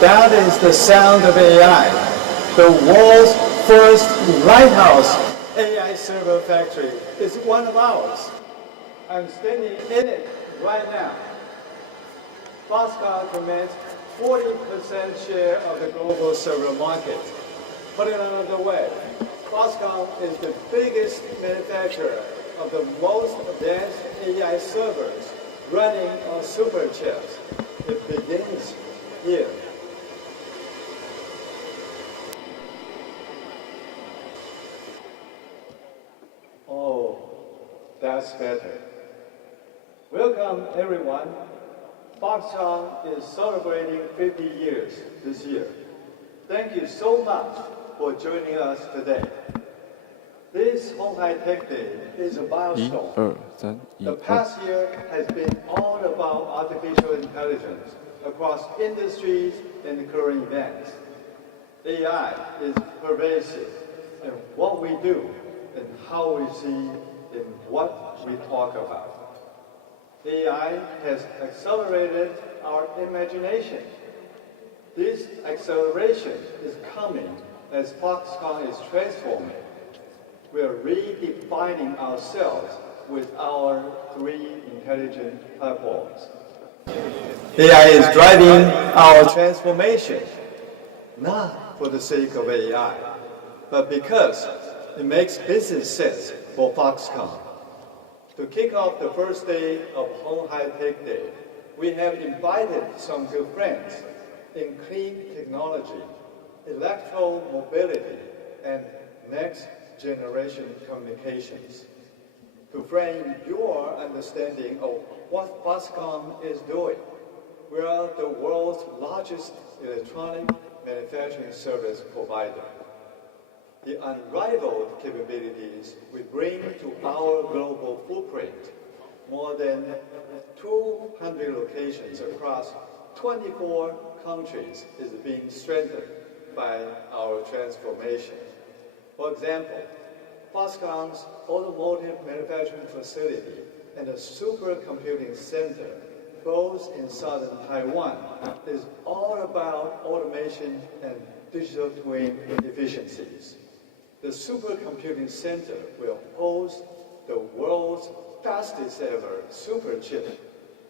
That is the sound of AI. The world's first Lighthouse AI server factory is one of ours. I'm standing in it right now. Foxconn commands 40% share of the global server market. Put it another way, Foxconn is the biggest manufacturer of the most advanced AI servers running on super chips. It begins here. Oh, that's better. Welcome, everyone. Foxconn is celebrating 50 years this year. Thank you so much for joining us today. This鴻海Tech Day is a milestone. The past year has been all about artificial intelligence across industries and current events. AI is pervasive in what we do and how we see in what we talk about. AI has accelerated our imagination. This acceleration is coming as Foxconn is transforming. We are redefining ourselves with our 3 intelligent platforms. AI is driving our transformation, not for the sake of AI, but because it makes business sense for Foxconn. To kick off the first day of鴻海Tech Day, we have invited some good friends in clean technology, electromobility, and next-generation communications. To frame your understanding of what Foxconn is doing, we are the world's largest electronic manufacturing service provider. The unrivaled capabilities we bring to our global footprint, more than 200 locations across 24 countries, is being strengthened by our transformation. For example, Foxconn's automotive manufacturing facility and a supercomputing center, both in southern Taiwan, is all about automation and digital twin efficiencies. The supercomputing center will host the world's fastest ever superchip,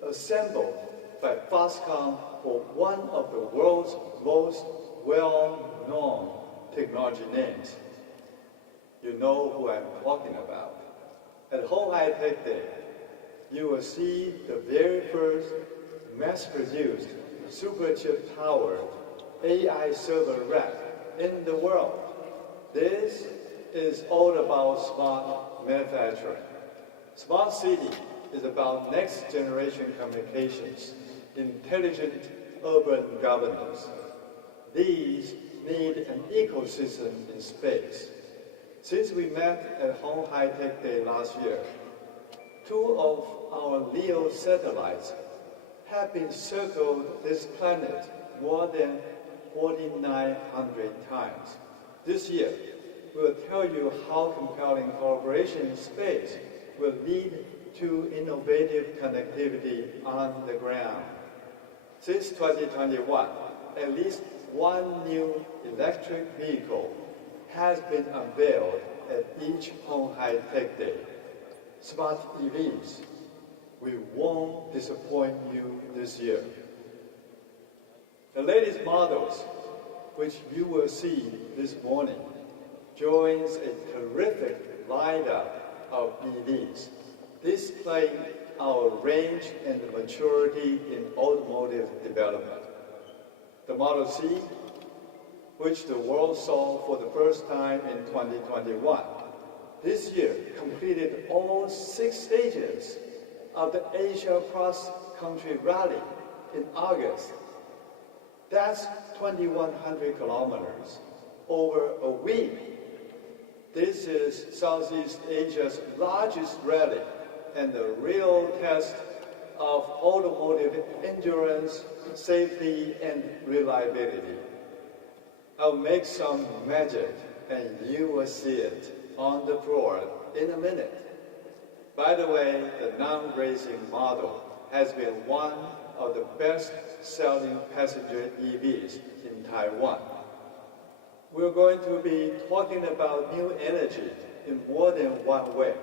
assembled by Foxconn for one of the world's most well-known technology names. You know who I'm talking about. At鴻海Tech Day, you will see the very first mass-produced superchip-powered AI server rack in the world. This is all about smart manufacturing. Smart city is about next-generation communications, intelligent urban governance. These need an ecosystem in space. Since we met at鴻海Tech Day last year, 2 of our LEO satellites have been circled this planet more than 4,900 times. This year, we will tell you how compelling collaboration in space will lead to innovative connectivity on the ground. Since 2021, at least 1 new electric vehicle has been unveiled at each鴻海Tech Day. Smart EVs, we won't disappoint you this year. The latest models, which you will see this morning, joins a terrific lineup of EVs, displaying our range and maturity in automotive development. The Model C, which the world saw for the first time in 2021, this year completed all 6 stages of the Asia Cross-Country Rally in August. That's 2,100 kilometers over a week. This is Southeast Asia's largest rally and a real test of automotive endurance, safety, and reliability. I'll make some magic and you will see it on the floor in a minute. By the way, the non-racing model has been one of the best-selling passenger EVs in Taiwan. We're going to be talking about new energy in more than one way,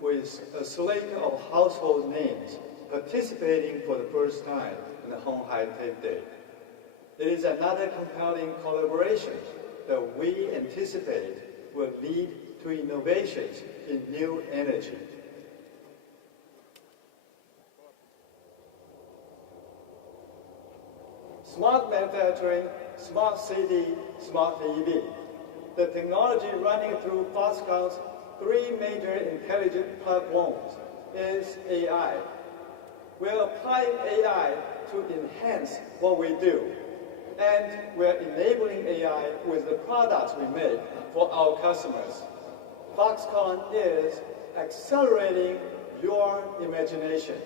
with a slate of household names participating for the first time in the鴻海Tech Day. It is another compelling collaboration that we anticipate will lead to innovations in new energy. Smart manufacturing, smart city, smart EV. The technology running through Foxconn's three major intelligent platforms is AI. We're applying AI to enhance what we do, and we're enabling AI with the products we make for our customers. Foxconn is accelerating your imagination.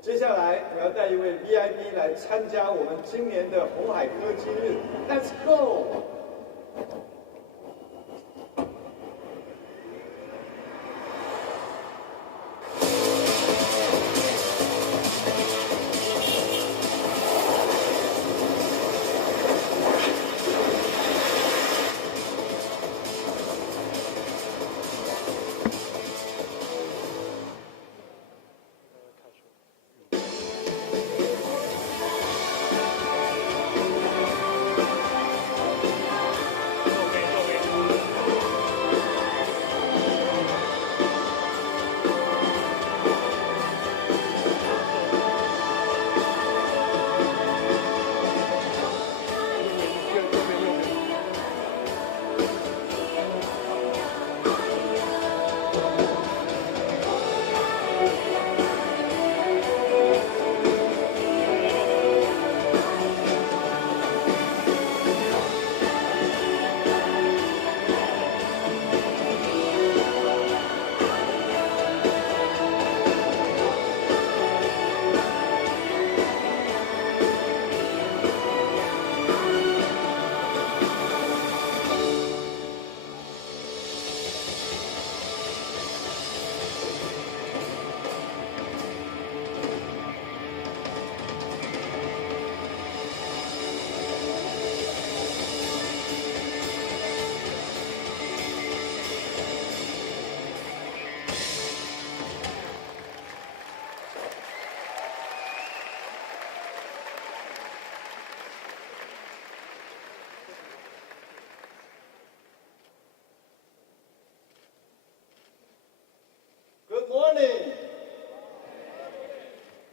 接下来，我要带一位 VIP 来参加我们今年的鸿海科技日。Let's go！Morning!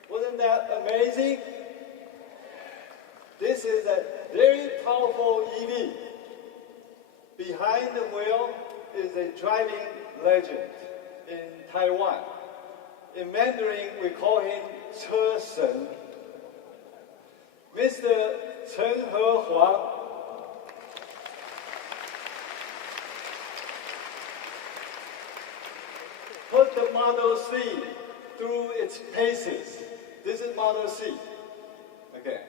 Wasn't that amazing? This is a very powerful EV. Behind the wheel is a driving legend in Taiwan. In Mandarin, we call him 车神, Mr. Chen Hehuang. Put the Model C through its paces. This is Model C. Okay.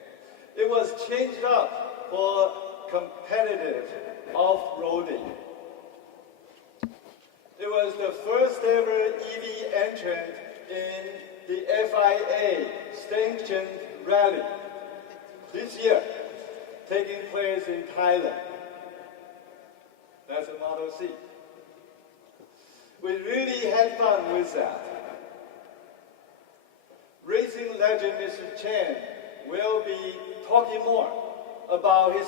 It was changed up for competitive off-roading. It was the first ever EV entrant in the FIA sanctioned rally this year, taking place in Thailand. That's a Model C. We really had fun with that. Racing legend Mr. Chen will be talking more about his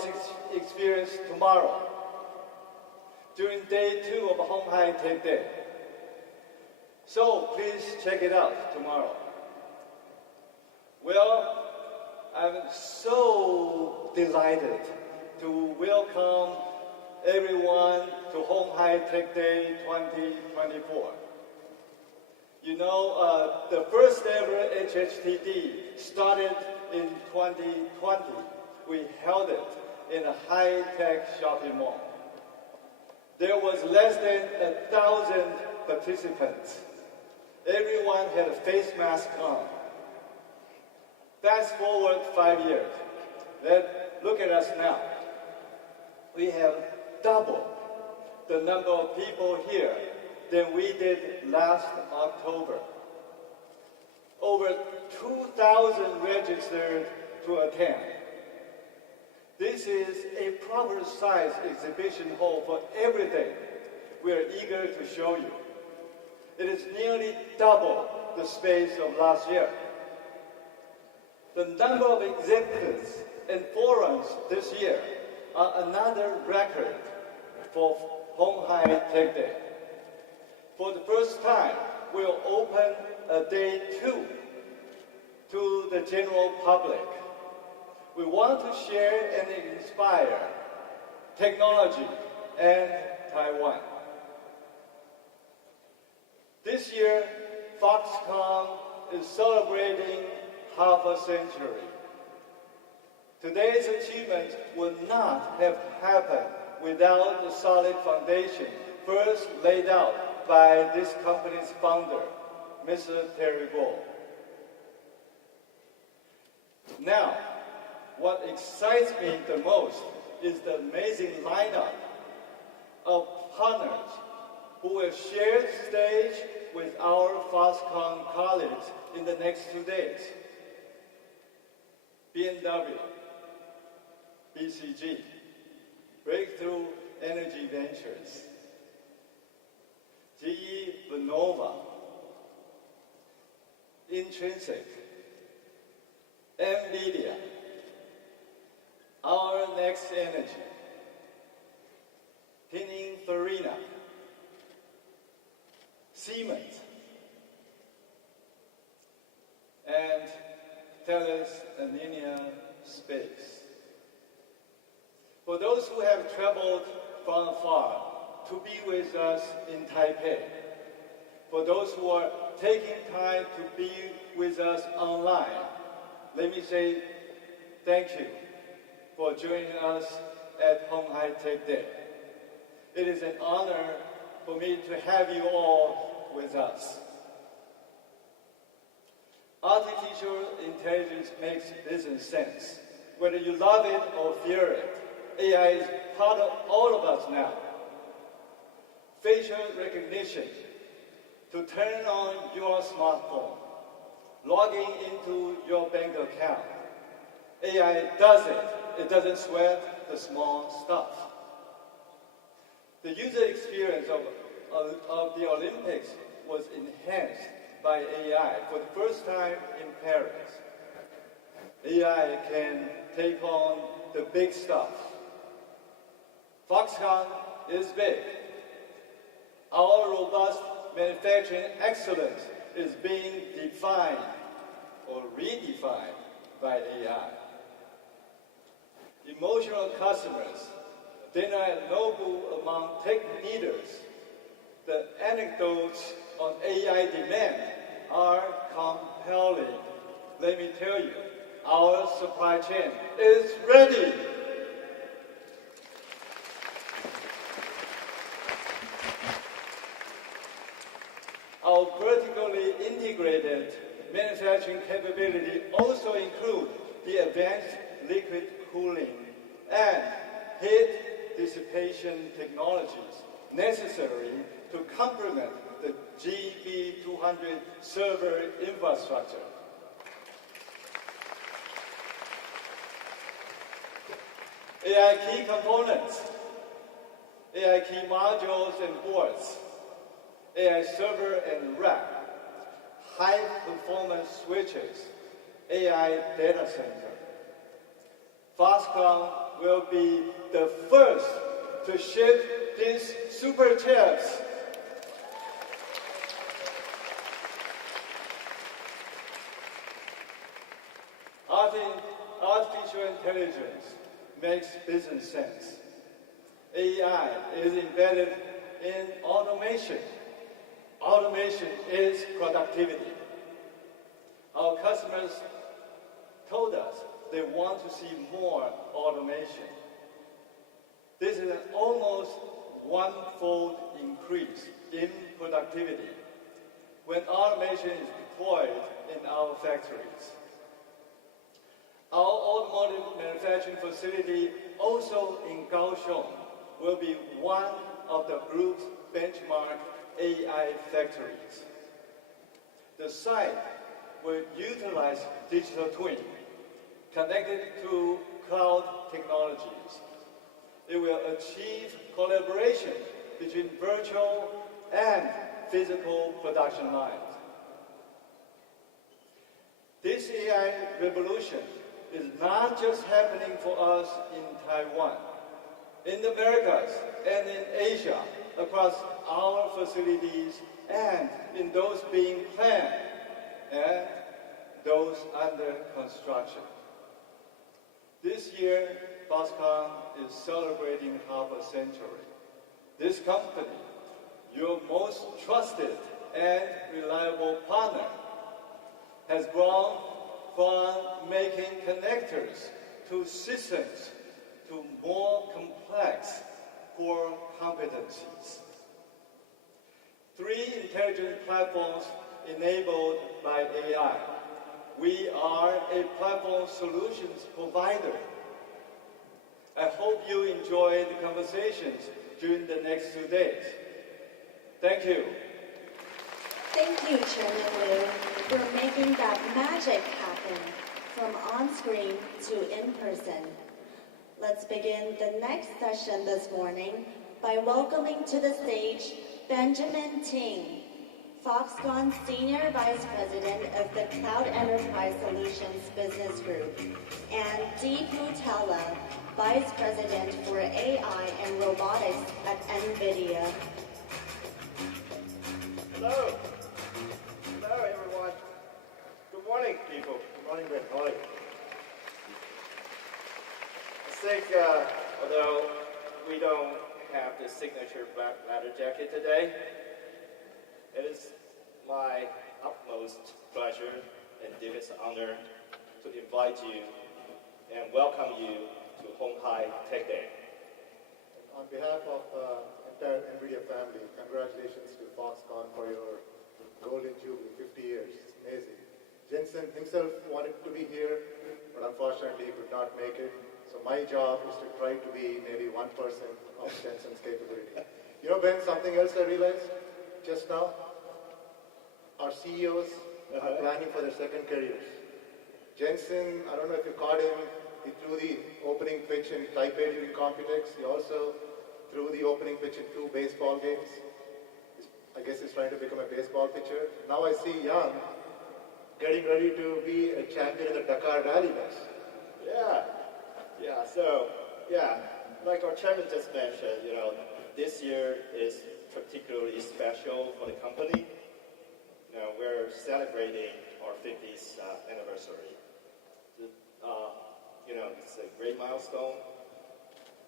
experience tomorrow during day 2 of鴻海Tech Day. So please check it out tomorrow. Well, I'm so delighted to welcome everyone to鴻海Tech Day 2024. You know, the first ever HHTD started in 2020. We held it in a high-tech shopping mall. There was less than 1,000 participants. Everyone had a face mask on. Fast forward 5 years. Look at us now. We have double the number of people here than we did last October. over 2,000 registered to attend. This is a proper size exhibition hall for everything we are eager to show you. It is nearly double the space of last year. The number of exhibitors and forums this year are another record for鴻海Tech Day. For the first time, we'll open a day 2 to the general public. We want to share and inspire technology and Taiwan. This year, Foxconn is celebrating half a century. Today's achievement would not have happened without the solid foundation first laid out by this company's founder, Mr. Terry Gou. Now, what excites me the most is the amazing lineup of partners who will share stage with our Foxconn colleagues in the next 2 days. BMW, BCG, Breakthrough Energy Ventures, GE Vernova, Intrinsic, Nvidia, Our Next Energy, Pininfarina, Siemens, and Thales Alenia Space. For those who have traveled from afar to be with us in Taipei, for those who are taking time to be with us online, let me say thank you for joining us at鴻海Tech Day. It is an honor for me to have you all with us. Artificial intelligence makes business sense. Whether you love it or fear it, AI is part of all of us now. Facial recognition to turn on your smartphone, logging into your bank account. AI does it. It doesn't sweat the small stuff. The user experience of the Olympics was enhanced by AI for the first time in Paris. AI can take on the big stuff. Foxconn is big. Our robust manufacturing excellence is being defined or redefined by AI. Emotional customers, dinner at Nobu among tech leaders, the anecdotes on AI demand are compelling. Let me tell you, our supply chain is ready. Our vertically integrated manufacturing capability also include the advanced liquid cooling and heat dissipation technologies necessary to complement the GB200 server infrastructure. AI key components, AI key modules and boards, AI server and rack, high-performance switches, AI data center. Foxconn will be the first to ship these super chips. Artificial intelligence makes business sense. AI is embedded in automation. Automation is productivity. Our customers told us they want to see more automation. This is an almost one-fold increase in productivity when automation is deployed in our factories. Our automotive manufacturing facility, also in Kaohsiung, will be one of the group's benchmark AI factories. The site will utilize digital twin connected to cloud technologies. It will achieve collaboration between virtual and physical production lines. This AI revolution is not just happening for us in Taiwan, in the Americas and in Asia, across our facilities and in those being planned and those under construction. This year, Foxconn is celebrating half a century. This company, your most trusted and reliable partner, has grown from making connectors to systems to more complex core competencies. 3 intelligent platforms enabled by AI. We are a platform solutions provider. I hope you enjoy the conversations during the next 2 days. Thank you. Thank you, Chairman Liu, for making that magic happen from on-screen to in-person. Let's begin the next session this morning by welcoming to the stage Benjamin Ting, Foxconn Senior Vice President of the Cloud Enterprise Solutions Business Group, and Deep Mutala, Vice President for AI and Robotics at Nvidia. Hello. Hello, everyone. Good morning, people. Good morning, Ben. How are you? I think, although we don't have the signature black leather jacket today, it is my utmost pleasure and deepest honor to invite you and welcome you to Honghai Tech Day. On behalf of entire Nvidia family, congratulations to Foxconn for your golden jubilee, 50 years. It's amazing. Jensen himself wanted to be here, but unfortunately he could not make it. So my job is to try to be maybe 1% of Jensen's capability. You know, Ben, something else I realized just now? Our CEOs are planning for their second careers. Jensen, I don't know if you caught him, he threw the opening pitch in Taipei during Computex. He also threw the opening pitch in 2 baseball games. I guess he's trying to become a baseball pitcher. Now I see Yang getting ready to be a champion in the Dakar Rally next. Like our chairman just mentioned, this year is particularly special for the company. We're celebrating our 50th anniversary. It's a great milestone.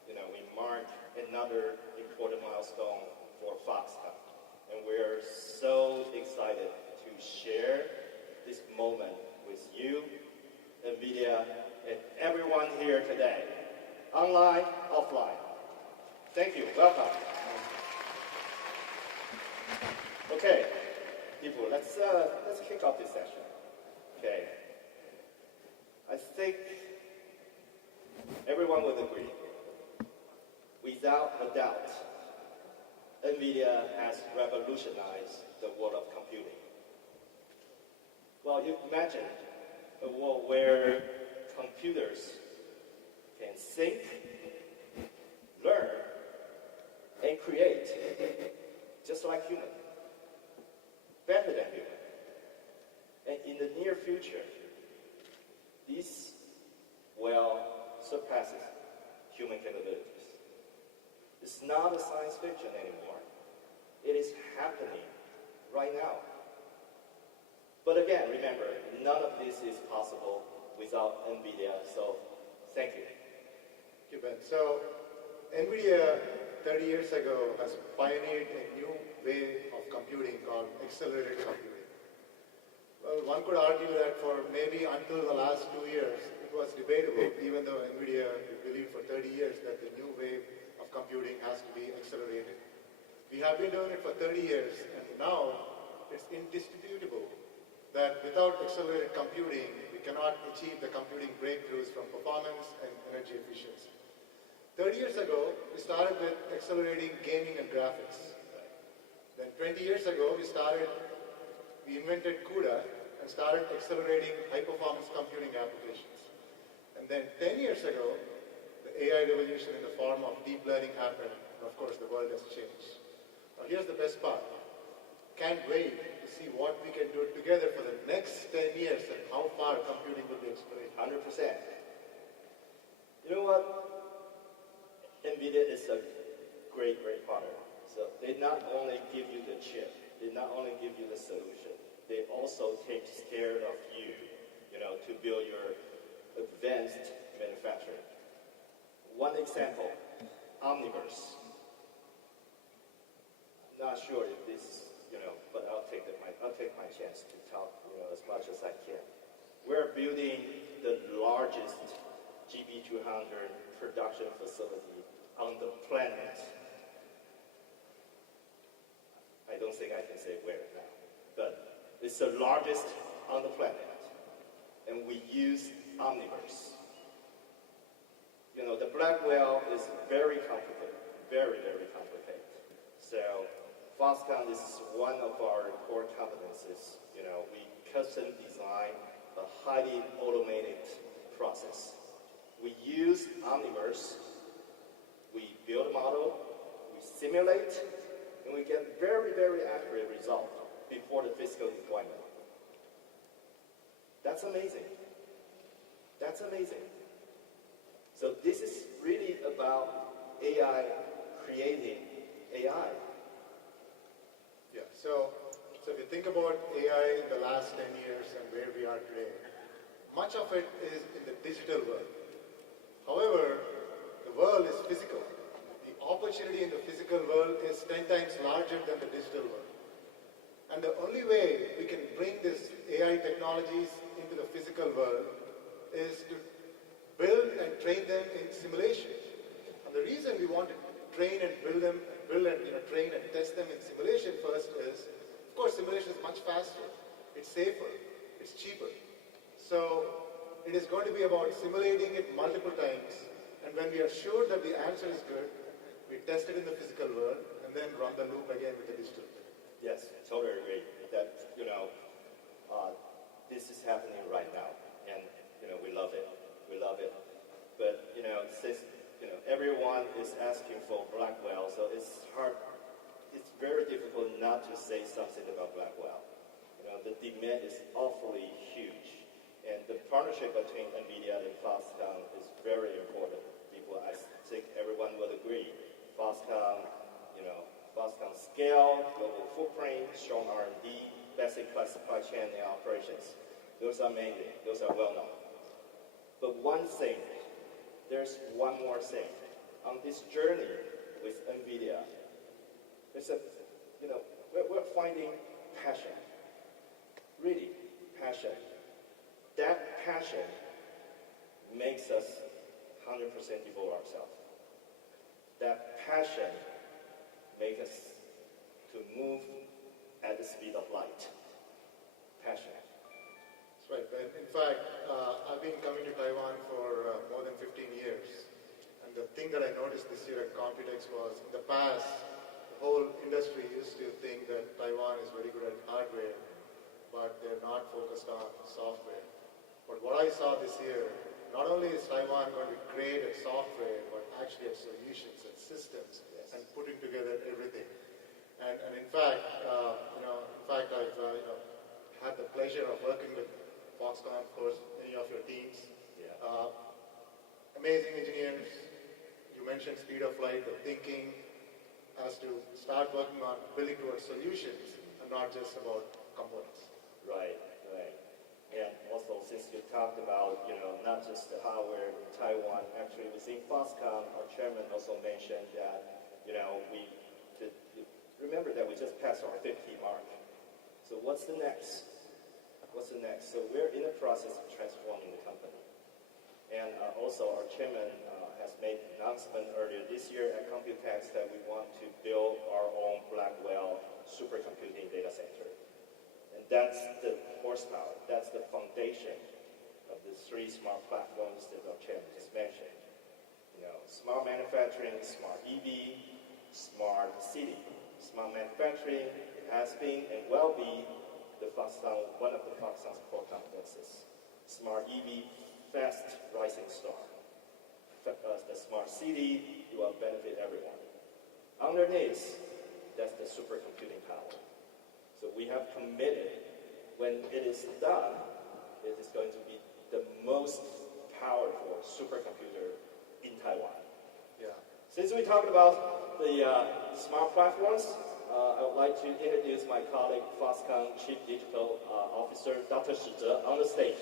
We mark another important milestone for Foxconn. And we're so excited to share this moment with you, Nvidia, and everyone here today, online, offline. Thank you. Welcome. Okay, people, let's kick off this session. Okay. I think everyone would agree, without a doubt, Nvidia has revolutionized the world of computing. Well, you imagine a world where computers can think, learn, and create just like humans, better than human. And in the near future, this surpasses human capabilities. It's not a science fiction anymore. It is happening right now. But again, remember, none of this is possible without Nvidia, so thank you. Thank you, Ben. So, Nvidia 30 years ago has pioneered a new way of computing called accelerated computing. Well, one could argue that for maybe until the last 2 years, it was debatable, even though Nvidia believed for 30 years that the new wave of computing has to be accelerated. We have been doing it for 30 years, and now it's indisputable that without accelerated computing, we cannot achieve the computing breakthroughs from performance and energy efficiency. 30 years ago, we started with accelerating gaming and graphics. Then 20 years ago, we invented CUDA, and and started accelerating high-performance computing applications. And then 10 years ago, the AI revolution in the form of deep learning happened, and of course the world has changed. Now here's the best part. Can't wait to see what we can do together for the next 10 years and how far computing will be explored. 100%. You know what? Nvidia is a great partner. So they not only give you the chip, they not only give you the solution, they also take care of you, to build your advanced manufacturing. One example, Omniverse. Not sure if this, but I'll take my chance to talk, as much as I can. We're building the largest GB200 production facility on the planet. I don't think I can say where now, but it's the largest on the planet, and we use Omniverse. The Blackwell is very complicated, very complicated. So Foxconn is one of our core competencies. We custom design a highly automated process. We use Omniverse, we build a model, we simulate, and we get very accurate result before the physical deployment. That's amazing. That's amazing. So this is really about AI creating AI. Yeah, so if you think about AI in the last 10 years and where we are today, much of it is in the digital world. However, the world is physical. The opportunity in the physical world is 10 times larger than the digital world. And the only way we can bring these AI technologies into the physical world is to build and train them in simulation. And the reason we want to train and build and train and test them in simulation first is, of course, simulation is much faster, it's safer, it's cheaper. So it is going to be about simulating it multiple times, and when we are sure that the answer is good, we test it in the physical world and then run the loop again with the digital. Yes, totally agree. That this is happening right now, and we love it. We love it. But since everyone is asking for Blackwell, so it's hard. It's very difficult not to say something about Blackwell. The demand is awfully huge, and the partnership between Nvidia and Foxconn is very important. I think everyone will agree. Foxconn scale, global footprint, strong R&D, best-in-class supply chain and operations. Those are amazing. Those are well known. But there's one more thing. On this journey with Nvidia, we're finding passion. Really, passion. That passion makes us 100% devote ourselves. That passion makes us to move at the speed of light. Passion. That's right. And in fact, I've been coming to Taiwan for more than 15 years. And the thing that I noticed this year at Computex was, in the past, the whole industry used to think that Taiwan is very good at hardware, but they're not focused on software. But what I saw this year, not only is Taiwan going to create a software, but actually have solutions and systems and putting together everything. And in fact, I've had the pleasure of working with Foxconn, of course, many of your teams. Yeah. Amazing engineers. You mentioned speed of light, the thinking has to start working on building towards solutions and not just about components. Right. And also, since you talked about, not just the hardware in Taiwan, actually within Foxconn, our chairman also mentioned that, remember that we just passed our 50 mark. So what's the next? So we're in the process of transforming the company. And also our chairman has made an announcement earlier this year at Computex that we want to build our own Blackwell supercomputing data center. And that's the horsepower, that's the foundation of the 3 smart platforms that our chairman just mentioned. Smart manufacturing, smart EV, smart city. Smart manufacturing has been and will be one of the Foxconn's core competencies. Smart EV, fast rising star. The smart city, it will benefit everyone. Underneath, that's the supercomputing power. So we have committed, when it is done, it is going to be the most powerful supercomputer in Taiwan. Yeah. Since we talked about the smart platforms, I would like to introduce my colleague, Foxconn Chief Digital Officer, Dr. Shi Zhe, on the stage.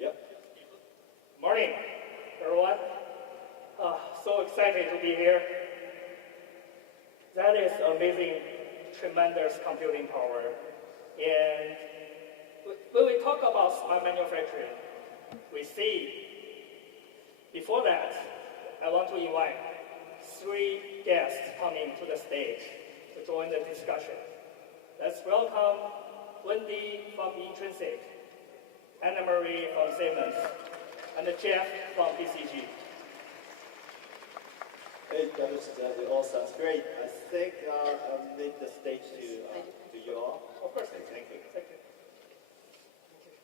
Yep. Morning, everyone. So excited to be here. That is amazing, tremendous computing power. And when we talk about smart manufacturing, we see, before that, I want to invite 3 guests coming to the stage to join the discussion. Let's welcome Wendy from Intrinsic, Anna Marie from Siemens, and Jeff from BCG. Hey, Dr. Shi Zhe, it all sounds great. I think I'll leave the stage to you all. Of course. Thank you. Thank you.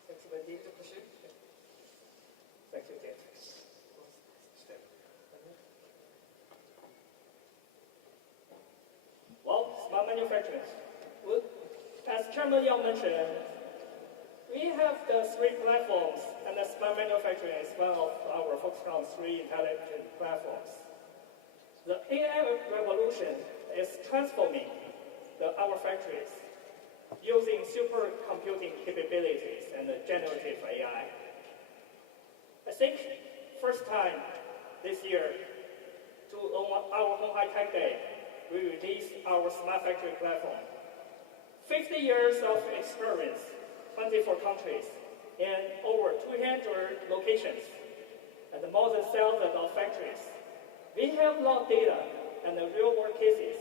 Thanks, Wendy. Thank you, Jeff. Well, smart manufacturing. Well, as Chairman Yang mentioned, we have the 3 platforms, and the smart manufacturing is one of our Foxconn 3 intelligent platforms. The AI revolution is transforming our factories using supercomputing capabilities and generative AI. I think first time this year on our鴻海Tech Day, we released our smart factory platform. 50 years of experience, 24 countries, and over 200 locations, and more than 1,000 of factories. We have raw data and the real-world cases.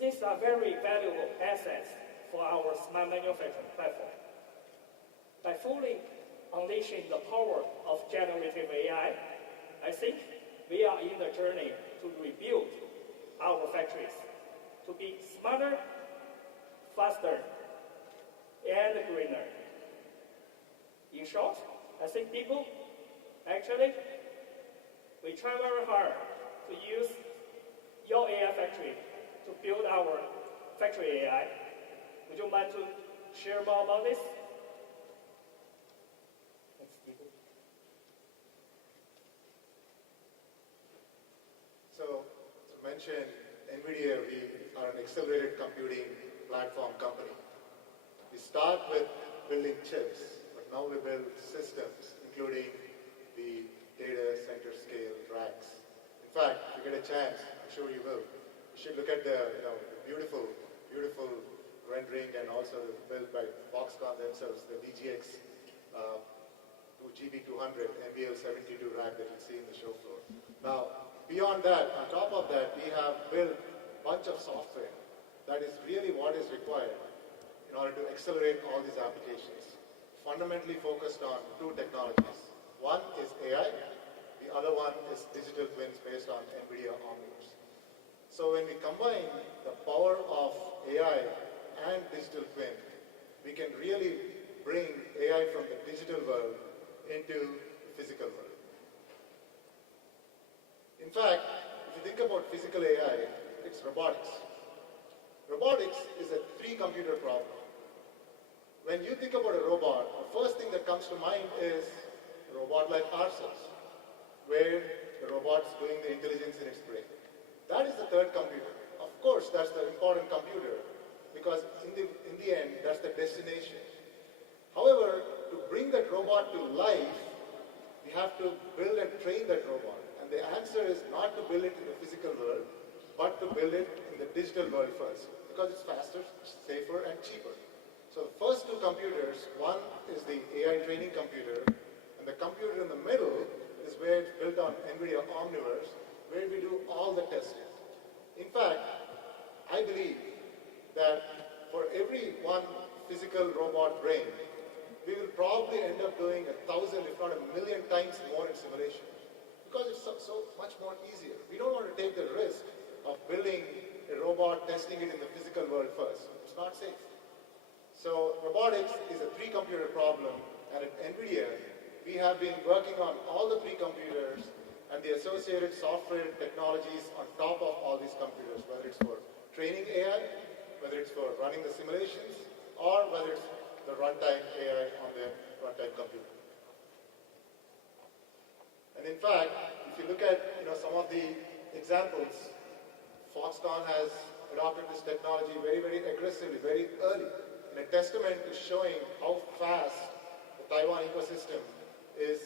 These are very valuable assets for our smart manufacturing platform. By fully unleashing the power of generative AI, I think we are in the journey to rebuild our factories to be smarter, faster, and greener. In short, I think people, actually, we try very hard to use your AI factory to build our factory AI. Would you mind to share more about this? Thanks, Stephen. So, to mention, Nvidia, we are an accelerated computing platform company. We start with building chips, but now we build systems, including the data center scale racks. In fact, if you get a chance, I'm sure you will, you should look at the beautiful rendering and also built by Foxconn themselves, the VGX GB200 MBL72 rack that you see in the show floor. Now, beyond that, on top of that, we have built a bunch of software that is really what is required in order to accelerate all these applications, fundamentally focused on 2 technologies. One is AI, the other one is digital twins based on Nvidia Omniverse. So when we combine the power of AI and digital twin, we can really bring AI from the digital world into the physical world. In fact, if you think about physical AI, it's robotics. Robotics is a 3-computer problem. When you think about a robot, the first thing that comes to mind is a robot like ourselves, where the robot's doing the intelligence in its brain. That is the 3rd computer. Of course, that's the important computer, because in the end, that's the destination. However, to bring that robot to life, we have to build and train that robot. And the answer is not to build it in the physical world, but to build it in the digital world first, because it's faster, safer, and cheaper. So the first 2 computers, one is the AI training computer, and the computer in the middle is where it's built on Nvidia Omniverse, where we do all the testing. In fact, I believe that for every one physical robot brain, we will probably end up doing 1,000, if not 1,000,000 times more in simulation. because it's so much more easier. We don't want to take the risk of building a robot, testing it in the physical world first. It's not safe. So robotics is a pre-computer problem, and at Nvidia, we have been working on all the pre-computers and the associated software technologies on top of all these computers, whether it's for training AI, whether it's for running the simulations, or whether it's the runtime AI on the runtime computer. And in fact, if you look at some of the examples, Foxconn has adopted this technology very, very aggressively, very early, in a testament to showing how fast the Taiwan ecosystem is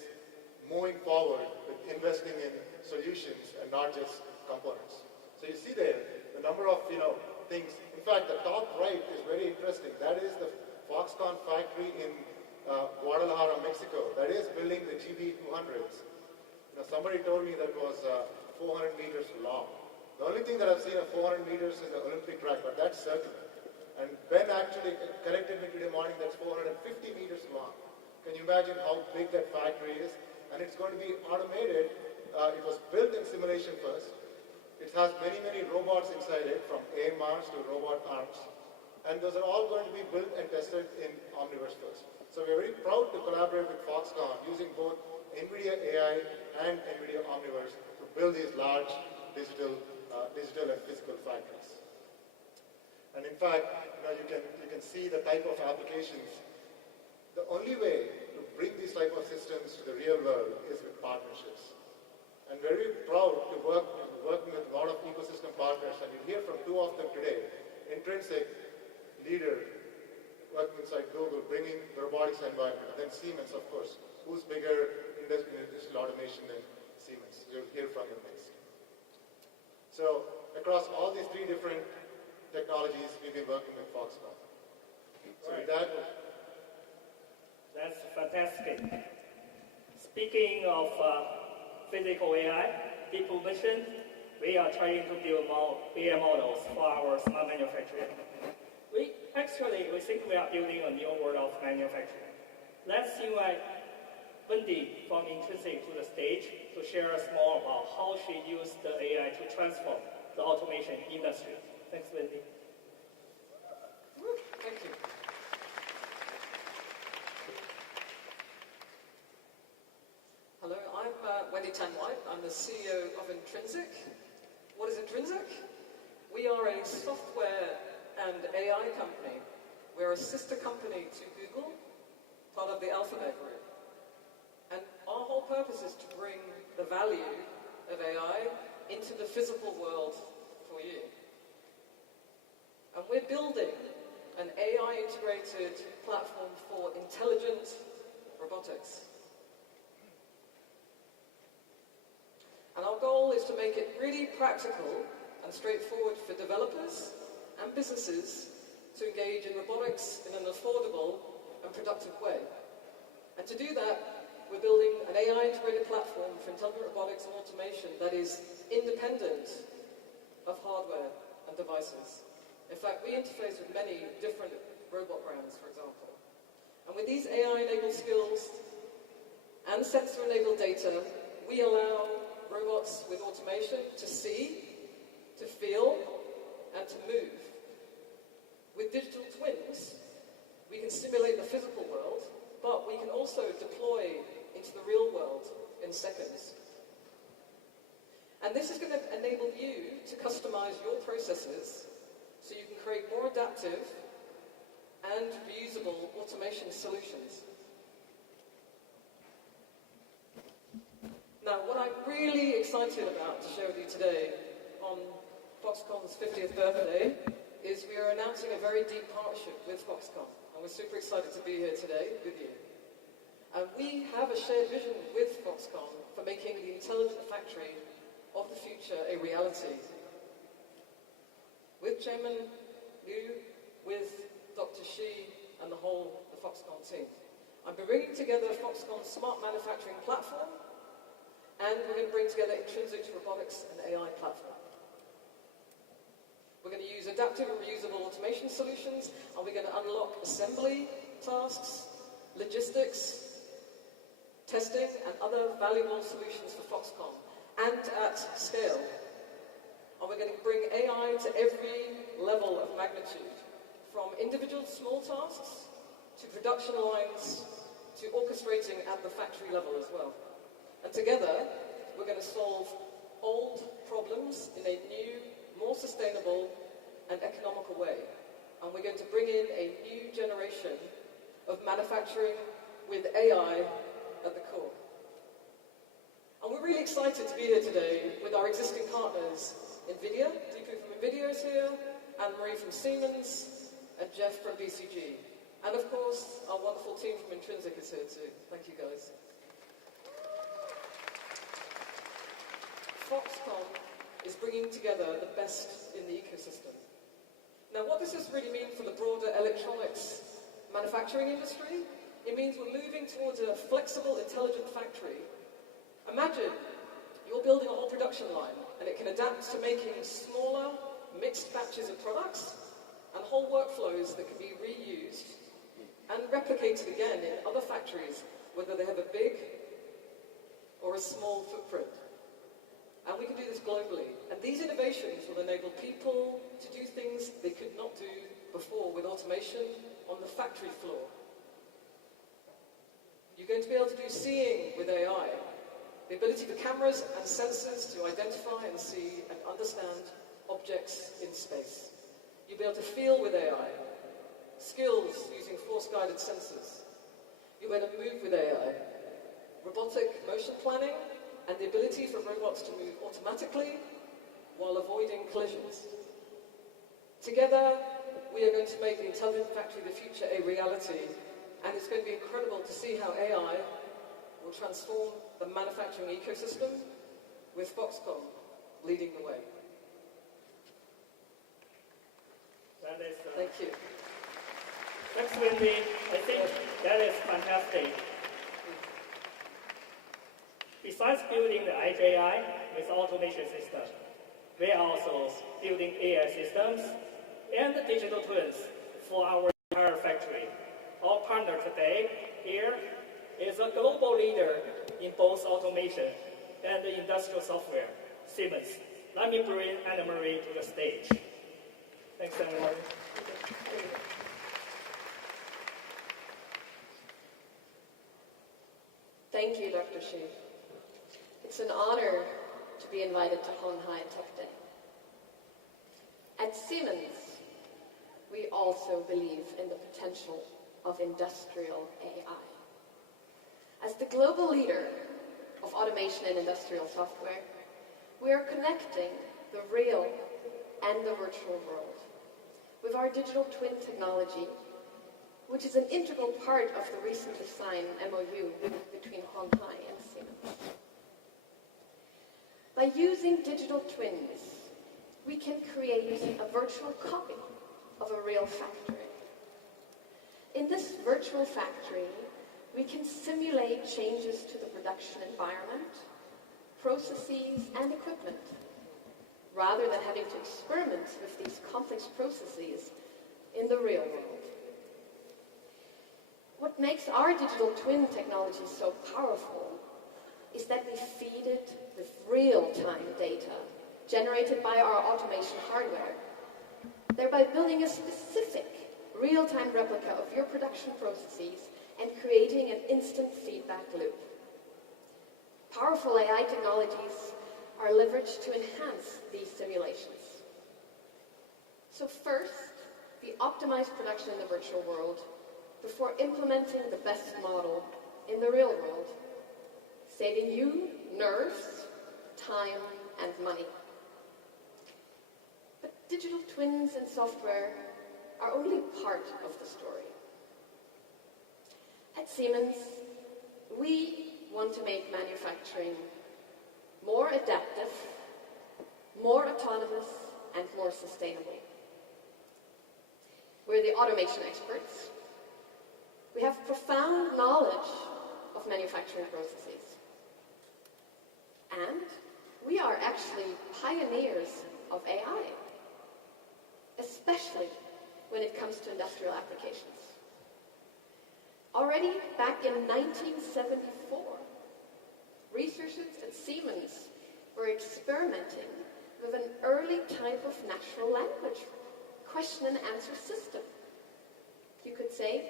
moving forward with investing in solutions and not just components. So you see there the number of things. In fact, the top right is very interesting. That is the Foxconn factory in Guadalajara, Mexico. That is building the GB200s. Somebody told me that it was 400 meters long. The only thing that I've seen of 400 meters is the Olympic track, but that's circular. And Ben actually corrected me today morning, that's 450 meters long. Can you imagine how big that factory is? And it's going to be automated. It was built in simulation first. It has many, many robots inside it, from AMRs to robot arms. And those are all going to be built and tested in Omniverse first. So we're very proud to collaborate with Foxconn using both Nvidia AI and Nvidia Omniverse to build these large digital and physical factories. And in fact, you can see the type of applications. The only way to bring these type of systems to the real world is with partnerships. I'm very proud to working with a lot of ecosystem partners, and you'll hear from two of them today. Intrinsic, leader, working inside Google, bringing the robotics environment, and then Siemens, of course, who's bigger in industrial automation than Siemens. You'll hear from them next. So across all these three different technologies, we've been working with Foxconn. So with that, that's fantastic. Speaking of physical AI, people mentioned, we are trying to build more AI models for our smart manufacturing. We think we are building a new world of manufacturing. Let's invite Wendy from Intrinsic to the stage to share us more about how she used the AI to transform the automation industry. Thanks, Wendy. Thank you. Hello, I'm Wendy Tan-White. I'm the CEO of Intrinsic. What is Intrinsic? We are a software and AI company. We're a sister company to Google, part of the Alphabet Group. And our whole purpose is to bring the value of AI into the physical world for you. And we're building an AI-integrated platform for intelligent robotics. And our goal is to make it really practical and straightforward for developers and businesses to engage in robotics in an affordable and productive way. And to do that, we're building an AI-integrated platform for intelligent robotics and automation that is independent of hardware and devices. In fact, we interface with many different robot brands, for example. And with these AI-enabled skills and sensor-enabled data, we allow robots with automation to see, to feel, and to move. With digital twins, we can simulate the physical world, but we can also deploy into the real world in seconds. And this is going to enable you to customize your processes so you can create more adaptive and reusable automation solutions. Now, what I'm really excited about to share with you today on Foxconn's 50th birthday is we are announcing a very deep partnership with Foxconn, and we're super excited to be here today with you. And we have a shared vision with Foxconn for making the intelligent factory of the future a reality. With Chairman Liu, with Dr. Shi, and the Foxconn team. I'm bringing together Foxconn's smart manufacturing platform, and we're going to bring together Intrinsic robotics and AI platform. We're going to use adaptive and reusable automation solutions, and we're going to unlock assembly tasks, logistics, testing and other valuable solutions for Foxconn, and at scale. And we're going to bring AI to every level of magnitude, from individual small tasks to production lines to orchestrating at the factory level as well. And together, we're going to solve old problems in a new, more sustainable and economical way. And we're going to bring in a new generation of manufacturing with AI at the core. And we're really excited to be here today with our existing partners, Nvidia, Deepu from Nvidia is here, Anne-Marie from Siemens, and Jeff from BCG. And of course, our wonderful team from Intrinsic is here too. Thank you guys. Foxconn is bringing together the best in the ecosystem. Now, what does this really mean for the broader electronics manufacturing industry? It means we're moving towards a flexible, intelligent factory. Imagine you're building a whole production line, and it can adapt to making smaller, mixed batches of products and whole workflows that can be reused and replicated again in other factories, whether they have a big or a small footprint. And we can do this globally. And these innovations will enable people to do things they could not do before with automation on the factory floor. You're going to be able to do seeing with AI, the ability for cameras and sensors to identify and see and understand objects in space. You'll be able to feel with AI, skills using force-guided sensors. You'll be able to move with AI, robotic motion planning, and the ability for robots to move automatically while avoiding collisions. Together, we are going to make the intelligent factory of the future a reality, and it's going to be incredible to see how AI will transform the manufacturing ecosystem with Foxconn leading the way. Thank you. Thanks, Wendy. I think that is fantastic. Besides building the Edge AI with automation system, we are also building AI systems and digital twins for our entire factory. Our partner today here is a global leader in both automation and industrial software, Siemens. Let me bring Anne-Marie to the stage. Thanks, Anne-Marie. Thank you, Dr. Xu. It's an honor to be invited to鴻海Tech Day. At Siemens, we also believe in the potential of industrial AI. As the global leader of automation and industrial software, we are connecting the real and the virtual world with our digital twin technology, which is an integral part of the recently signed MOU between鴻海and Siemens. By using digital twins, we can create a virtual copy of a real factory. In this virtual factory, we can simulate changes to the production environment, processes, and equipment, rather than having to experiment with these complex processes in the real world. What makes our digital twin technology so powerful is that we feed it with real-time data generated by our automation hardware, thereby building a specific real-time replica of your production processes and creating an instant feedback loop. Powerful AI technologies are leveraged to enhance these simulations. So first, we optimize production in the virtual world before implementing the best model in the real world, saving you nerves, time, and money. But digital twins and software are only part of the story. At Siemens, we want to make manufacturing more adaptive, more autonomous, and more sustainable. We're the automation experts. We have profound knowledge of manufacturing processes. And we are actually pioneers of AI, especially when it comes to industrial applications. Already back in 1974, researchers at Siemens were experimenting with an early type of natural language question and answer system. You could say,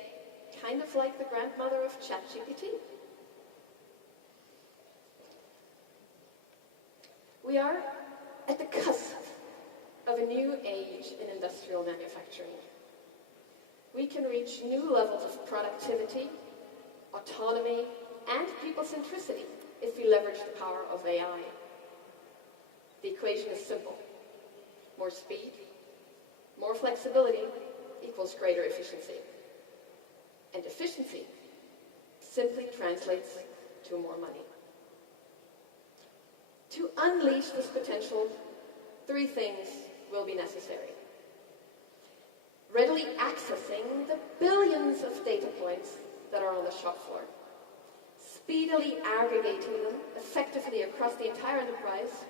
kind of like the grandmother of ChatGPT. We are at the cusp of a new age in industrial manufacturing. We can reach new levels of productivity, autonomy, and people centricity if we leverage the power of AI. The equation is simple. More speed, more flexibility equals greater efficiency. And efficiency simply translates to more money. To unleash this potential, 3 things will be necessary. Readily accessing the billions of data points that are on the shop floor. Speedily aggregating them effectively across the entire enterprise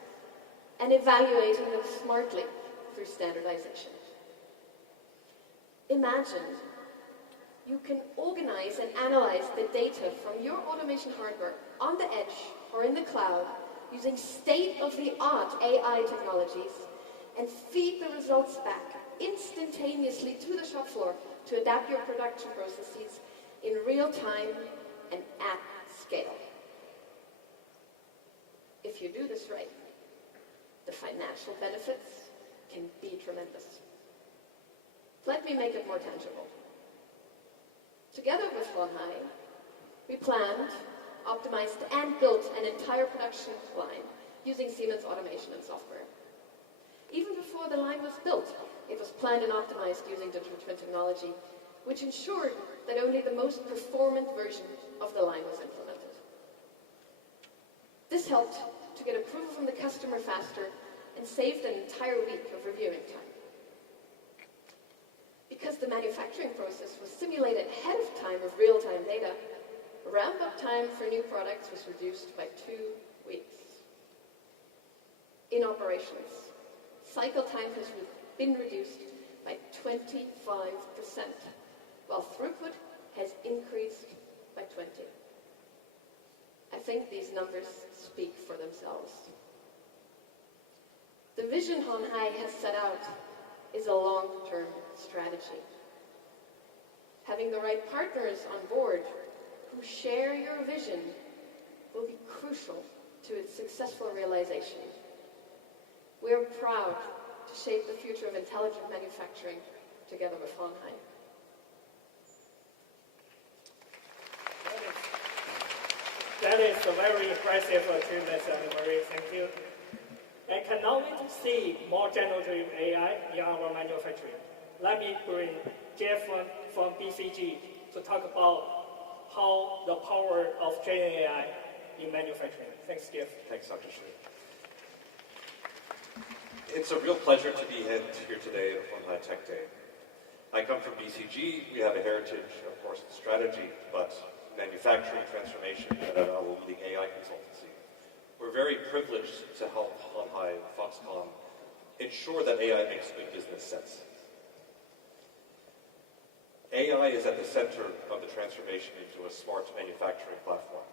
and evaluating them smartly through standardization. Imagine you can organize and analyze the data from your automation hardware on the edge or in the cloud using state-of-the-art AI technologies and feed the results back instantaneously to the shop floor to adapt your production processes in real time and at scale. If you do this right, the financial benefits can be tremendous. Let me make it more tangible. Together with鴻海, we planned, optimized, and built an entire production line using Siemens automation and software. Even before the line was built, it was planned and optimized using digital twin technology, which ensured that only the most performant version of the line was implemented. This helped to get approval from the customer faster and saved an entire week of reviewing time. Because the manufacturing process was simulated ahead of time with real-time data, ramp-up time for new products was reduced by 2 weeks. In operations, cycle time has been reduced by 25%, while throughput has increased by 20%. I think these numbers speak for themselves. The vision鴻海has set out is a long-term strategy. Having the right partners on board who share your vision will be crucial to its successful realization. We are proud to shape the future of intelligent manufacturing together with鴻海. That is a very impressive achievement, Anne-Marie. Thank you. I cannot wait to see more generative AI in our manufacturing. Let me bring Jeff from BCG to talk about how the power of Gen AI in manufacturing. Thanks, Jeff. Thanks, Dr. Schmidt. It's a real pleasure to be here today at鴻海Tech Day. I come from BCG. We have a heritage, of course, in strategy, but manufacturing transformation and a leading AI consultancy. We're very privileged to help鴻海and Foxconn ensure that AI makes good business sense. AI is at the center of the transformation into a smart manufacturing platform.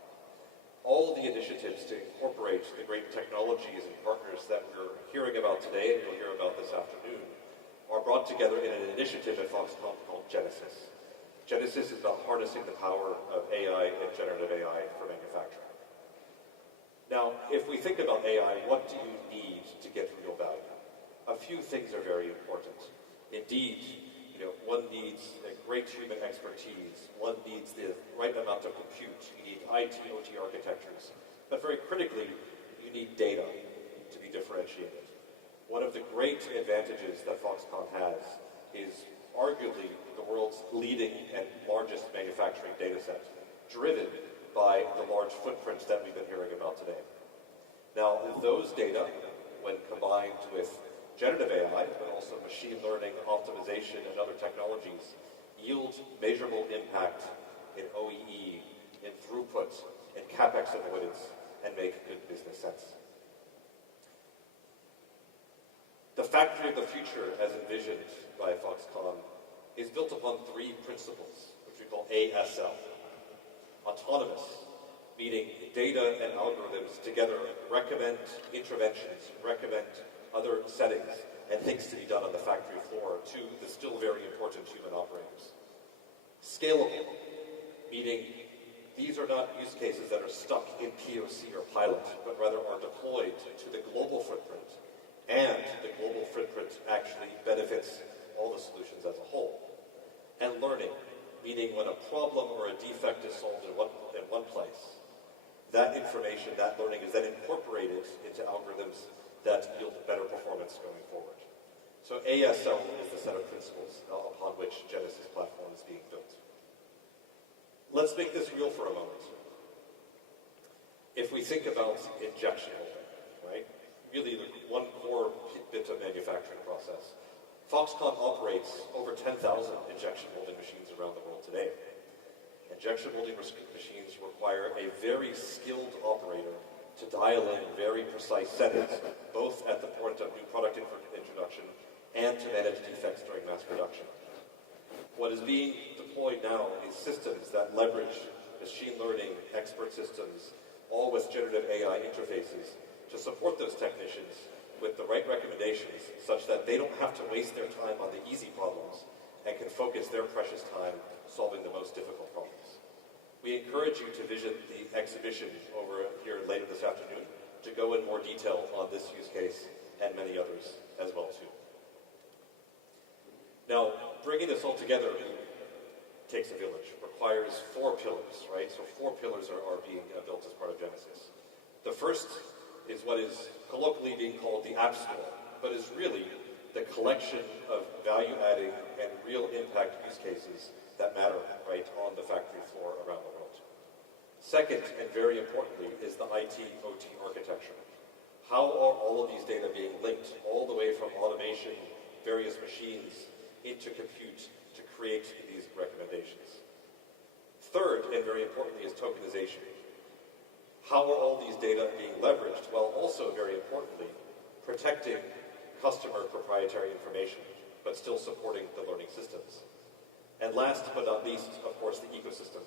All the initiatives to incorporate the great technologies and partners that we're hearing about today and you'll hear about this afternoon are brought together in an initiative at Foxconn called Genesis. Genesis is about harnessing the power of AI and generative AI for manufacturing. Now, if we think about AI, what do you need to get real value? A few things are very important. Indeed, one needs a great human expertise. One needs the right amount of compute. You need IT, OT architectures. But very critically, you need data to be differentiated. One of the great advantages that Foxconn has is arguably the world's leading and largest manufacturing data set, driven by the large footprints that we've been hearing about today. Now, those data, when combined with generative AI, but also machine learning, optimization, and other technologies, yield measurable impact in OEE, in throughput, in CapEx avoidance, and make good business sense. The factory of the future, as envisioned by Foxconn, is built upon 3 principles, which we call ASL: autonomous, meaning data and algorithms together recommend interventions, recommend other settings and things to be done on the factory floor to the still very important human operators. Scalable, meaning these are not use cases that are stuck in POC or pilot, but rather are deployed to the global footprint, and the global footprint actually benefits all the solutions as a whole. And learning, meaning when a problem or a defect is solved in one place, that information, that learning is then incorporated into algorithms that yield better performance going forward. So ASL is the set of principles upon which Genesis platform is being built. Let's make this real for a moment. If we think about injection molding, right? Really the one core bit of manufacturing process. Foxconn operates over 10,000 injection molding machines around the world today. Injection molding machines require a very skilled operator to dial in very precise settings, both at the point of new product introduction and to manage defects during mass production. What is being deployed now is systems that leverage machine learning, expert systems, all with generative AI interfaces to support those technicians with the right recommendations such that they don't have to waste their time on the easy problems and can focus their precious time solving the most difficult problems. We encourage you to visit the exhibition over here later this afternoon to go in more detail on this use case and many others as well too. Now, bringing this all together takes a village, requires 4 pillars, right? So 4 pillars are being built as part of Genesis. The first is what is colloquially being called the App Store, but is really the collection of value-adding and real impact use cases that matter, right, on the factory floor around the world. Second, and very importantly, is the IT-OT architecture. How are all of these data being linked all the way from automation, various machines, into compute to create these recommendations? Third, and very importantly, is tokenization. How are all these data being leveraged? Well, also very importantly, protecting customer proprietary information, but still supporting the learning systems. And last but not least, of course, the ecosystem,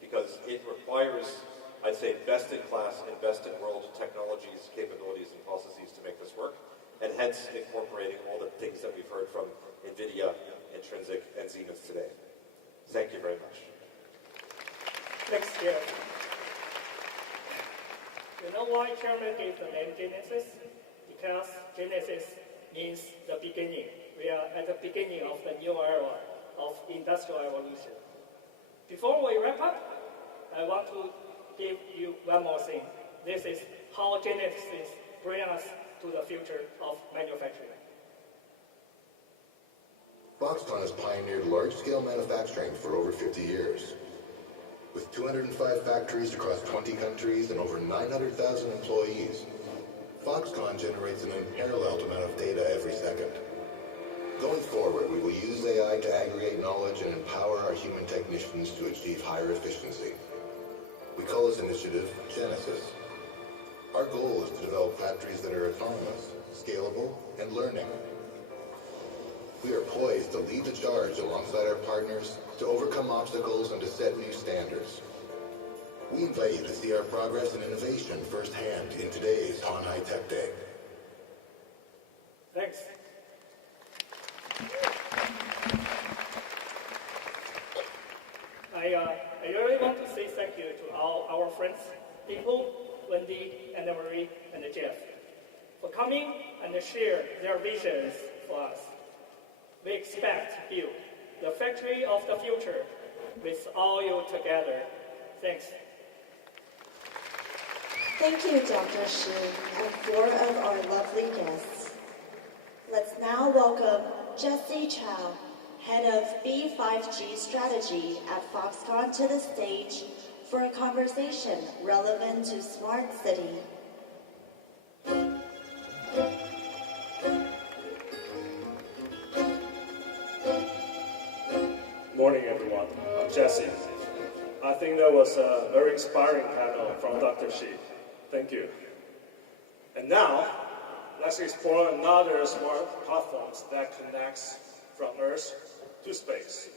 because it requires, I'd say, best-in-class and best-in-world technologies, capabilities, and processes to make this work, and hence incorporating all the things that we've heard from Nvidia, Intrinsic, and Siemens today. Thank you very much. Next year. You know why Chairman gave the name Genesis? Because Genesis means the beginning. We are at the beginning of the new era of industrial evolution. Before we wrap up, I want to give you one more thing. This is how Genesis brings us to the future of manufacturing. Foxconn has pioneered large-scale manufacturing for over 50 years. With 205 factories across 20 countries and over 900,000 employees, Foxconn generates an unparalleled amount of data every second. Going forward, we will use AI to aggregate knowledge and empower our human technicians to achieve higher efficiency. We call this initiative Genesis. Our goal is to develop factories that are autonomous, scalable, and learning. We are poised to lead the charge alongside our partners to overcome obstacles and to set new standards. We invite you to see our progress and innovation firsthand in today's鴻海Tech Day. Thanks. I really want to say thank you to all our friends, people, Wendy and Marie and Jeff, for coming and share their visions for us. We expect you, the factory of the future, with all you together. Thanks. Thank you, Dr. Shi, and 4 of our lovely guests. Let's now welcome Jesse Chow, Head of B5G Strategy at Foxconn, to the stage for a conversation relevant to Smart City. Morning, everyone. I'm Jesse. I think that was a very inspiring panel from Dr. Shi. Thank you. And now, let's explore another smart platform that connects from Earth to space.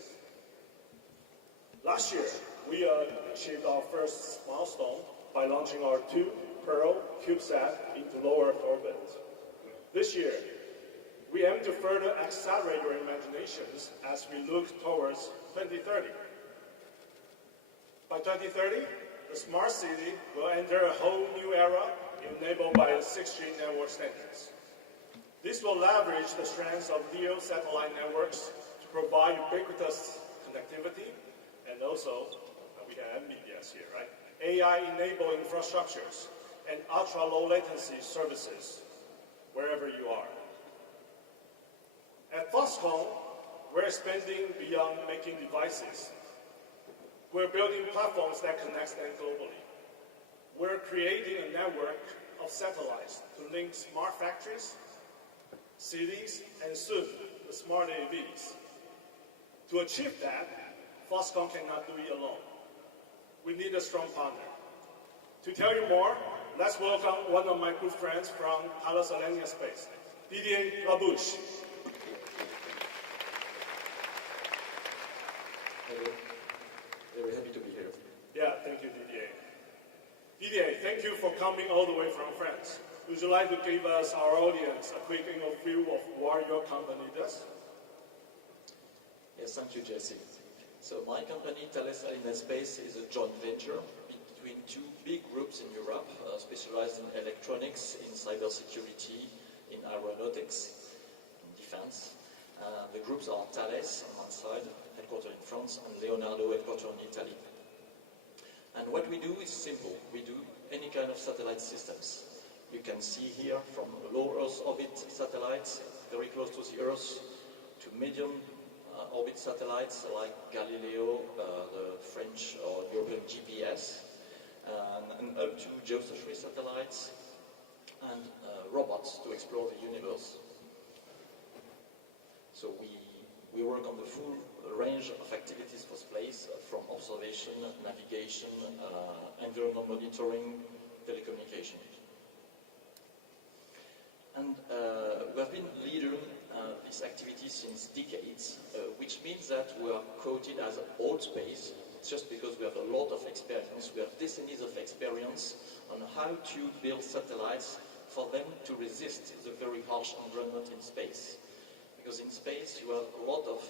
Last year, we achieved our first milestone by launching our 2 Pearl CubeSat into low Earth orbit. This year, we aim to further accelerate your imaginations as we look towards 2030. By 2030, the smart city will enter a whole new era enabled by the 6G network standards. This will leverage the strengths of LEO satellite networks to provide ubiquitous connectivity, and also, we have Nvidia here, right? AI-enabled infrastructures and ultra-low latency services wherever you are. At Foxconn, we're expanding beyond making devices. We're building platforms that connect them globally. We're creating a network of satellites to link smart factories, cities, and soon, the smart AVs. To achieve that, Foxconn cannot do it alone. We need a strong partner. To tell you more, let's welcome one of my good friends from Thales Alenia Space, Didier Labouche. Hello. Very happy to be here. Yeah, thank you, Didier. Didier, thank you for coming all the way from France. Would you like to give us, our audience, a quick overview of what your company does? Yes, thank you, Jesse. So my company, Thales Alenia Space, is a joint venture between 2 big groups in Europe, specialized in electronics, in cybersecurity, in aeronautics, in defense. The groups are Thales on one side, headquartered in France, and Leonardo, headquartered in Italy. And what we do is simple. We do any kind of satellite systems. You can see here from low Earth orbit satellites, very close to the Earth, to medium orbit satellites like Galileo, the French or European GPS, and up to geostationary satellites, and robots to explore the universe. So we work on the full range of activities for space, from observation, navigation, environmental monitoring, telecommunication. And we have been leading this activity since decades, which means that we are quoted as old space, just because we have a lot of experience. We have decennies of experience on how to build satellites for them to resist the very harsh environment in space. Because in space you have a lot of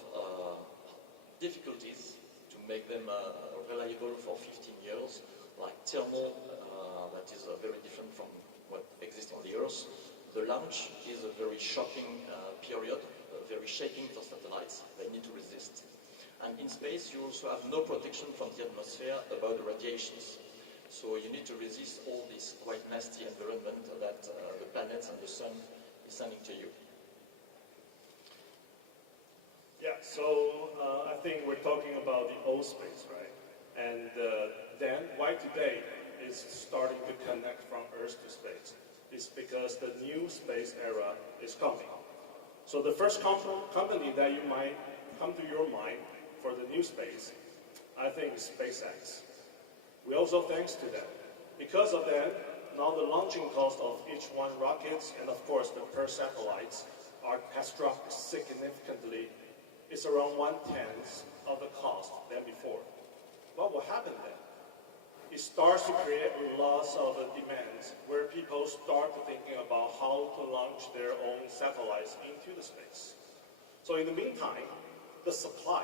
difficulties to make them reliable for 15 years, like thermal, that is very different from what exists on the Earth. The launch is a very shocking period, very shaking for satellites. They need to resist. And in space, you also have no protection from the atmosphere about the radiations. So you need to resist all this quite nasty environment that the planets and the sun is sending to you. Yeah, so I think we're talking about the old space, right? And then why today is starting to connect from Earth to space? Is because the new space era is coming. So the first company that you might come to your mind for the new space, I think is SpaceX. We also thanks to them. Because of that, now the launching cost of each one rockets and of course the per satellites has dropped significantly. It's around 1/10 of the cost than before. What will happen then? It starts to create lots of demands where people start thinking about how to launch their own satellites into the space. So in the meantime, the supply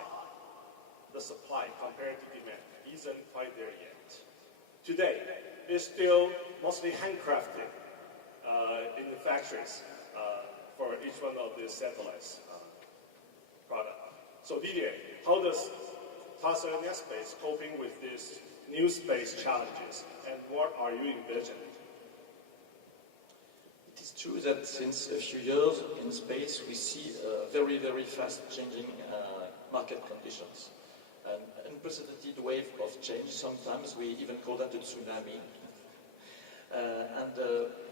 compared to demand isn't quite there yet. Today, it's still mostly handcrafted in the factories for each one of these satellites product. So Didier, how does Thales Alenia Space coping with these new space challenges, and what are you envisioning? It is true that since a few years in space we see very, very fast changing market conditions. An unprecedented wave of change, sometimes we even call that a tsunami.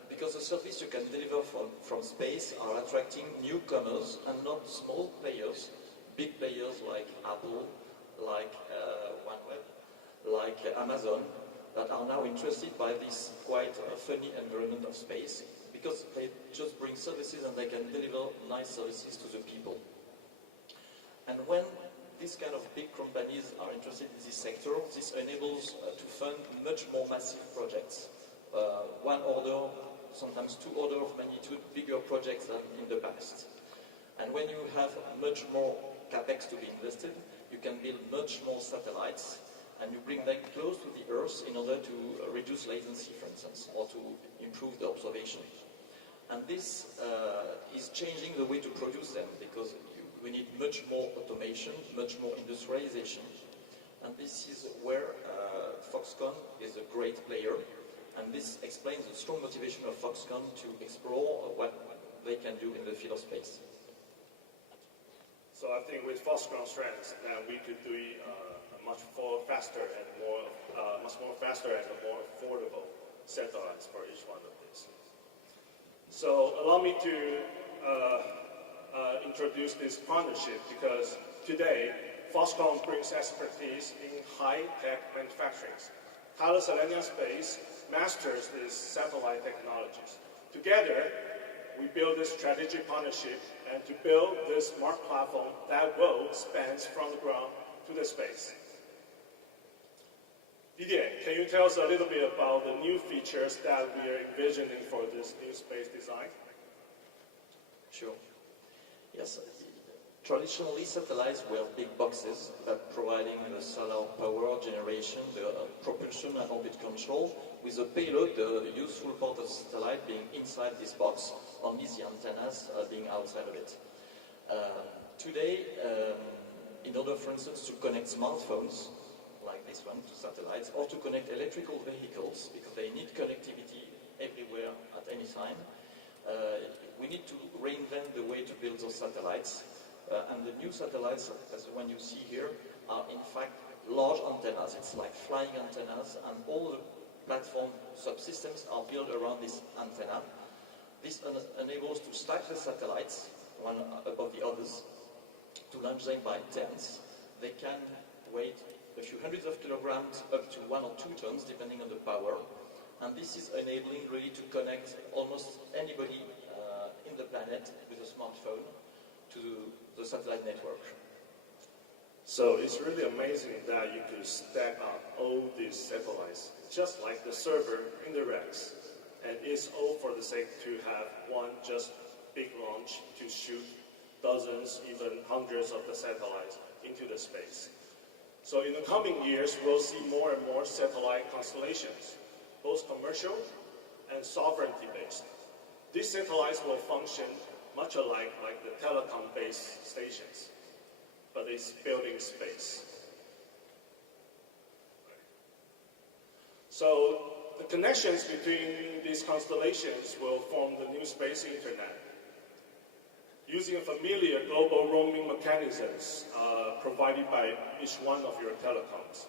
Because the service you can deliver from space are attracting newcomers and not small players, big players like Apple, like OneWeb, like Amazon, that are now interested by this quite funny environment of space, because they just bring services and they can deliver nice services to the people. And when these kind of big companies are interested in this sector, this enables to fund much more massive projects. One order, sometimes two orders of magnitude bigger projects than in the past. And when you have much more capex to be invested, you can build much more satellites, and you bring them close to the Earth in order to reduce latency, for instance, or to improve the observation. And this is changing the way to produce them, because we need much more automation, much more industrialization. And this is where Foxconn is a great player, and this explains the strong motivation of Foxconn to explore what they can do in the field of space. So I think with Foxconn's strengths, now we could do much more faster and more affordable satellites for each one of these. So allow me to introduce this partnership, because today Foxconn brings expertise in high-tech manufacturing. Thales Alenia Space masters these satellite technologies. Together, we build this strategic partnership and to build this smart platform that will span from the ground to the space. Didier, can you tell us a little bit about the new features that we are envisioning for this new space design? Sure. Yes. Traditionally, satellites were big boxes providing the solar power generation, the propulsion and orbit control, with the payload, the useful part of the satellite being inside this box, only the antennas being outside of it. Today, in order, for instance, to connect smartphones, like this one, to satellites, or to connect electrical vehicles, because they need connectivity everywhere at any time, we need to reinvent the way to build those satellites. And the new satellites, as the one you see here, are in fact large antennas. It's like flying antennas, and all the platform subsystems are built around this antenna. This enables to stack the satellites, one above the others, to launch them by tens. They can weigh a few hundreds of kilograms up to 1 or 2 tons, depending on the power. And this is enabling really to connect almost anybody in the planet with a smartphone to the satellite network. So it's really amazing that you could stack up all these satellites, just like the server in the racks. And it's all for the sake to have one just big launch to shoot dozens, even hundreds of the satellites into the space. So in the coming years, we'll see more and more satellite constellations, both commercial and sovereignty-based. These satellites will function much alike like the telecom-based stations, but it's built in space. So the connections between these constellations will form the new space internet, using familiar global roaming mechanisms provided by each one of your telecoms.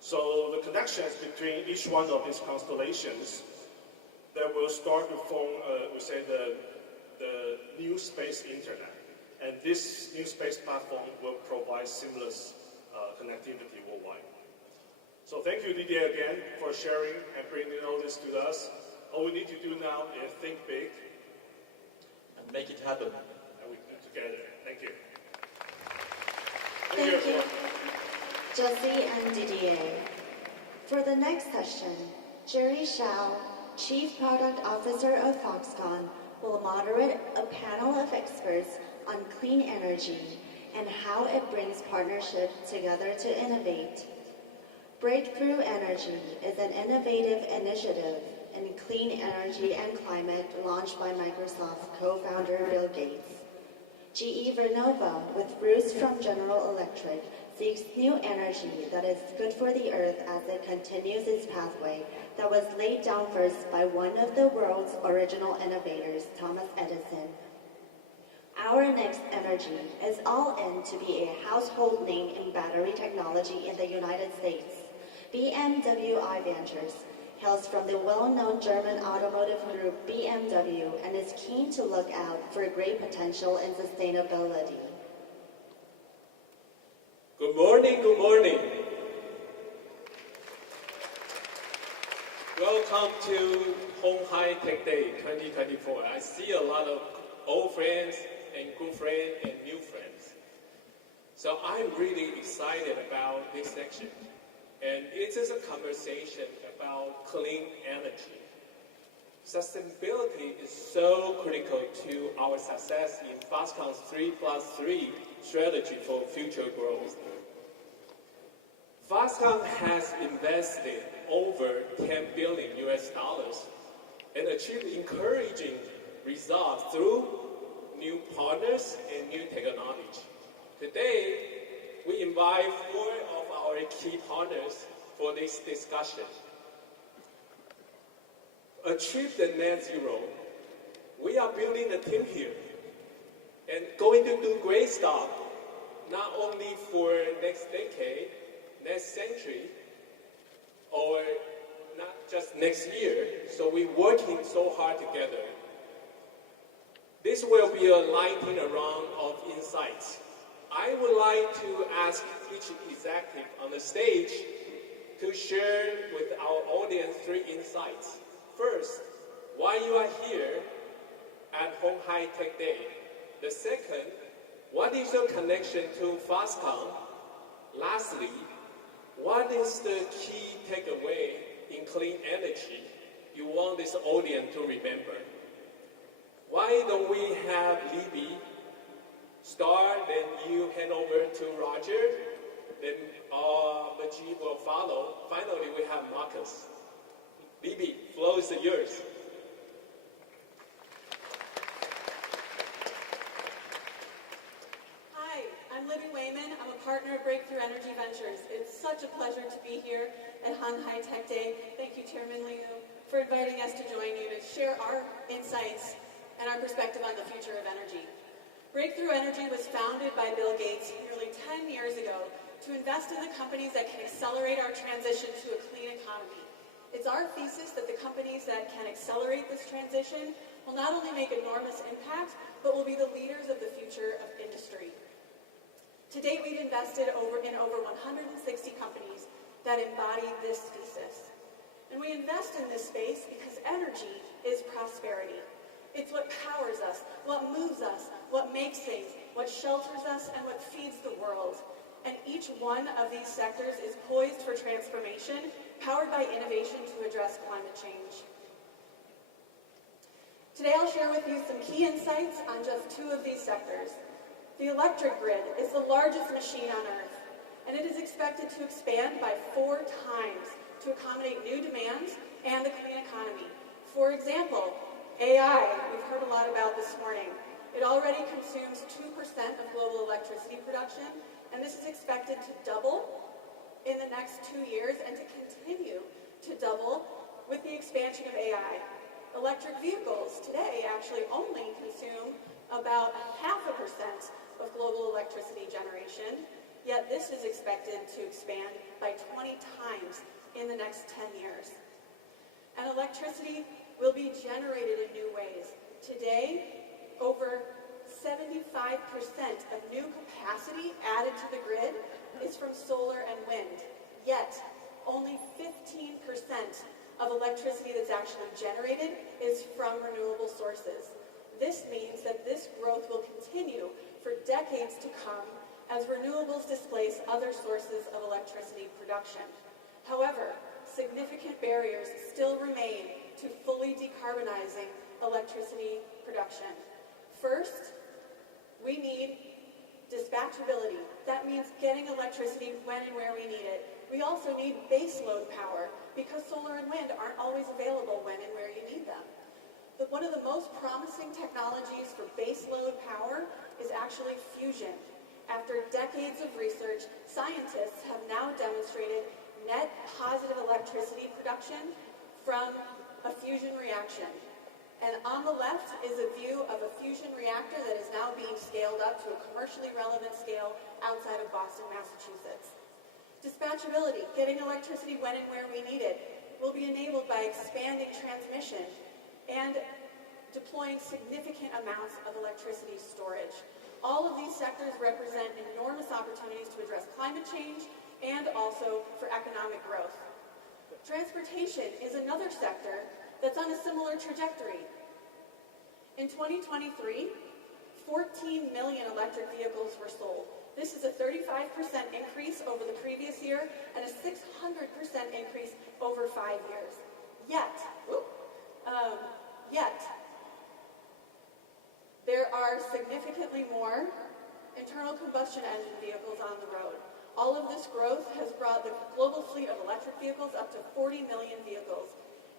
So the connections between each one of these constellations that will start to form, we say, the new space internet. And this new space platform will provide seamless connectivity worldwide. So thank you, Didier, again, for sharing and bringing all this to us. All we need to do now is think big. And make it happen. And we do it together. Thank you. Thank you, Jesse and Didier. For the next session, Jerry Shao, Chief Product Officer of Foxconn, will moderate a panel of experts on clean energy and how it brings partnerships together to innovate. Breakthrough Energy is an innovative initiative in clean energy and climate launched by Microsoft co-founder Bill Gates. GE Vernova, with roots from General Electric, seeks new energy that is good for the Earth as it continues its pathway that was laid down first by one of the world's original innovators, Thomas Edison. Our Next Energy is all in to be a household name in battery technology in the United States. BMW i Ventures hails from the well-known German automotive group BMW and is keen to look out for great potential in sustainability. Good morning, good morning. Welcome to鴻海Tech Day 2024. I see a lot of old friends and good friends and new friends. So I'm really excited about this section and it is a conversation about clean energy. Sustainability is so critical to our success in Foxconn's 3+3 strategy for future growth. Foxconn has invested over $10 billion and achieved encouraging results through new partners and new technology. Today, we invite 4 of our key partners for this discussion. Achieve the net zero. We are building a team here and going to do great stuff, not only for next decade, next century, or not just next year. So we're working so hard together. This will be a lightning round of insights. I would like to ask each executive on the stage to share with our audience 3 insights. First, why you are here at鴻海Tech Day. The second, what is your connection to Foxconn? Lastly, what is the key takeaway in clean energy you want this audience to remember? Why don't we have Libby start, then you hand over to Roger, then Majid will follow. Finally, we have Marcus. Libby, floor is yours. Hi, I'm Libby Wayman. I'm a partner at Breakthrough Energy Ventures. It's such a pleasure to be here at鴻海Tech Day. Thank you, Chairman Liu, for inviting us to join you to share our insights and our perspective on the future of energy. Breakthrough Energy was founded by Bill Gates nearly 10 years ago to invest in the companies that can accelerate our transition to a clean economy. It's our thesis that the companies that can accelerate this transition will not only make enormous impact, but will be the leaders of the future of industry. To date, we've invested in over 160 companies that embody this thesis. And we invest in this space because energy is prosperity. It's what powers us, what moves us, what makes things, what shelters us, and what feeds the world. And each one of these sectors is poised for transformation, powered by innovation to address climate change. Today I'll share with you some key insights on just 2 of these sectors. The electric grid is the largest machine on Earth, and it is expected to expand by 4 times to accommodate new demands and the clean economy. For example, AI, we've heard a lot about this morning. It already consumes 2% of global electricity production, and this is expected to double in the next 2 years and to continue to double with the expansion of AI. Electric vehicles today actually only consume about 0.5% of global electricity generation, yet this is expected to expand by 20 times in the next 10 years. And electricity will be generated in new ways. Today, over 75% of new capacity added to the grid is from solar and wind, yet only 15% of electricity that's actually generated is from renewable sources. This means that this growth will continue for decades to come as renewables displace other sources of electricity production. However, significant barriers still remain to fully decarbonizing electricity production. First, we need dispatchability. That means getting electricity when and where we need it. We also need baseload power because solar and wind aren't always available when and where you need them. But one of the most promising technologies for baseload power is actually fusion. After decades of research, scientists have now demonstrated net positive electricity production from a fusion reaction. And on the left is a view of a fusion reactor that is now being scaled up to a commercially relevant scale outside of Boston, Massachusetts. Dispatchability, getting electricity when and where we need it, will be enabled by expanding transmission and deploying significant amounts of electricity storage. All of these sectors represent enormous opportunities to address climate change and also for economic growth. Transportation is another sector that's on a similar trajectory. In 2023, 14 million electric vehicles were sold. This is a 35% increase over the previous year and a 600% increase over 5 years. Yet, there are significantly more internal combustion engine vehicles on the road. All of this growth has brought the global fleet of electric vehicles up to 40 million vehicles,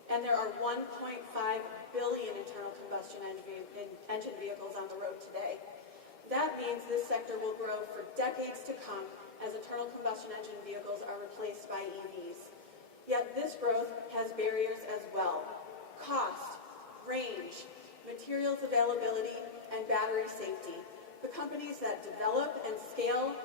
and there are 1.5 billion internal combustion engine vehicles on the road today. That means this sector will grow for decades to come as internal combustion engine vehicles are replaced by EVs. Yet this growth has barriers as well: cost, range, materials availability, and battery safety. The companies that develop and scale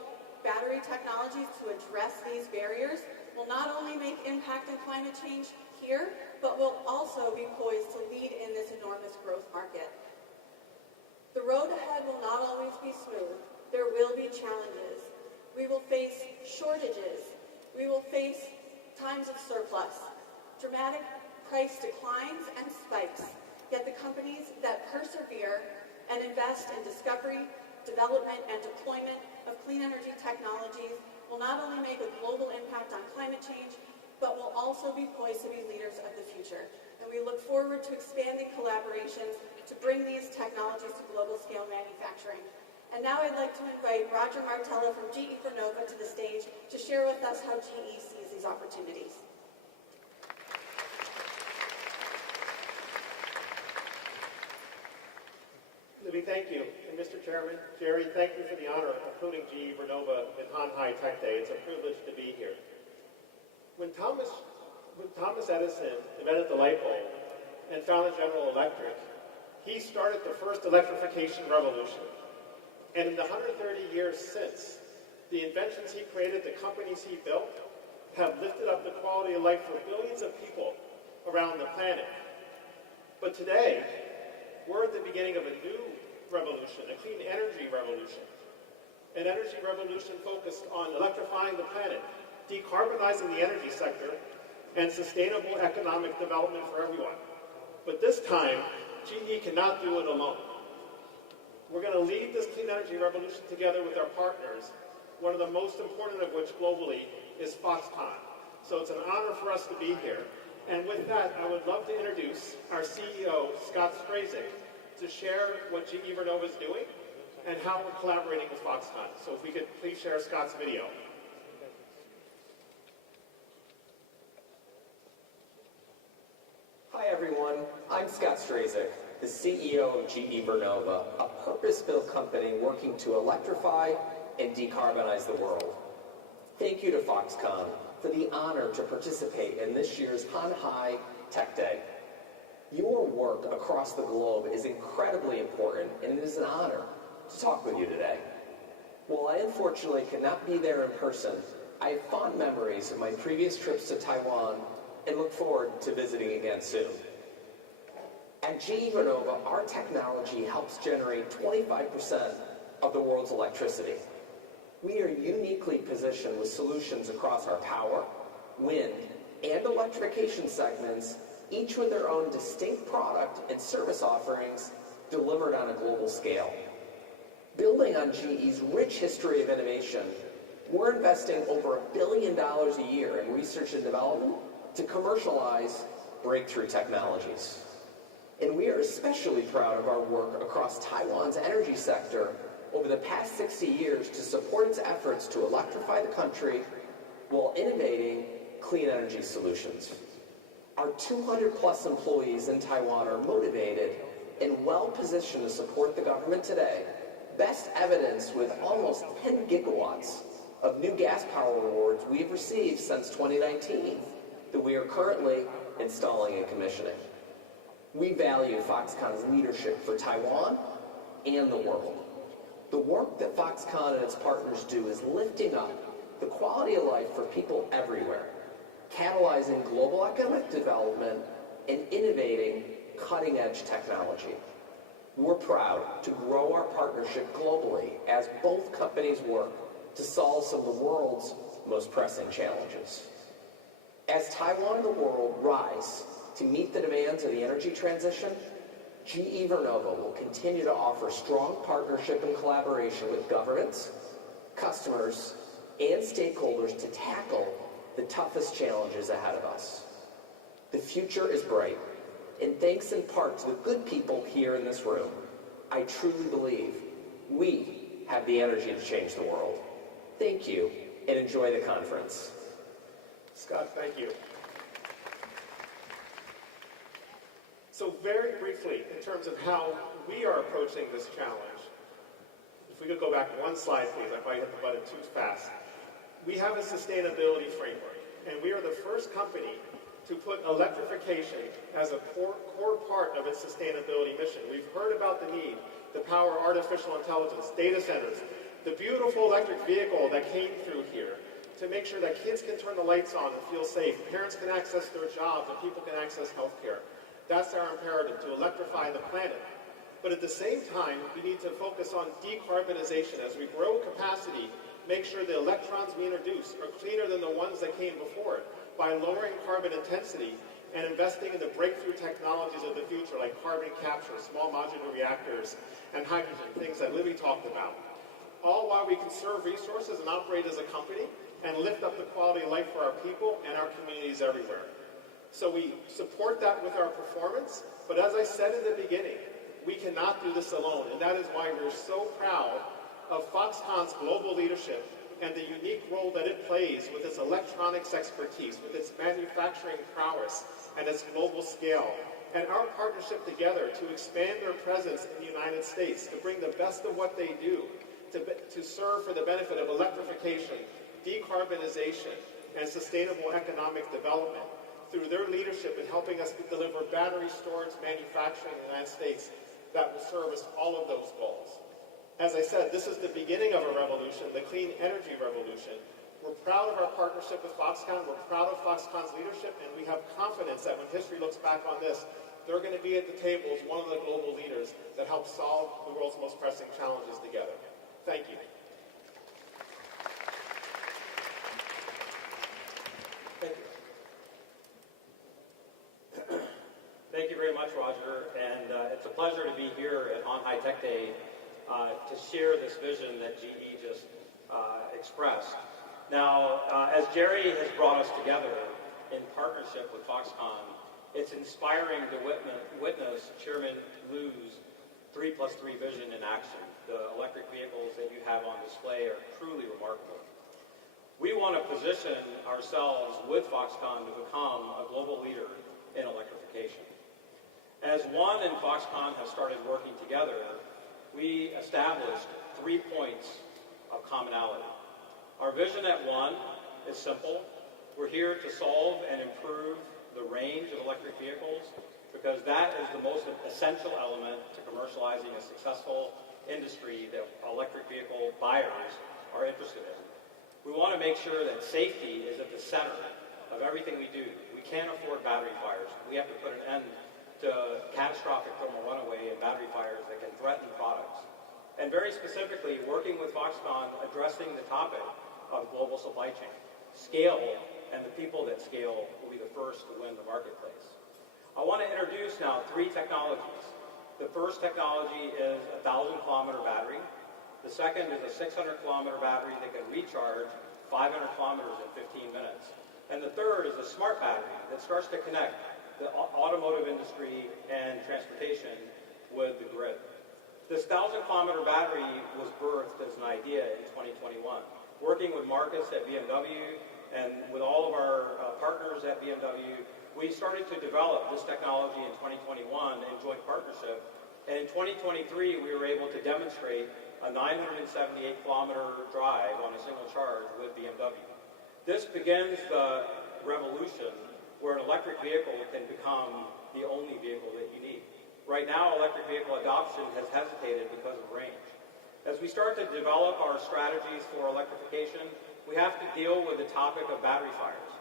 battery technologies to address these barriers will not only make impact on climate change here, but will also be poised to lead in this enormous growth market. The road ahead will not always be smooth. There will be challenges. We will face shortages. We will face times of surplus, dramatic price declines and spikes. Yet the companies that persevere and invest in discovery, development, and deployment of clean energy technologies will not only make a global impact on climate change, but will also be poised to be leaders of the future. And we look forward to expanding collaborations to bring these technologies to global scale manufacturing. And now I'd like to invite Roger Martella from GE Vernova to the stage to share with us how GE sees these opportunities. Libby, thank you. And Mr. Chairman, Jerry, thank you for the honor of including GE Vernova in Hanhai Tech Day. It's a privilege to be here. When Thomas Edison invented the light bulb and founded General Electric, he started the first electrification revolution. And in the 130 years since, the inventions he created, the companies he built, have lifted up the quality of life for billions of people around the planet. But today, we're at the beginning of a new revolution, a clean energy revolution. An energy revolution focused on electrifying the planet, decarbonizing the energy sector, and sustainable economic development for everyone. But this time, GE cannot do it alone. We're going to lead this clean energy revolution together with our partners, one of the most important of which globally is Foxconn. So it's an honor for us to be here. And with that, I would love to introduce our CEO, Scott Strazik, to share what GE Vernova is doing and how we're collaborating with Foxconn. So if we could please share Scott's video. Hi everyone, I'm Scott Strazik, the CEO of GE Vernova, a purpose-built company working to electrify and decarbonize the world. Thank you to Foxconn for the honor to participate in this year's Hanhai Tech Day. Your work across the globe is incredibly important, and it is an honor to talk with you today. While I unfortunately cannot be there in person, I have fond memories of my previous trips to Taiwan and look forward to visiting again soon. At GE Vernova, our technology helps generate 25% of the world's electricity. We are uniquely positioned with solutions across our power, wind, and electrification segments, each with their own distinct product and service offerings delivered on a global scale. Building on GE's rich history of innovation, we're investing over $1 billion a year in research and development to commercialize breakthrough technologies. And we are especially proud of our work across Taiwan's energy sector over the past 60 years to support its efforts to electrify the country while innovating clean energy solutions. Our 200-plus employees in Taiwan are motivated and well-positioned to support the government today, best evidenced with almost 10 gigawatts of new gas power awards we've received since 2019 that we are currently installing and commissioning. We value Foxconn's leadership for Taiwan and the world. The work that Foxconn and its partners do is lifting up the quality of life for people everywhere, catalyzing global economic development and innovating cutting-edge technology. We're proud to grow our partnership globally as both companies work to solve some of the world's most pressing challenges. As Taiwan and the world rise to meet the demands of the energy transition, GE Vernova will continue to offer strong partnership and collaboration with governments, customers, and stakeholders to tackle the toughest challenges ahead of us. The future is bright, and thanks in part to the good people here in this room, I truly believe we have the energy to change the world. Thank you, and enjoy the conference. Scott, thank you. So very briefly, in terms of how we are approaching this challenge, if we could go back one slide, please. I probably hit the button too fast. We have a sustainability framework, and we are the first company to put electrification as a core part of its sustainability mission. We've heard about the need to power artificial intelligence, data centers, the beautiful electric vehicle that came through here to make sure that kids can turn the lights on and feel safe, parents can access their jobs, and people can access healthcare. That's our imperative, to electrify the planet. But at the same time, we need to focus on decarbonization. As we grow capacity, make sure the electrons we introduce are cleaner than the ones that came before it by lowering carbon intensity and investing in the breakthrough technologies of the future like carbon capture, small modular reactors, and hydrogen, things that Libby talked about. All while we conserve resources and operate as a company and lift up the quality of life for our people and our communities everywhere. So we support that with our performance, but as I said in the beginning, we cannot do this alone, and that is why we're so proud of Foxconn's global leadership and the unique role that it plays with its electronics expertise, with its manufacturing prowess, and its global scale, and our partnership together to expand their presence in the United States, to bring the best of what they do, to serve for the benefit of electrification, decarbonization, and sustainable economic development through their leadership in helping us to deliver battery storage manufacturing in the United States that will service all of those goals. As I said, this is the beginning of a revolution, the clean energy revolution. We're proud of our partnership with Foxconn. We're proud of Foxconn's leadership, and we have confidence that when history looks back on this, they're going to be at the table as one of the global leaders that help solve the world's most pressing challenges together. Thank you. Thank you very much, Roger, and it's a pleasure to be here at鴻海Tech Day to share this vision that GE just expressed. Now, as Jerry has brought us together in partnership with Foxconn, it's inspiring to witness Chairman Liu's 3+3 vision in action. The electric vehicles that you have on display are truly remarkable. We want to position ourselves with Foxconn to become a global leader in electrification. As One and Foxconn have started working together, we established 3 points of commonality. Our vision at One is simple. We're here to solve and improve the range of electric vehicles because that is the most essential element to commercializing a successful industry that electric vehicle buyers are interested in. We want to make sure that safety is at the center of everything we do. We can't afford battery fires. We have to put an end to catastrophic thermal runaway and battery fires that can threaten products. And very specifically, working with Foxconn, addressing the topic of global supply chain. Scale and the people that scale will be the first to win the marketplace. I want to introduce now 3 technologies. The first technology is a 1,000-kilometer battery. The second is a 600-kilometer battery that can recharge 500 kilometers in 15 minutes. And the third is a smart battery that starts to connect the automotive industry and transportation with the grid. This 1,000-kilometer battery was birthed as an idea in 2021. Working with Marcus at BMW and with all of our partners at BMW, we started to develop this technology in 2021 in joint partnership. And in 2023, we were able to demonstrate a 978-kilometer drive on a single charge with BMW. This begins the revolution where an electric vehicle can become the only vehicle that you need. Right now, electric vehicle adoption has hesitated because of range. As we start to develop our strategies for electrification, we have to deal with the topic of battery fires.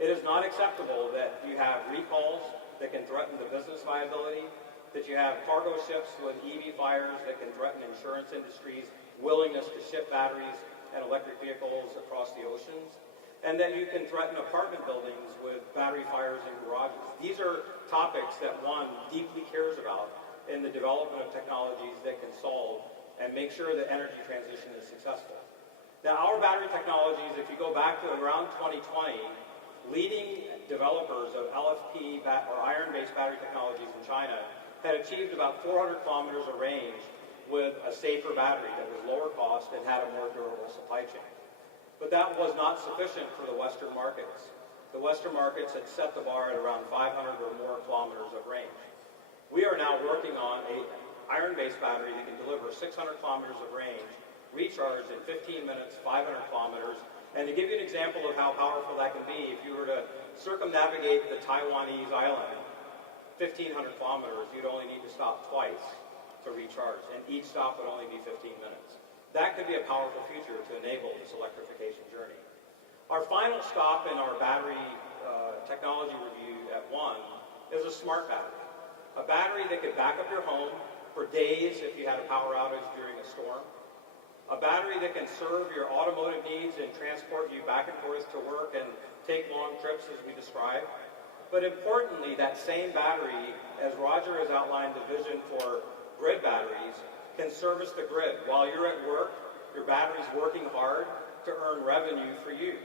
It is not acceptable that you have recalls that can threaten the business viability, that you have cargo ships with EV fires that can threaten insurance industries' willingness to ship batteries and electric vehicles across the oceans, and that you can threaten apartment buildings with battery fires in garages. These are topics that One deeply cares about in the development of technologies that can solve and make sure that energy transition is successful. Now, our battery technologies, if you go back to around 2020, leading developers of LFP or iron-based battery technologies in China had achieved about 400 kilometers of range with a safer battery that was lower cost and had a more durable supply chain. But that was not sufficient for the Western markets. The Western markets had set the bar at around 500 or more kilometers of range. We are now working on an iron-based battery that can deliver 600 kilometers of range, recharge in 15 minutes, 500 kilometers. And to give you an example of how powerful that can be, if you were to circumnavigate the Taiwanese island, 1,500 kilometers, you'd only need to stop twice to recharge, and each stop would only be 15 minutes. That could be a powerful future to enable this electrification journey. Our final stop in our battery technology review at one is a smart battery. A battery that could back up your home for days if you had a power outage during a storm. A battery that can serve your automotive needs and transport you back and forth to work and take long trips as we described. But importantly, that same battery, as Roger has outlined the vision for grid batteries, can service the grid. While you're at work, your battery's working hard to earn revenue for you.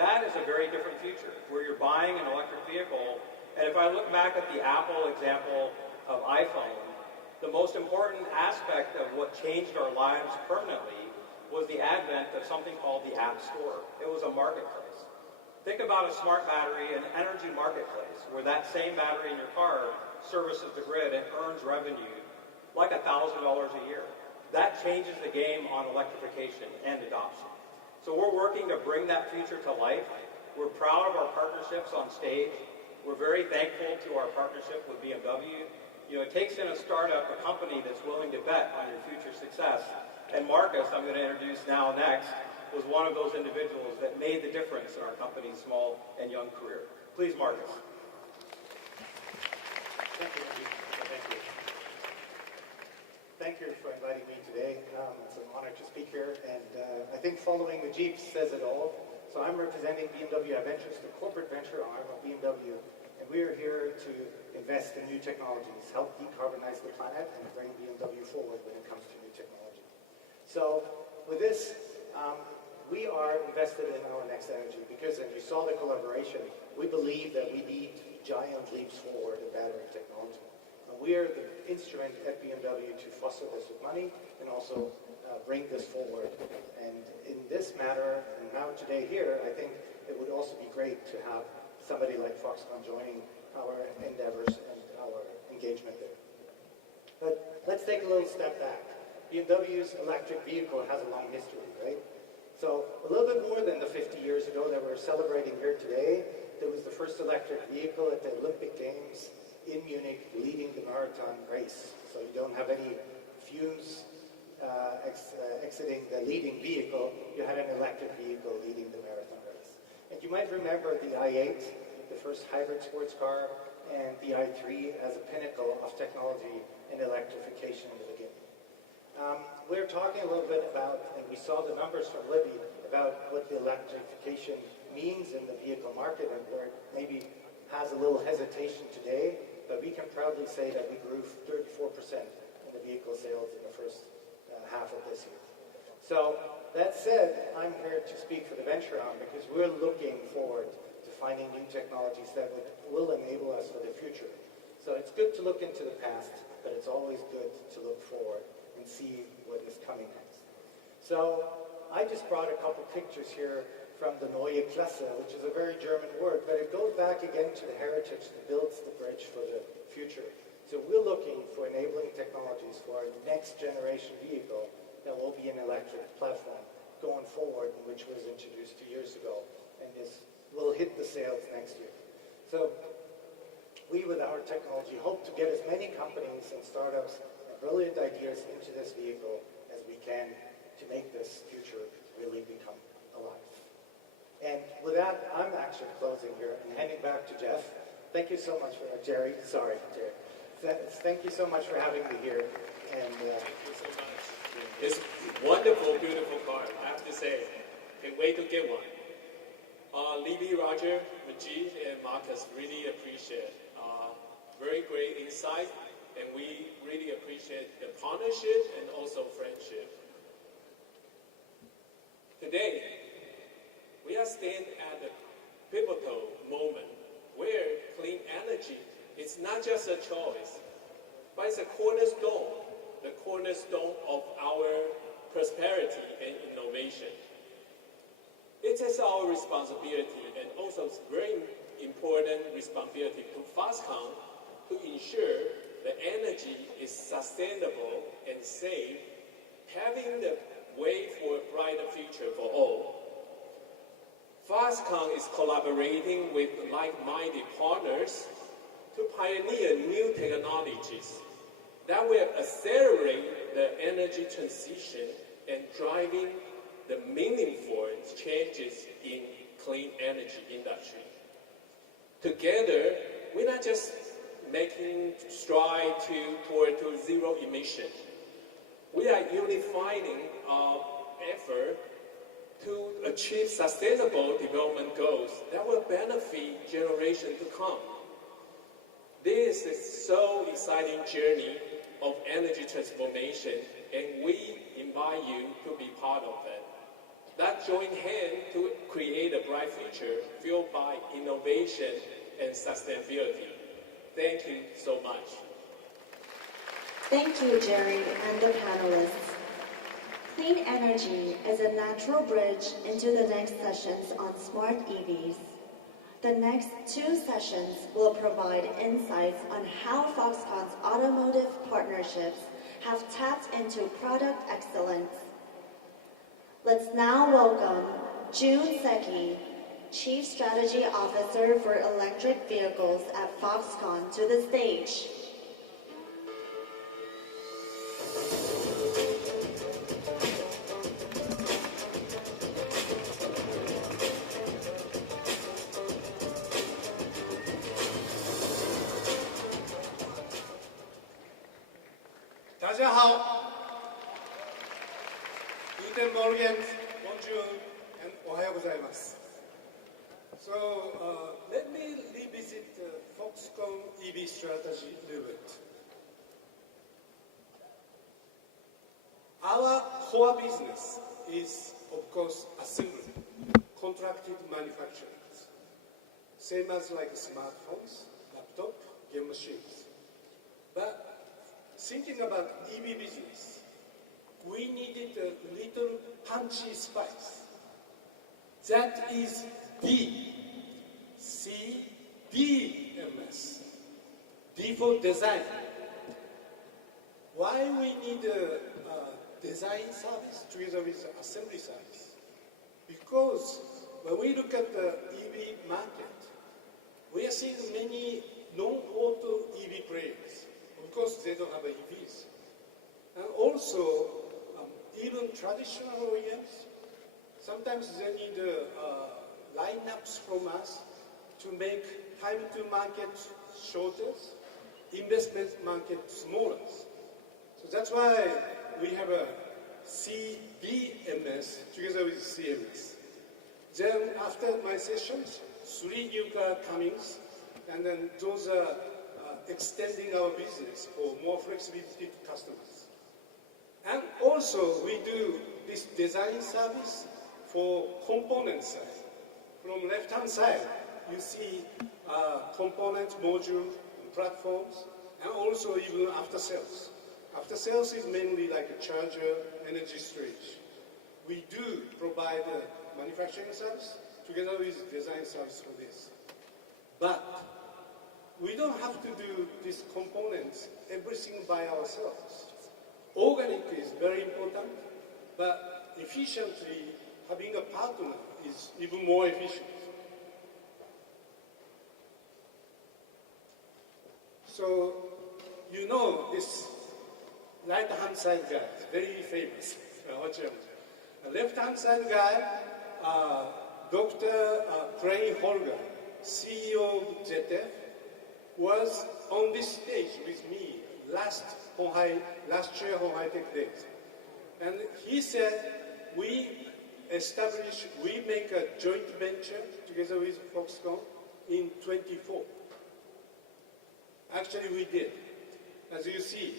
That is a very different future, where you're buying an electric vehicle. And if I look back at the Apple example of iPhone, the most important aspect of what changed our lives permanently was the advent of something called the App Store. It was a marketplace. Think about a smart battery, an energy marketplace, where that same battery in your car services the grid and earns revenue like $1,000 a year. That changes the game on electrification and adoption. So we're working to bring that future to life. We're proud of our partnerships on stage. We're very thankful to our partnership with BMW. You know, it takes in a startup, a company that's willing to bet on your future success. And Marcus, I'm going to introduce now next, was one of those individuals that made the difference in our company's small and young career. Please, Marcus. Thank you, Andy. Thank you. Thank you for inviting me today. It's an honor to speak here. And I think following the Jeep says it all. So I'm representing BMW Ventures, the corporate venture arm of BMW. And we are here to invest in new technologies, help decarbonize the planet, and bring BMW forward when it comes to new technology. So with this, we are invested in our next energy because, as you saw the collaboration, we believe that we need giant leaps forward in battery technology. And we are the instrument at BMW to foster this with money and also bring this forward. And in this matter, and now today here, I think it would also be great to have somebody like Foxconn joining our endeavors and our engagement there. But let's take a little step back. BMW's electric vehicle has a long history, right? So a little bit more than the 50 years ago that we're celebrating here today, there was the first electric vehicle at the Olympic Games in Munich leading the marathon race. So you don't have any fumes exiting the leading vehicle, you had an electric vehicle leading the marathon race. And you might remember the i8, the first hybrid sports car, and the i3 as a pinnacle of technology and electrification in the beginning. We're talking a little bit about, and we saw the numbers from Libby, about what the electrification means in the vehicle market and where it maybe has a little hesitation today, but we can proudly say that we grew 34% in the vehicle sales in the first half of this year. So that said, I'm here to speak for the venture arm because we're looking forward to finding new technologies that will enable us for the future. So it's good to look into the past, but it's always good to look forward and see what is coming next. So I just brought a couple pictures here from the Neue Klasse, which is a very German word, but it goes back again to the heritage that builds the bridge for the future. So we're looking for enabling technologies for our next generation vehicle that will be an electric platform going forward, which was introduced 2 years ago, and this will hit the sales next year. So we, with our technology, hope to get as many companies and startups and brilliant ideas into this vehicle as we can to make this future really become alive. And with that, I'm actually closing here and handing back to Jeff. Thank you so much for Jerry. Sorry, Jerry. Thank you so much for having me here. And thank you so much. It's wonderful, beautiful car. I have to say, can't wait to get one. Libby, Roger, Majid, and Marcus really appreciate very great insight, and we really appreciate the partnership and also friendship. Today, we are standing at a pivotal moment where clean energy is not just a choice, but it's a cornerstone, the cornerstone of our prosperity and innovation. It is our responsibility and also very important responsibility to Foxconn to ensure the energy is sustainable and safe, paving the way for a brighter future for all. Foxconn is collaborating with like-minded partners to pioneer new technologies that will accelerate the energy transition and driving the meaningful changes in clean energy industry. Together, we're not just making stride toward zero emission. We are unifying our effort to achieve sustainable development goals that will benefit generations to come. This is so exciting journey of energy transformation, and we invite you to be part of it. Let's join hands to create a bright future fueled by innovation and sustainability. Thank you so much. Thank you, Jerry, and the panelists. Clean energy is a natural bridge into the next sessions on smart EVs. The next two sessions will provide insights on how Foxconn's automotive partnerships have tapped into product excellence. Let's now welcome Jun Seki, Chief Strategy Officer for Electric Vehicles at Foxconn, to the stage. Guten Morgen, bonjour, and ohayou gozaimasu. So, let me revisit Foxconn EV Strategy a little bit. Our core business is, of course, assembly, contracted manufacturing, same as like smartphones, laptop, game machines. But thinking about EV business, we needed a little punchy spice. That is D, CDMS, D for design. Why we need a design service together with assembly service? Because when we look at the EV market, we are seeing many non-auto EV players. Of course, they don't have EVs. And also, even traditional OEMs, sometimes they need lineups from us to make time to market shorter, investment market smaller. So that's why we have a CDMS together with CMS. Then after my sessions, 3 new car comings, and then those are extending our business for more flexibility to customers. And also, we do this design service for component side. From left-hand side, you see component, module, platforms, and also even after sales. After sales is mainly like a charger, energy storage. We do provide a manufacturing service together with design service for this. But we don't have to do these components, everything by ourselves. Organic is very important, but efficiently having a partner is even more efficient. So, you know this right-hand side guy, very famous. The left-hand side guy, Dr. Craig Holger, CEO of ZF, was on this stage with me last year鴻海Tech Days. And he said, we make a joint venture together with Foxconn in 24. Actually, we did. As you see,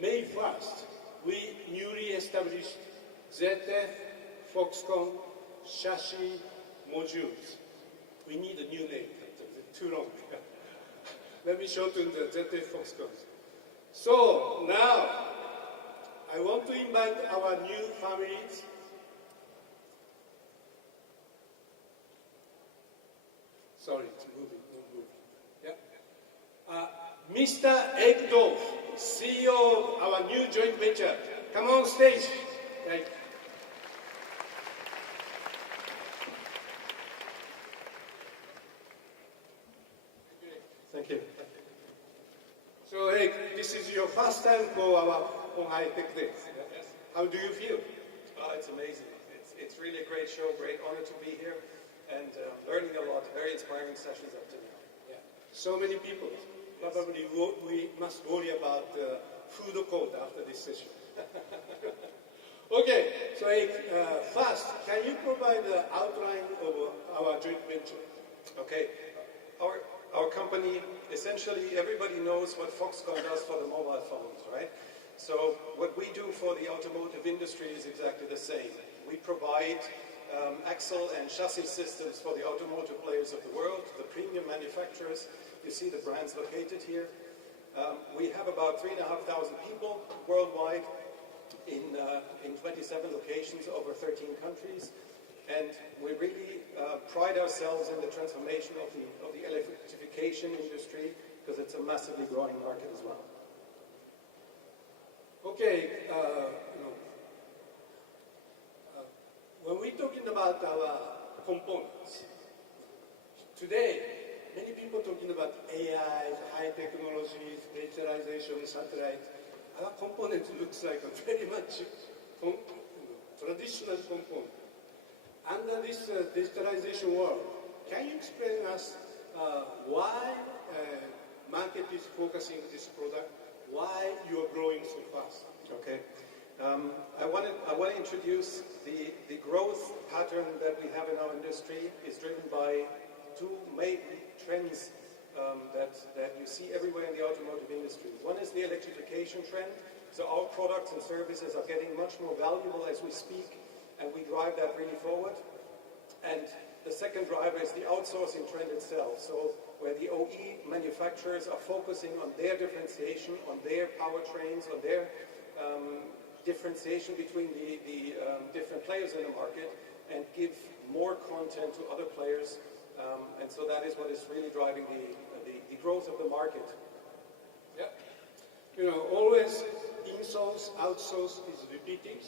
May 1st, we newly established ZF Foxconn chassis modules. We need a new name, too long. Let me shorten the ZF Foxconn. So now, I want to invite our new families. Sorry, it's moving, not moving. Yeah. Mr. Egdorf, CEO of our new joint venture. Come on stage. Right. Thank you. So, hey, this is your first time for our鴻海Tech Days. Yes. How do you feel? It's amazing. It's really a great show, great honor to be here, and learning a lot. Very inspiring sessions up to now. Yeah. So many people. Yes. Probably we must worry about food code after this session. Okay, so first, can you provide the outline of our joint venture? Okay. Our company, essentially, everybody knows what Foxconn does for the mobile phones, right? So what we do for the automotive industry is exactly the same. We provide axle and chassis systems for the automotive players of the world, the premium manufacturers. You see the brands located here. We have about 3,500 people worldwide in 27 locations over 13 countries. And we really pride ourselves in the transformation of the electrification industry because it's a massively growing market as well. Okay, when we're talking about our components, today many people talking about AI, high technologies, digitalization, satellite. Our component looks like a very much traditional component. Under this digitalization world, can you explain us why market is focusing on this product, why you are growing so fast? Okay. I want to introduce the growth pattern that we have in our industry is driven by two main trends that you see everywhere in the automotive industry. One is the electrification trend. So our products and services are getting much more valuable as we speak, and we drive that really forward. And the second driver is the outsourcing trend itself. So where the OE manufacturers are focusing on their differentiation, on their powertrains, on their differentiation between the different players in the market, and give more content to other players. And so that is what is really driving the growth of the market. Yeah. You know, always in-source, outsource is repeating.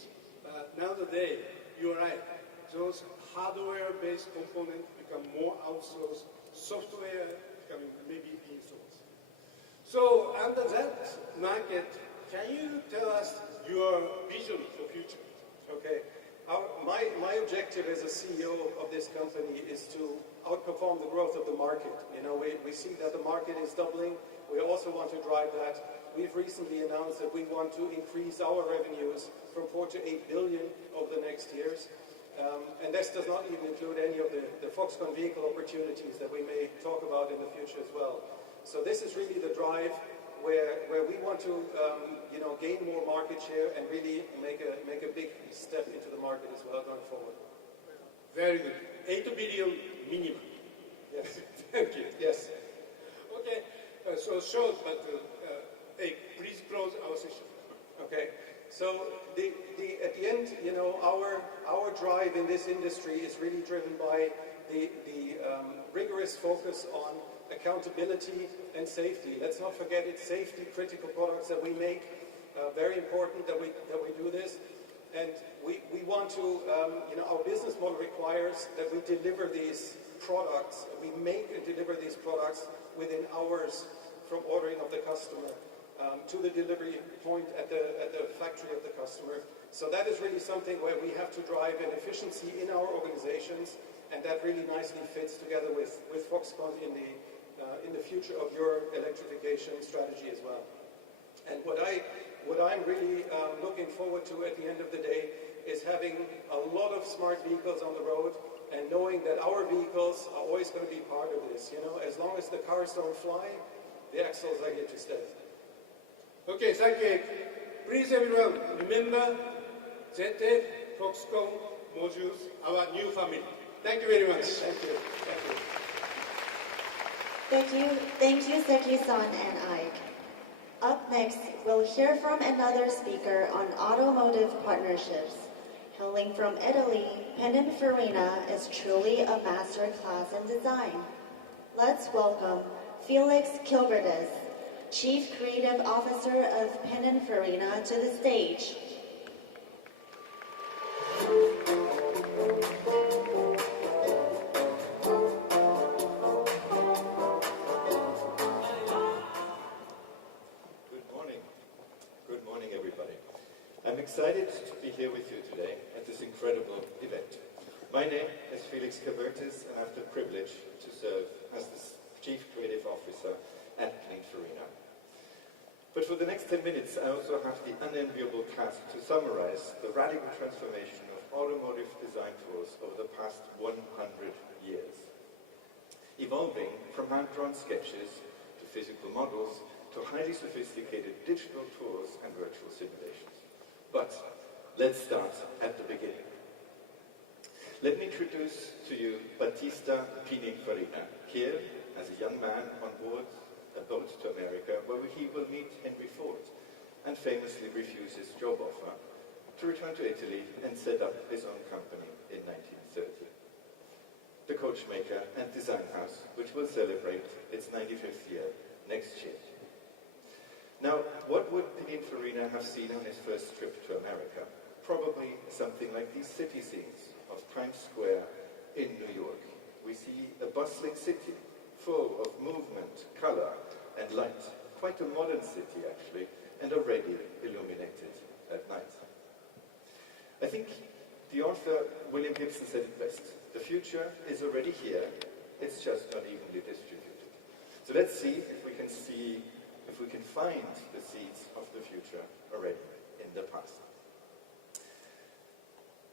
But nowadays, you're right. Those hardware-based components become more outsourced, software becoming maybe in-source. So under that market, can you tell us your vision for future? Okay. My objective as a CEO of this company is to outperform the growth of the market. You know, we see that the market is doubling. We also want to drive that. We've recently announced that we want to increase our revenues from 4 to 8 billion over the next years. And this does not even include any of the Foxconn vehicle opportunities that we may talk about in the future as well. So this is really the drive where we want to gain more market share and really make a big step into the market as well going forward. Very good. 8 billion minimum. Yes. Thank you. Yes. Okay. So short, but hey, please close our session. Okay. So at the end, you know, our drive in this industry is really driven by the rigorous focus on accountability and safety. Let's not forget it's safety critical products that we make. Very important that we do this. And we want to, our business model requires that we deliver these products, we make and deliver these products within hours from ordering of the customer to the delivery point at the factory of the customer. So that is really something where we have to drive an efficiency in our organizations, and that really nicely fits together with Foxconn in the future of your electrification strategy as well. And what I'm really looking forward to at the end of the day is having a lot of smart vehicles on the road and knowing that our vehicles are always going to be part of this. You know, as long as the cars don't fly, the axles are here to stay. Okay, thank you. Please everyone, remember ZF, Foxconn, modules, our new family. Thank you very much. Thank you. Thank you. Thank you, Seki-san and Ike. Up next, we'll hear from another speaker on automotive partnerships. Hailing from Italy, Pininfarina is truly a master class in design. Let's welcome Felix Kilbertis, Chief Creative Officer of Pininfarina, to the stage. Good morning, everybody. I'm excited to be here with you today at this incredible event. My name is Felix Kilbertis, and I have the privilege to serve as the Chief Creative Officer at Pininfarina. But for the next 10 minutes, I also have the unenviable task to summarize the radical transformation of automotive design tools over the past 100 years, evolving from hand-drawn sketches to physical models to highly sophisticated digital tools and virtual simulations. But let's start at the beginning. Let me introduce to you Battista Pininfarina, here as a young man on board a boat to America, where he will meet Henry Ford and famously refuse his job offer to return to Italy and set up his own company in 1930. The coachmaker and design house, which will celebrate its 95th year next year. Now, what would Pininfarina have seen on his first trip to America? Probably something like these city scenes of Times Square in New York. We see a bustling city full of movement, color, and light. Quite a modern city, actually, and already illuminated at night. I think the author William Gibson said it best. The future is already here, it's just not evenly distributed. So let's see if we can find the seeds of the future already in the past.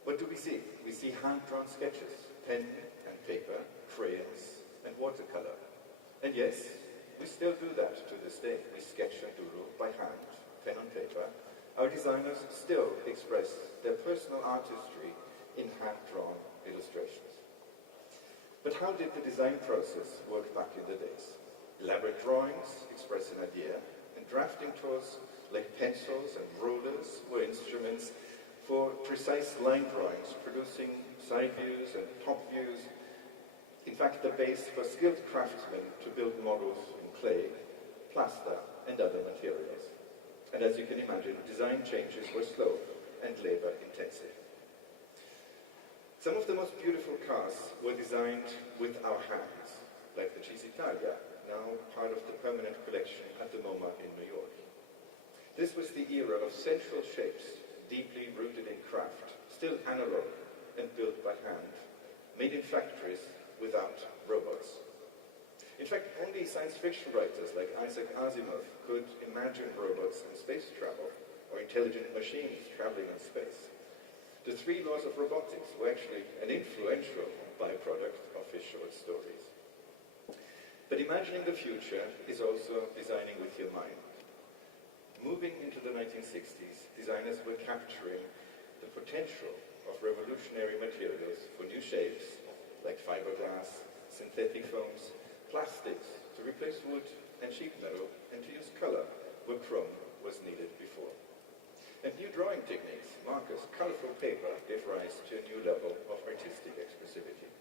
What do we see? We see hand-drawn sketches, pen and paper, crayons, and watercolor. And yes, we still do that to this day. We sketch and doodle by hand, pen on paper. Our designers still express their personal artistry in hand-drawn illustrations. But how did the design process work back in the days? Elaborate drawings express an idea, and drafting tools like pencils and rulers were instruments for precise line drawings, producing side views and top views. In fact, the base for skilled craftsmen to build models in clay, plaster, and other materials. And as you can imagine, design changes were slow and labor-intensive. Some of the most beautiful cars were designed with our hands, like the Italia, now part of the permanent collection at the MoMA in New York. This was the era of sensual shapes, deeply rooted in craft, still analog and built by hand, made in factories without robots. In fact, only science fiction writers like Isaac Asimov could imagine robots in space travel or intelligent machines traveling in space. The 3 laws of robotics were actually an influential byproduct of his short stories. But imagining the future is also designing with your mind. Moving into the 1960s, designers were capturing the potential of revolutionary materials for new shapes, like fiberglass, synthetic foams, plastics to replace wood and sheet metal, and to use color where chrome was needed before. And new drawing techniques, markers, colorful paper gave rise to a new level of artistic expressivity.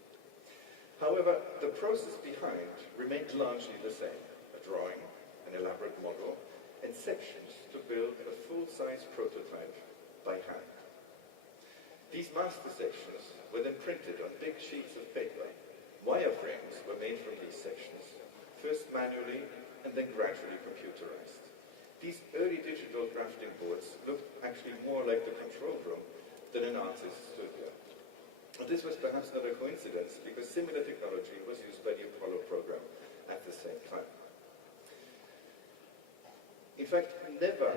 However, the process behind remained largely the same: a drawing, an elaborate model, and sections to build a full-size prototype by hand. These master sections were then printed on big sheets of paper. Wireframes were made from these sections, first manually and then gradually computerized. These early digital drafting boards looked actually more like the control room than an artist's studio. And this was perhaps not a coincidence, because similar technology was used by the Apollo program at the same time. In fact, never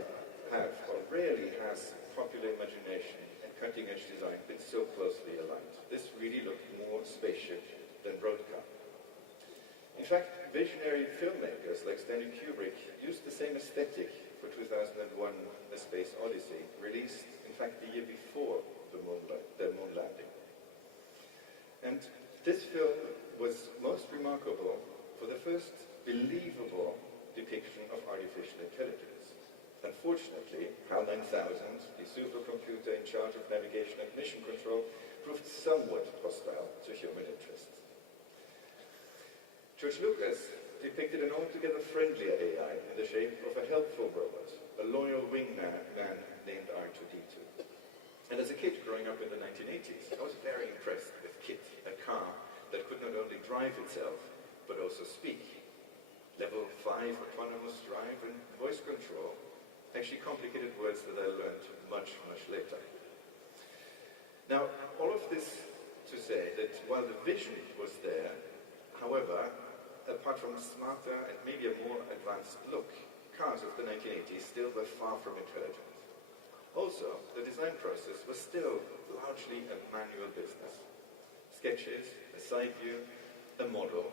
have, or rarely has, popular imagination and cutting-edge design been so closely aligned. This really looked more spaceship than road car. In fact, visionary filmmakers like Stanley Kubrick used the same aesthetic for 2001: A Space Odyssey, released, in fact, the year before the moon landing. And this film was most remarkable for the first believable depiction of artificial intelligence. Unfortunately, HAL 9000, the supercomputer in charge of navigation and mission control, proved somewhat hostile to human interests. George Lucas depicted an altogether friendlier AI in the shape of a helpful robot, a loyal wingman named R2-D2. And as a kid growing up in the 1980s, I was very impressed with KITT, a car that could not only drive itself, but also speak. Level 5 autonomous drive and voice control, actually complicated words that I learned much, much later. Now, all of this to say that while the vision was there, however, apart from smarter and maybe a more advanced look, cars of the 1980s still were far from intelligent. Also, the design process was still largely a manual business. Sketches, a side view, a model.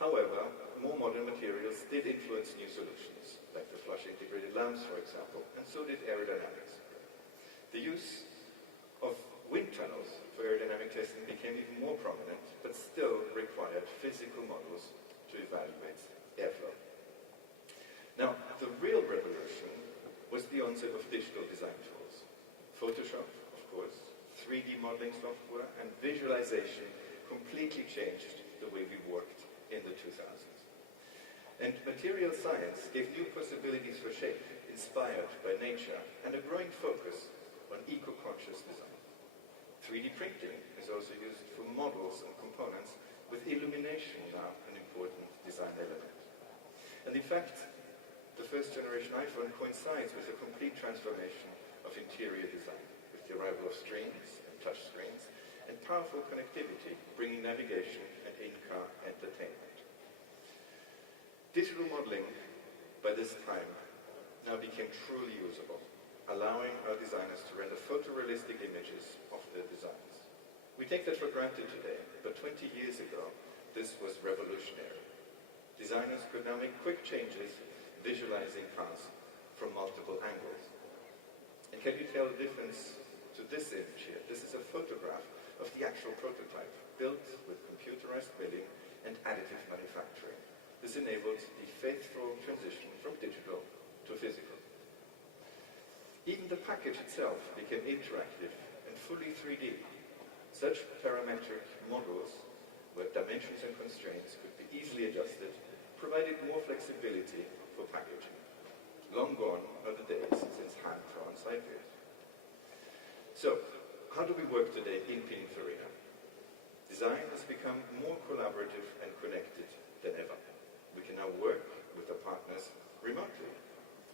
However, more modern materials did influence new solutions, like the flush integrated lamps, for example, and so did aerodynamics. The use of wind tunnels for aerodynamic testing became even more prominent, but still required physical models to evaluate airflow. Now, the real revolution was the onset of digital design tools. Photoshop, of course, 3D modeling software, and visualization completely changed the way we worked in the 2000s. And material science gave new possibilities for shape, inspired by nature, and a growing focus on eco-conscious design. 3D printing is also used for models and components, with illumination now an important design element. And in fact, the first generation iPhone coincides with a complete transformation of interior design, with the arrival of screens and touch screens, and powerful connectivity, bringing navigation and in-car entertainment. Digital modeling, by this time, now became truly usable, allowing our designers to render photorealistic images of their designs. We take that for granted today, but 20 years ago, this was revolutionary. Designers could now make quick changes, visualizing cars from multiple angles. And can you tell the difference to this image here? This is a photograph of the actual prototype, built with computerized milling and additive manufacturing. This enabled the faithful transition from digital to physical. Even the package itself became interactive and fully 3D. Such parametric models, where dimensions and constraints could be easily adjusted, provided more flexibility for packaging. Long gone are the days since hand-drawn side views. So, how do we work today in Pininfarina? Design has become more collaborative and connected than ever. We can now work with our partners remotely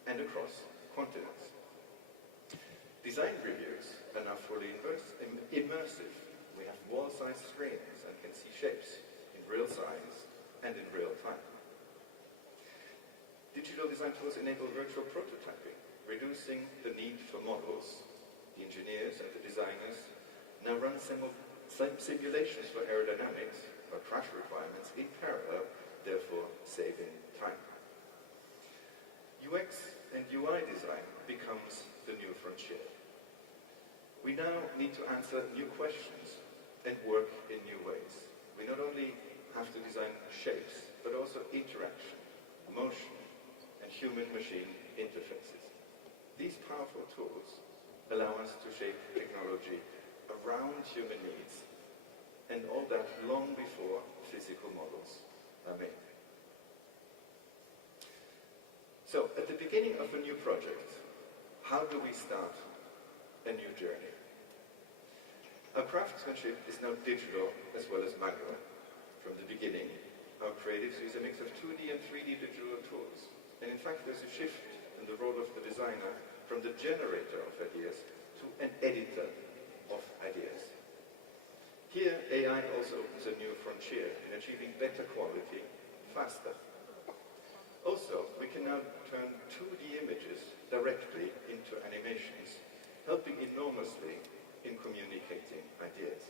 and across continents. Design reviews are now fully immersive. We have wall-sized screens and can see shapes in real size and in real time. Digital design tools enable virtual prototyping, reducing the need for models. The engineers and the designers now run simulations for aerodynamics or crash requirements in parallel, therefore saving time. UX and UI design becomes the new frontier. We now need to answer new questions and work in new ways. We not only have to design shapes, but also interaction, motion, and human-machine interfaces. These powerful tools allow us to shape technology around human needs, and all that long before physical models are made. So, at the beginning of a new project, how do we start a new journey? Our craftsmanship is now digital as well as manual. From the beginning, our creatives use a mix of 2D and 3D digital tools. And in fact, there's a shift in the role of the designer from the generator of ideas to an editor of ideas. Here, AI also opens a new frontier in achieving better quality faster. Also, we can now turn 2D images directly into animations, helping enormously in communicating ideas.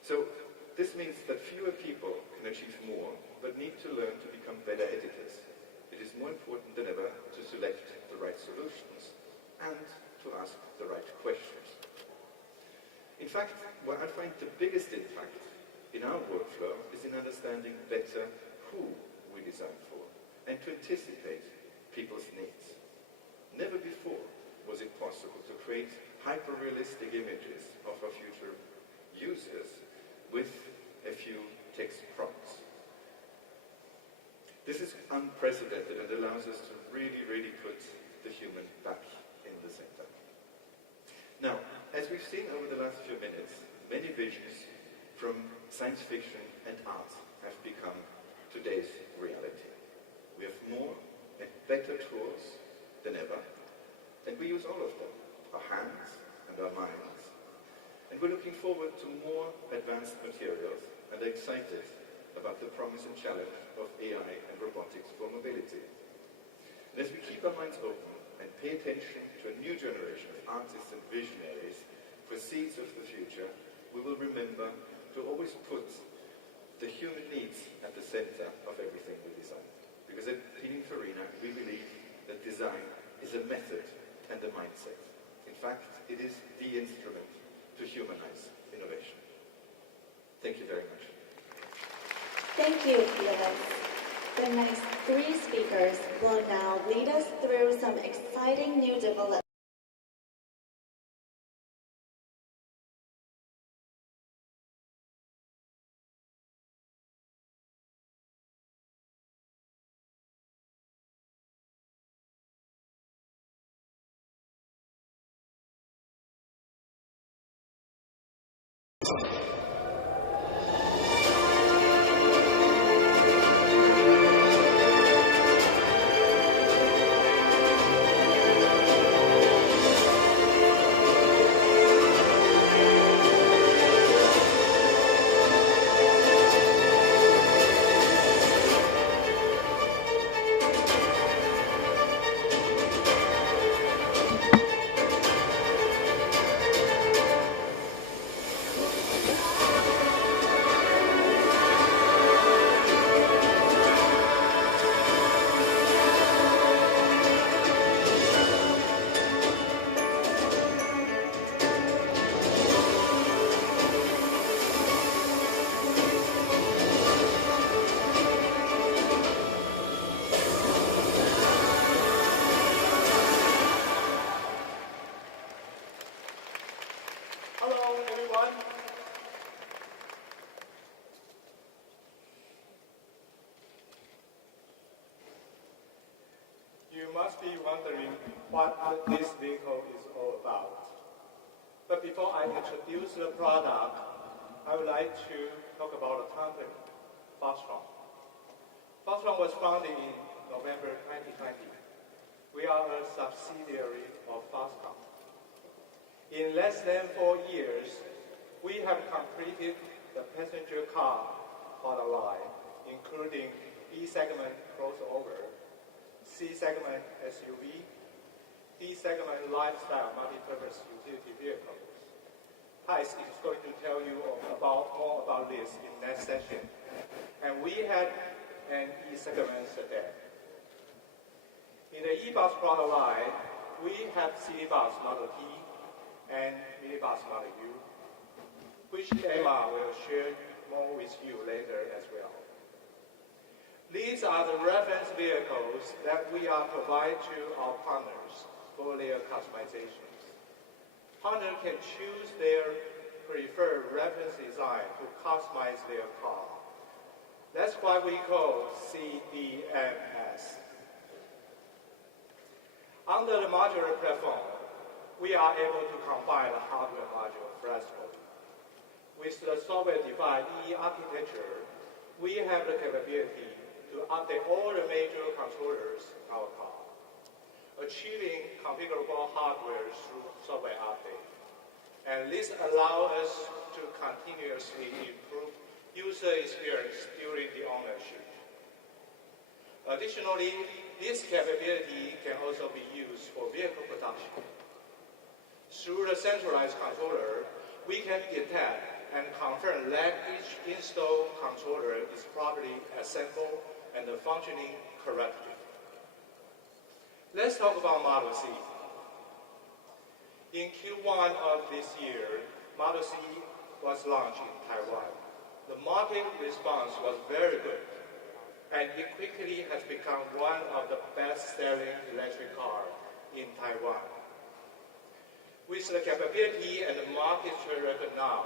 So, this means that fewer people can achieve more, but need to learn to become better editors. It is more important than ever to select the right solutions and to ask the right questions. In fact, what I find the biggest impact in our workflow is in understanding better who we design for and to anticipate people's needs. Never before was it possible to create hyper-realistic images of our future users with a few text prompts. This is unprecedented and allows us to really put the human back in the center. Now, as we've seen over the last few minutes, many visions from science fiction and art have become today's reality. We have more and better tools than ever, and we use all of them, our hands and our minds. And we're looking forward to more advanced materials and are excited about the promise and challenge of AI and robotics for mobility. And as we keep our minds open and pay attention to a new generation of artists and visionaries for seeds of the future, we will remember to always put the human needs at the center of everything we design. Because at Pininfarina, we believe that design is a method and a mindset. In fact, it is the instrument to humanize innovation. Thank you very much. Thank you, Felix. The next three speakers will now lead us through some exciting new developments. You must be wondering what this vehicle is all about. But before I introduce the product, I would like to talk about the company, Foxconn. Foxconn was founded in November 2020. We are a subsidiary of Foxconn. In less than 4 years, we have completed the passenger car product line, including B-segment crossover, C-segment SUV, D-segment lifestyle multi-purpose utility vehicles. Thijs is going to tell you more about this in next session. And we had an E-segment sedan. In the E-Bus product line, we have City Bus Model T and Minibus Model U, which Emma will share more with you later as well. These are the reference vehicles that we are providing to our partners for their customizations. Partners can choose their preferred reference design to customize their car. That's why we call CDMS. Under the modular platform, we are able to combine the hardware module flexibly. With the software-defined E architecture, we have the capability to update all the major controllers in our car, achieving configurable hardware through software update. And this allows us to continuously improve user experience during the ownership. Additionally, this capability can also be used for vehicle production. Through the centralized controller, we can detect and confirm that each installed controller is properly assembled and functioning correctly. Let's talk about Model C. In Q1 of this year, Model C was launched in Taiwan. The market response was very good, and it quickly has become one of the best-selling electric cars in Taiwan. With the capability and the market share now,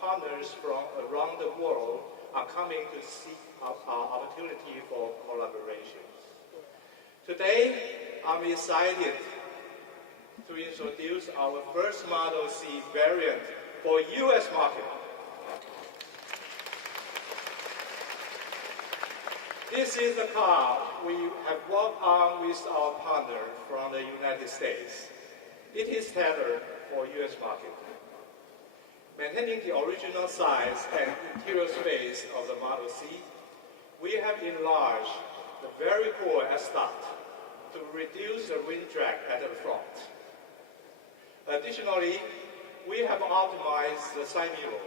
partners from around the world are coming to seek our opportunity for collaborations. Today, I'm excited to introduce our first Model C variant for U.S. market. This is the car we have worked on with our partner from the United States. It is tailored for U.S. market. Maintaining the original size and interior space of the Model C, we have enlarged the very core S-Start to reduce the wind drag at the front. Additionally, we have optimized the side mirror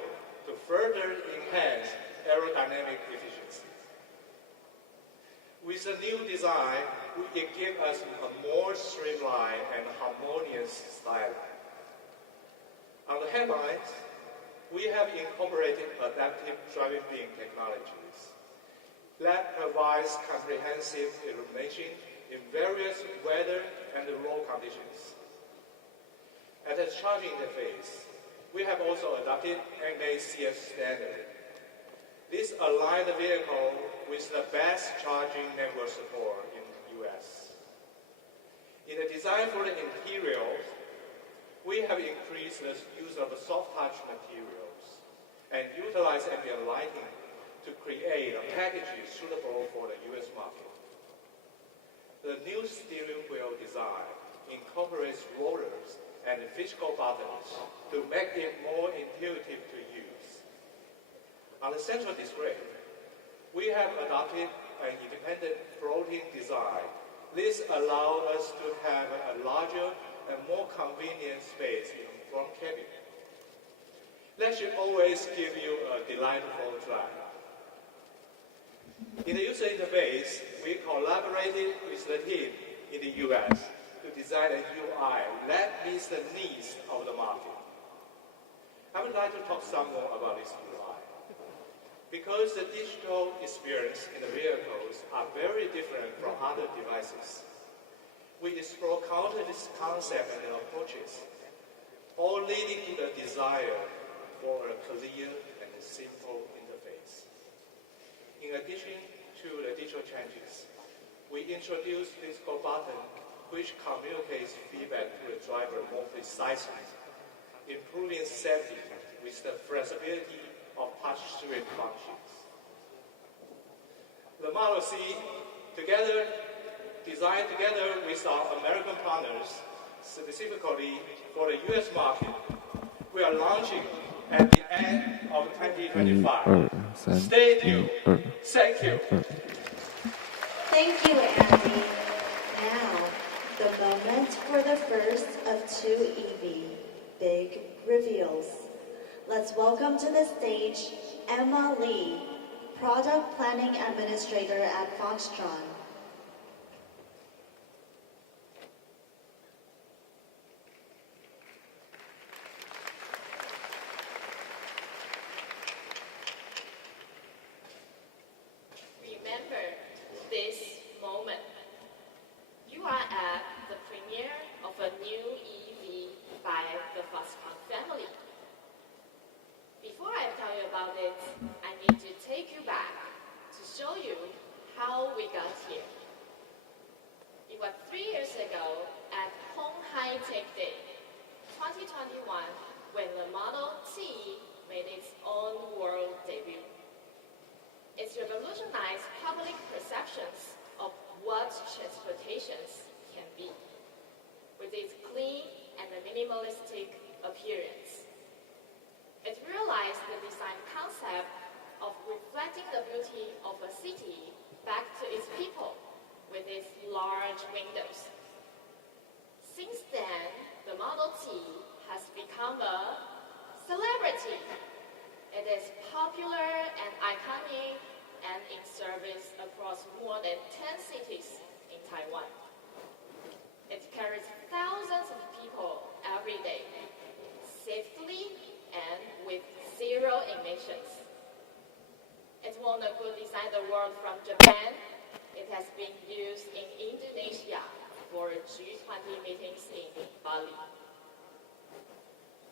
to further enhance aerodynamic efficiency. With the new design, it gives us a more streamlined and harmonious style. On the headlights, we have incorporated adaptive driving beam technologies that provides comprehensive illumination in various weather and road conditions. At the charging interface, we have also adopted NACS standard. This aligns the vehicle with the best charging network support in the U.S. In the design for the interiors, we have increased the use of soft touch materials and utilized ambient lighting to create a package suitable for the U.S. market. The new steering wheel design incorporates rollers and physical buttons to make it more intuitive to use. On the central display, we have adopted an independent floating design. This allows us to have a larger and more convenient space in the front cabin. That should always give you a delightful drive. In the user interface, we collaborated with the team in the US to design a UI that meets the needs of the market. I would like to talk some more about this UI. Because the digital experience in the vehicles are very different from other devices, we explore countless concepts and approaches, all leading to the desire for a clear and simple interface. In addition to the digital changes, we introduced physical button which communicates feedback to the driver more precisely, improving safety with the flexibility of touchscreen functions. The Model C, designed together with our American partners, specifically for the U.S. market, we are launching at the end of 2025. Stay tuned. Thank you. Thank you, Andy. Now, the moment for the first of two EV big reveals. Let's welcome to the stage Emma Lee, Product Planning Administrator at Foxconn. Remember this moment. You are at the premiere of a new EV by the Foxconn family. Before I tell you about it, I need to take you back to show you how we got here. It was 3 years ago at鴻海Tech Day 2021 when the Model T made its own world debut. It's revolutionized public perceptions of what transportation can be, with its clean and minimalistic appearance. It realized the design concept of reflecting the beauty of a city back to its people with its large windows. Since then, the Model T has become a celebrity. It is popular and iconic and in service across more than 10 cities in Taiwan. It carries thousands of people every day, safely nations. It won a Good Design Award from Japan. It has been used in Indonesia for G20 meetings in Bali.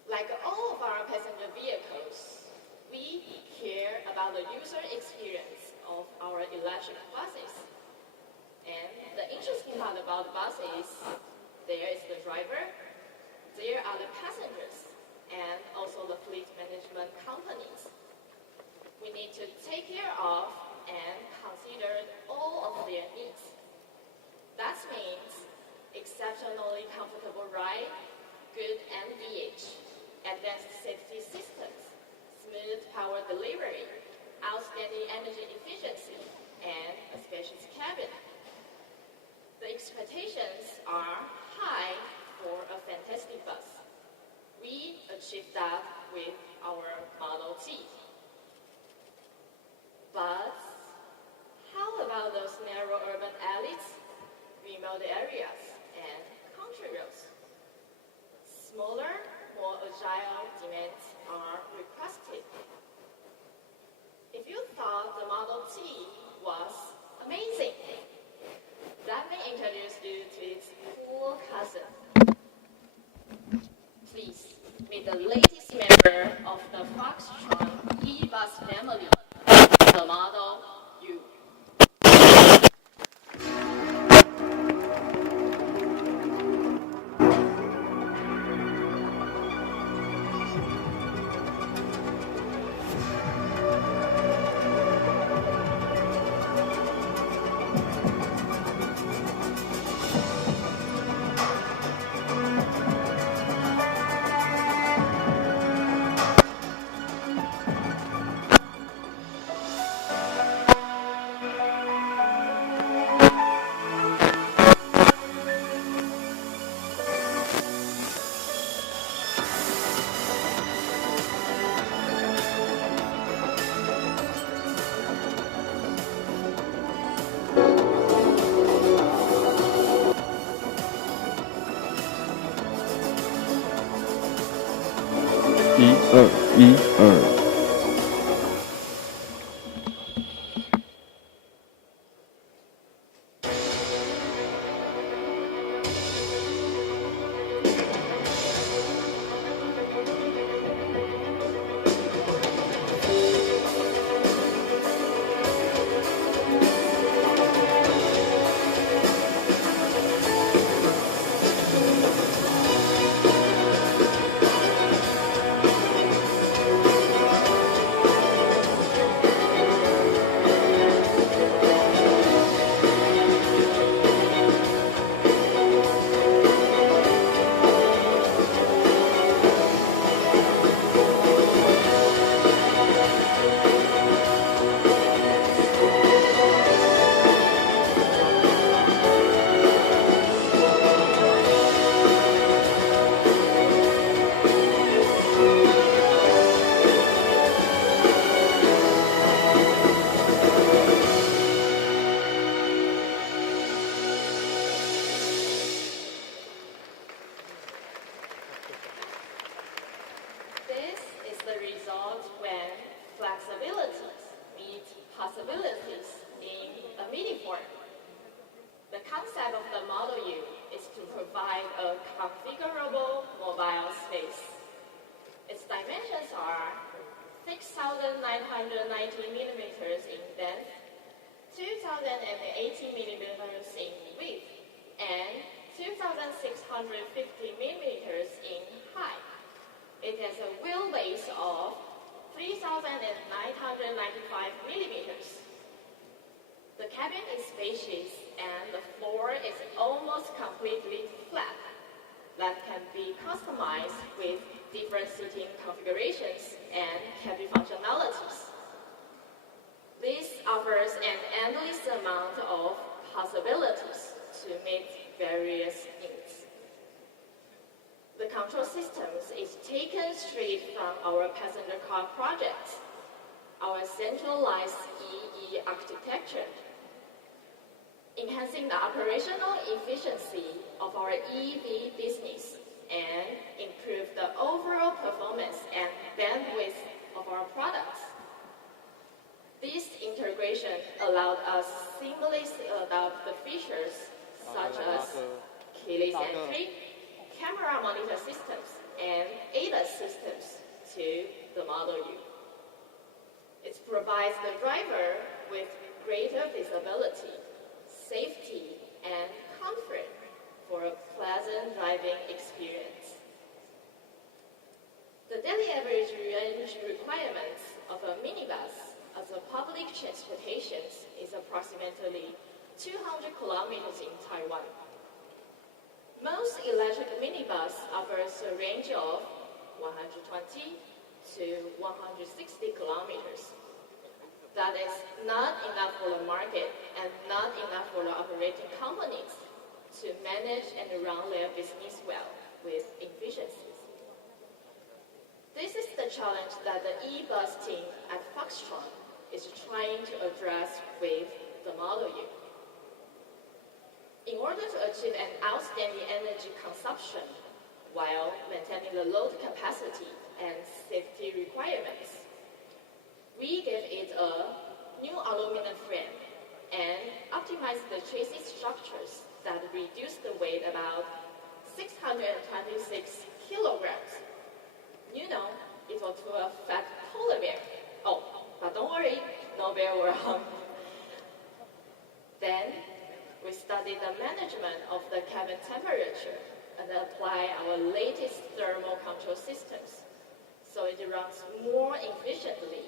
Like all of our passenger vehicles, we care about the user experience of our electric buses. And the interesting part about the buses, there is the driver, there are the passengers, and also the fleet management companies. We need to take care of and consider all of their needs. That means exceptionally comfortable ride, good NVH, advanced safety systems, smooth power delivery, outstanding energy efficiency, and a spacious cabin. The expectations are high for a fantastic bus. We achieved that with our Model T. But how about those narrow urban alleys, remote areas, and country roads? Smaller, more agile demands are requested. If you thought the Model T was amazing, let me introduce you to its cool cousin. Please meet the latest member of the Foxconn e-bus family, the Model U. Possibilities in a mini form. The concept of the Model U is to provide a configurable mobile space. Its dimensions are 6,990 millimeters in length, 2,080 millimeters in width, and 2,650 millimeters in height. It has a wheelbase of 3,995 millimeters. The cabin is spacious and the floor is almost completely flat. That can be customized with different seating configurations and cabin functionalities. This offers an endless amount of possibilities to meet various needs. The control systems is taken straight from our passenger car project, our centralized EE architecture, enhancing the operational efficiency of our EV business and improve the overall performance and bandwidth of our products. This integration allowed us seamlessly adopt the features such as keyless entry, camera monitor systems, and ADAS systems to the Model U. It provides the driver with greater visibility, safety, and comfort for a pleasant driving experience. The daily average range requirements of a minibus as a public transportation is approximately 200 kilometers in Taiwan. Most electric minibus offers a range of 120 to 160 kilometers. That is not enough for the market and not enough for the operating companies to manage and run their business well with efficiencies. This is the challenge that the e-bus team at Foxconn is trying to address with the Model U. In order to achieve an outstanding energy consumption while maintaining the load capacity and safety requirements, we gave it a new aluminum frame and optimized the chassis structures that reduce the weight about 626 kilograms. You know, equal to a fat polar bear. Oh, but don't worry, no bear were harmed. Then, we studied the management of the cabin temperature and apply our latest thermal control systems so it runs more efficiently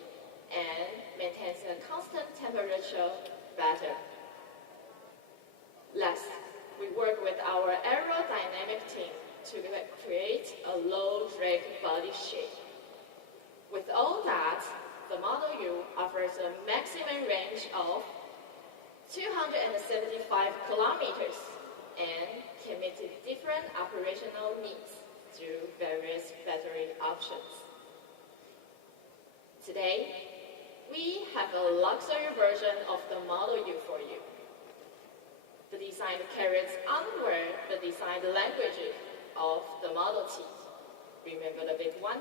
and maintains a constant temperature better. Last, we work with our aerodynamic team to create a low-drag body shape. With all that, the Model U offers a maximum range of 275 kilometers and can meet different operational needs through various battery options. Today, we have a luxury version of the Model U for you. The design carries onward the design language of the Model T. Remember the big one?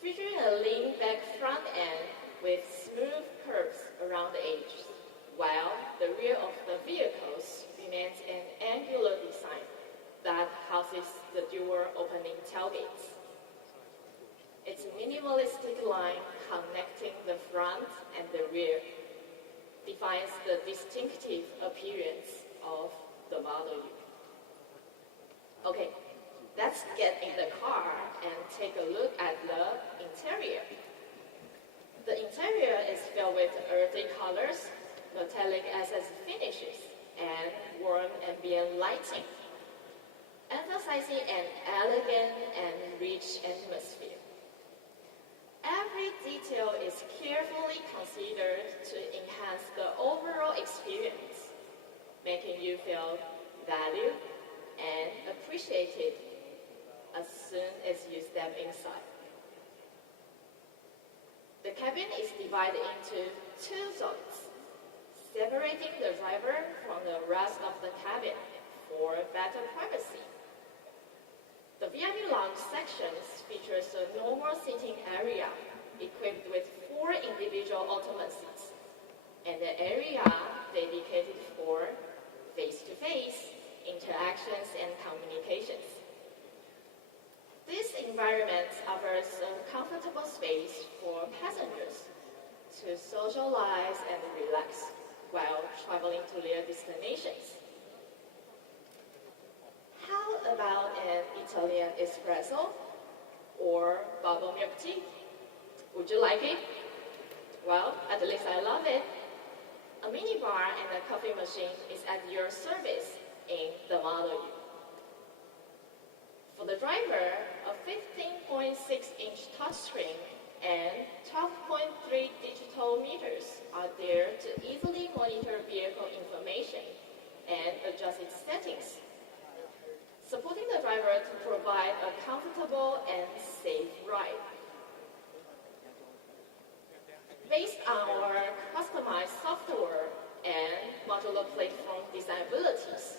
Featuring a lean back front end with smooth curves around the edges, while the rear of the vehicles remains an angular design that houses the dual opening tailgates. Its minimalistic line connecting the front and the rear defines the distinctive appearance of the Model U. Okay, let's get in the car and take a look at the interior. The interior is filled with earthy colors, metallic access finishes, and warm ambient lighting, emphasizing an elegant and rich atmosphere. Every detail is carefully considered to enhance the overall experience, making you feel valued and appreciated as soon as you step inside. The cabin is divided into two zones, separating the driver from the rest of the cabin for better privacy. The VIP lounge sections features a normal seating area equipped with 4 individual ottoman seats and an area dedicated for face-to-face interactions and communications. This environment offers a comfortable space for passengers to socialize and relax while traveling to their destinations. How about an Italian espresso or bubble milk tea? Would you like it? Well, at least I love it. A minibar and a coffee machine is at your service in the Model U. For the driver, a 15.6-inch touchscreen and 12.3 digital meters are there to easily monitor vehicle information and adjust its settings, supporting the driver to provide a comfortable and safe ride. Based on our customized software and modular platform design abilities,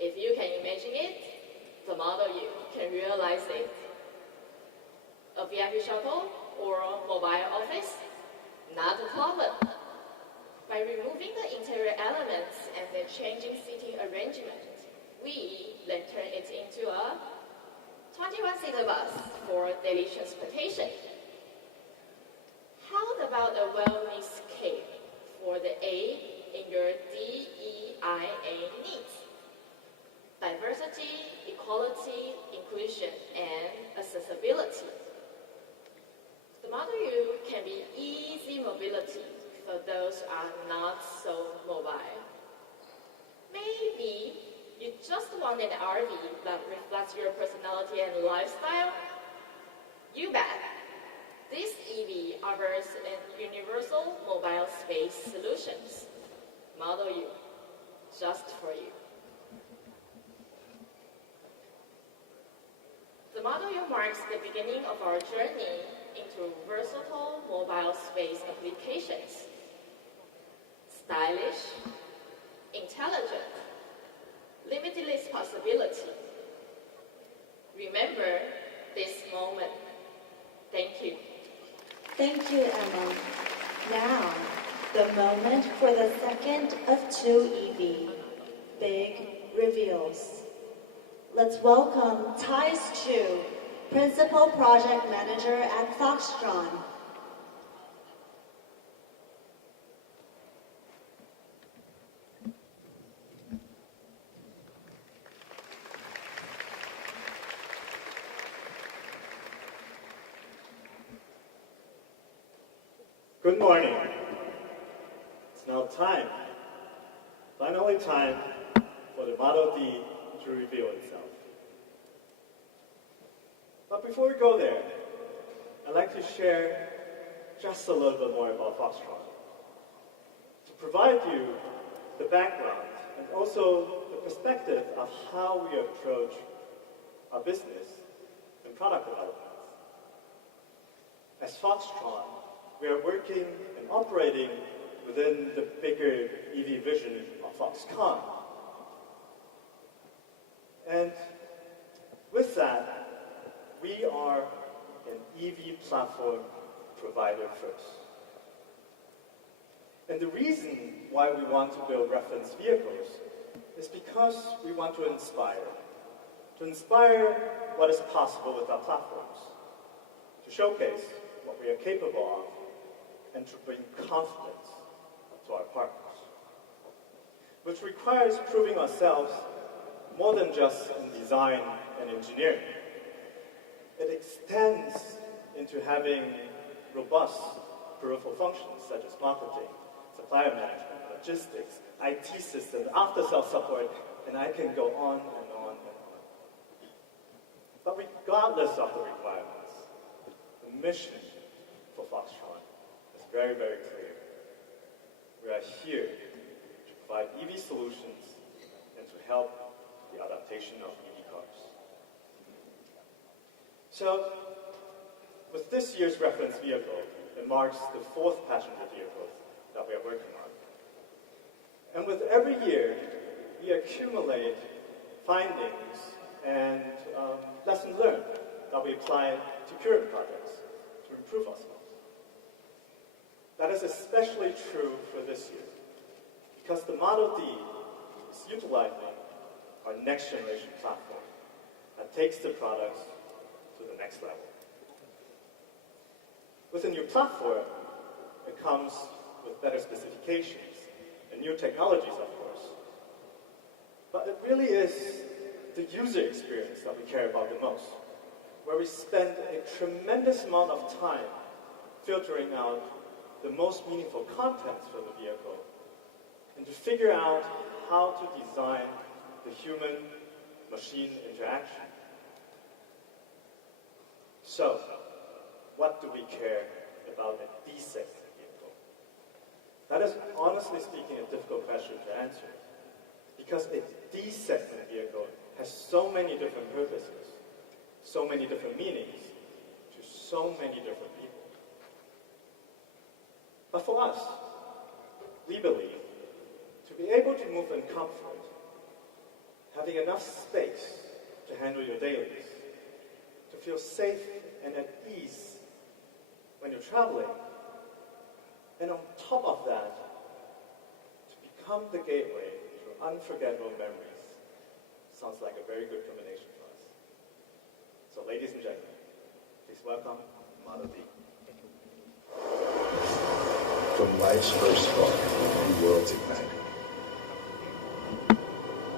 if you can imagine it, the Model U can realize it. A VIP shuttle or mobile office? Not a problem. By removing the interior elements and the changing seating arrangement, we then turn it into a 21-seater bus for daily transportation. How about a wellness kit for the aid in your DEIA needs? Diversity, equality, inclusion, and accessibility. The Model U can be easy mobility for those who are not so mobile. Maybe you just want an RV that reflects your personality and lifestyle? You bet. This EV offers an universal mobile space solutions. Model U, just for you. The Model U marks the beginning of our journey into versatile mobile space applications. Stylish, intelligent, limitless possibility. Remember this moment. Thank you. Thank you, Emma. Now, the moment for the second of two EV, big reveals. Let's welcome Thijs Chu, Principal Project Manager at Foxconn. Good morning. It's now time, finally time, for the Model D to reveal itself. But before we go there, I'd like to share just a little bit more about Foxconn, to provide you the background and also the perspective of how we approach our business and product development. As Foxconn, we are working and operating within the bigger EV vision of Foxconn. And with that, we are an EV platform provider first. And the reason why we want to build reference vehicles is because we want to inspire what is possible with our platforms, to showcase what we are capable of, and to bring confidence to our partners, which requires proving ourselves more than just in design and engineering. It extends into having robust peripheral functions such as marketing, supplier management, logistics, IT systems, after-sales support, and I can go on and on and on. But regardless of the requirements, the mission for Foxconn is very, very clear. We are here to provide EV solutions and to help the adaptation of EV cars. So, with this year's reference vehicle, it marks the 4th passenger vehicle that we are working on. And with every year, we accumulate findings and lessons learned that we apply to current projects to improve ourselves. That is especially true for this year, because the Model D is utilizing our next generation platform that takes the products to the next level. With a new platform, it comes with better specifications and new technologies, of course. But it really is the user experience that we care about the most, where we spend a tremendous amount of time filtering out the most meaningful content for the vehicle and to figure out how to design the human-machine interaction. So, what do we care about a D-segment vehicle? That is, honestly speaking, a difficult question to answer, because a D-segment vehicle has so many different purposes, so many different meanings, to so many different people. But for us, we believe to be able to move in comfort, having enough space to handle your dailies, to feel safe and at ease when you're traveling. And on top of that, to become the gateway to unforgettable memories sounds like a very good combination for us. So ladies and gentlemen, please welcome Model D. From life's first spark, new worlds ignite.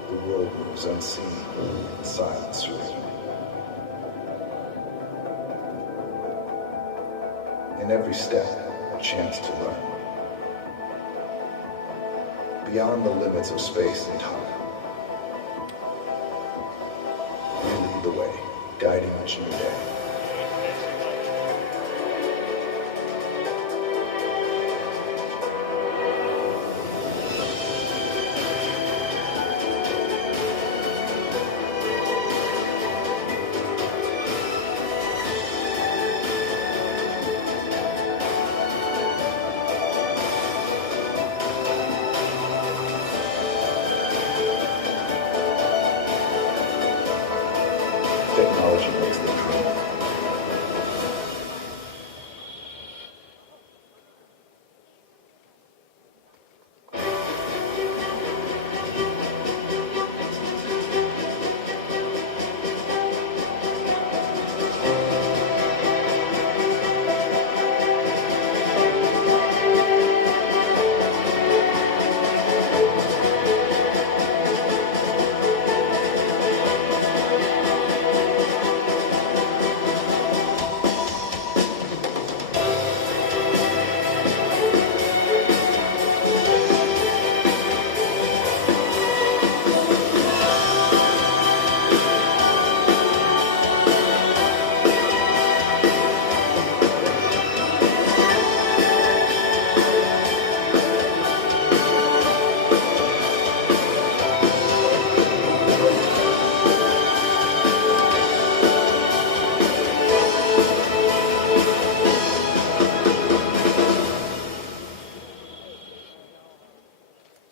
The world moves unseen, silence serene. In every step, a chance to learn. Beyond the limits of space and time. We lead the way, guiding each new day. Technology makes them dream.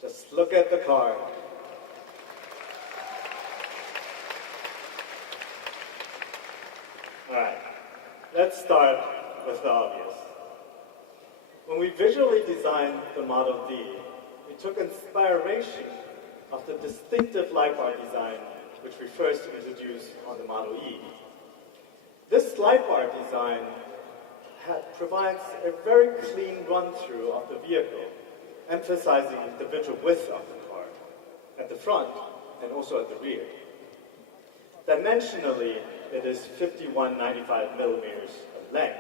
Just look at the car. All right, let's start with the obvious. When we visually designed the Model D, we took inspiration of the distinctive light bar design which we first introduced on the Model E. This light bar design provides a very clean run-through of the vehicle, emphasizing the visual width of the car at the front and also at the rear. Dimensionally, it is 5195 millimeters of length,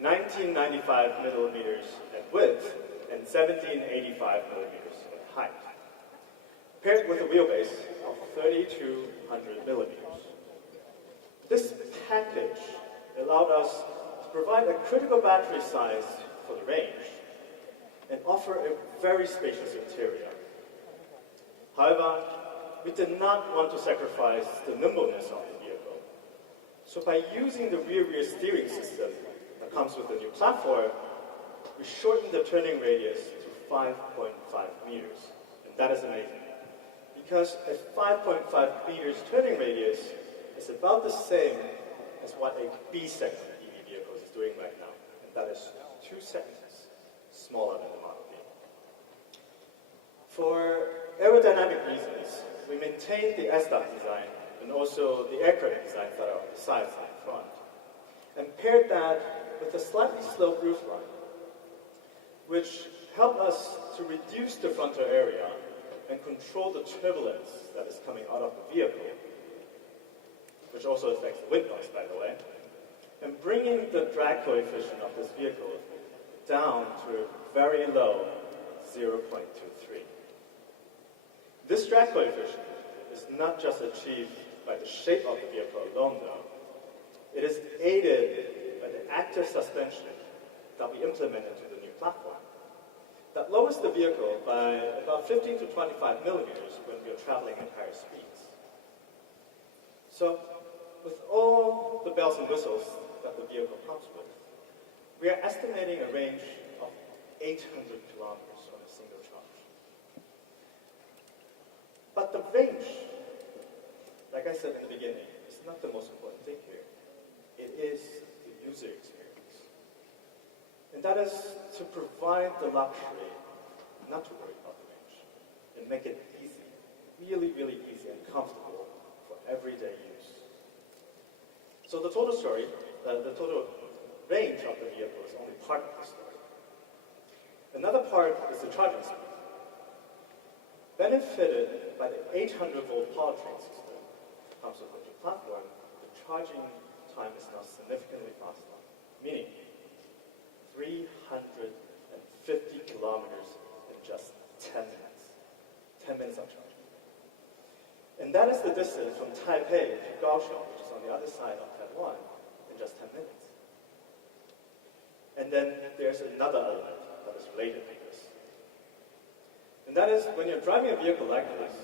1995 millimeters at width, and 1785 millimeters at height, paired with a wheelbase of 3200 millimeters. This package allowed us to provide a critical battery size for the range and offer a very spacious interior. However, we did not want to sacrifice the nimbleness of the vehicle. So by using the rear steering system that comes with the new platform, we shortened the turning radius to 5.5 meters. And that is amazing, because a 5.5 meters turning radius is about the same as what a B-segment EV vehicle is doing right now. And that is 2 seconds smaller than the Model D. For aerodynamic reasons, we maintained the S-Dot design and also the air curtain designs that are on the sides and front, and paired that with a slightly sloped roofline, which helped us to reduce the frontal area and control the turbulence that is coming out of the vehicle, which also affects the wind noise, by the way, and bringing the drag coefficient of this vehicle down to a very low 0.23. This drag coefficient is not just achieved by the shape of the vehicle alone, though. It is aided by the active suspension that we implemented to the new platform that lowers the vehicle by about 15 to 25 millimeters when we are traveling at higher speeds. So, with all the bells and whistles that the vehicle comes with, we are estimating a range of 800 kilometers on a single charge. But the range, like I said in the beginning, is not the most important thing here. It is the user experience. And that is to provide the luxury not to worry about the range and make it easy, really, really easy and comfortable for everyday use. So the total story, the total range of the vehicle is only part of the story. Another part is the charging speed. Benefited by the 800-volt powertrain system that comes with the platform, the charging time is now significantly faster, meaning 350 kilometers in just 10 minutes. 10 minutes of charging. And that is the distance from Taipei to Kaohsiung, which is on the other side of Taiwan, in just 10 minutes. And then there's another element that is related to this. And that is, when you're driving a vehicle like this,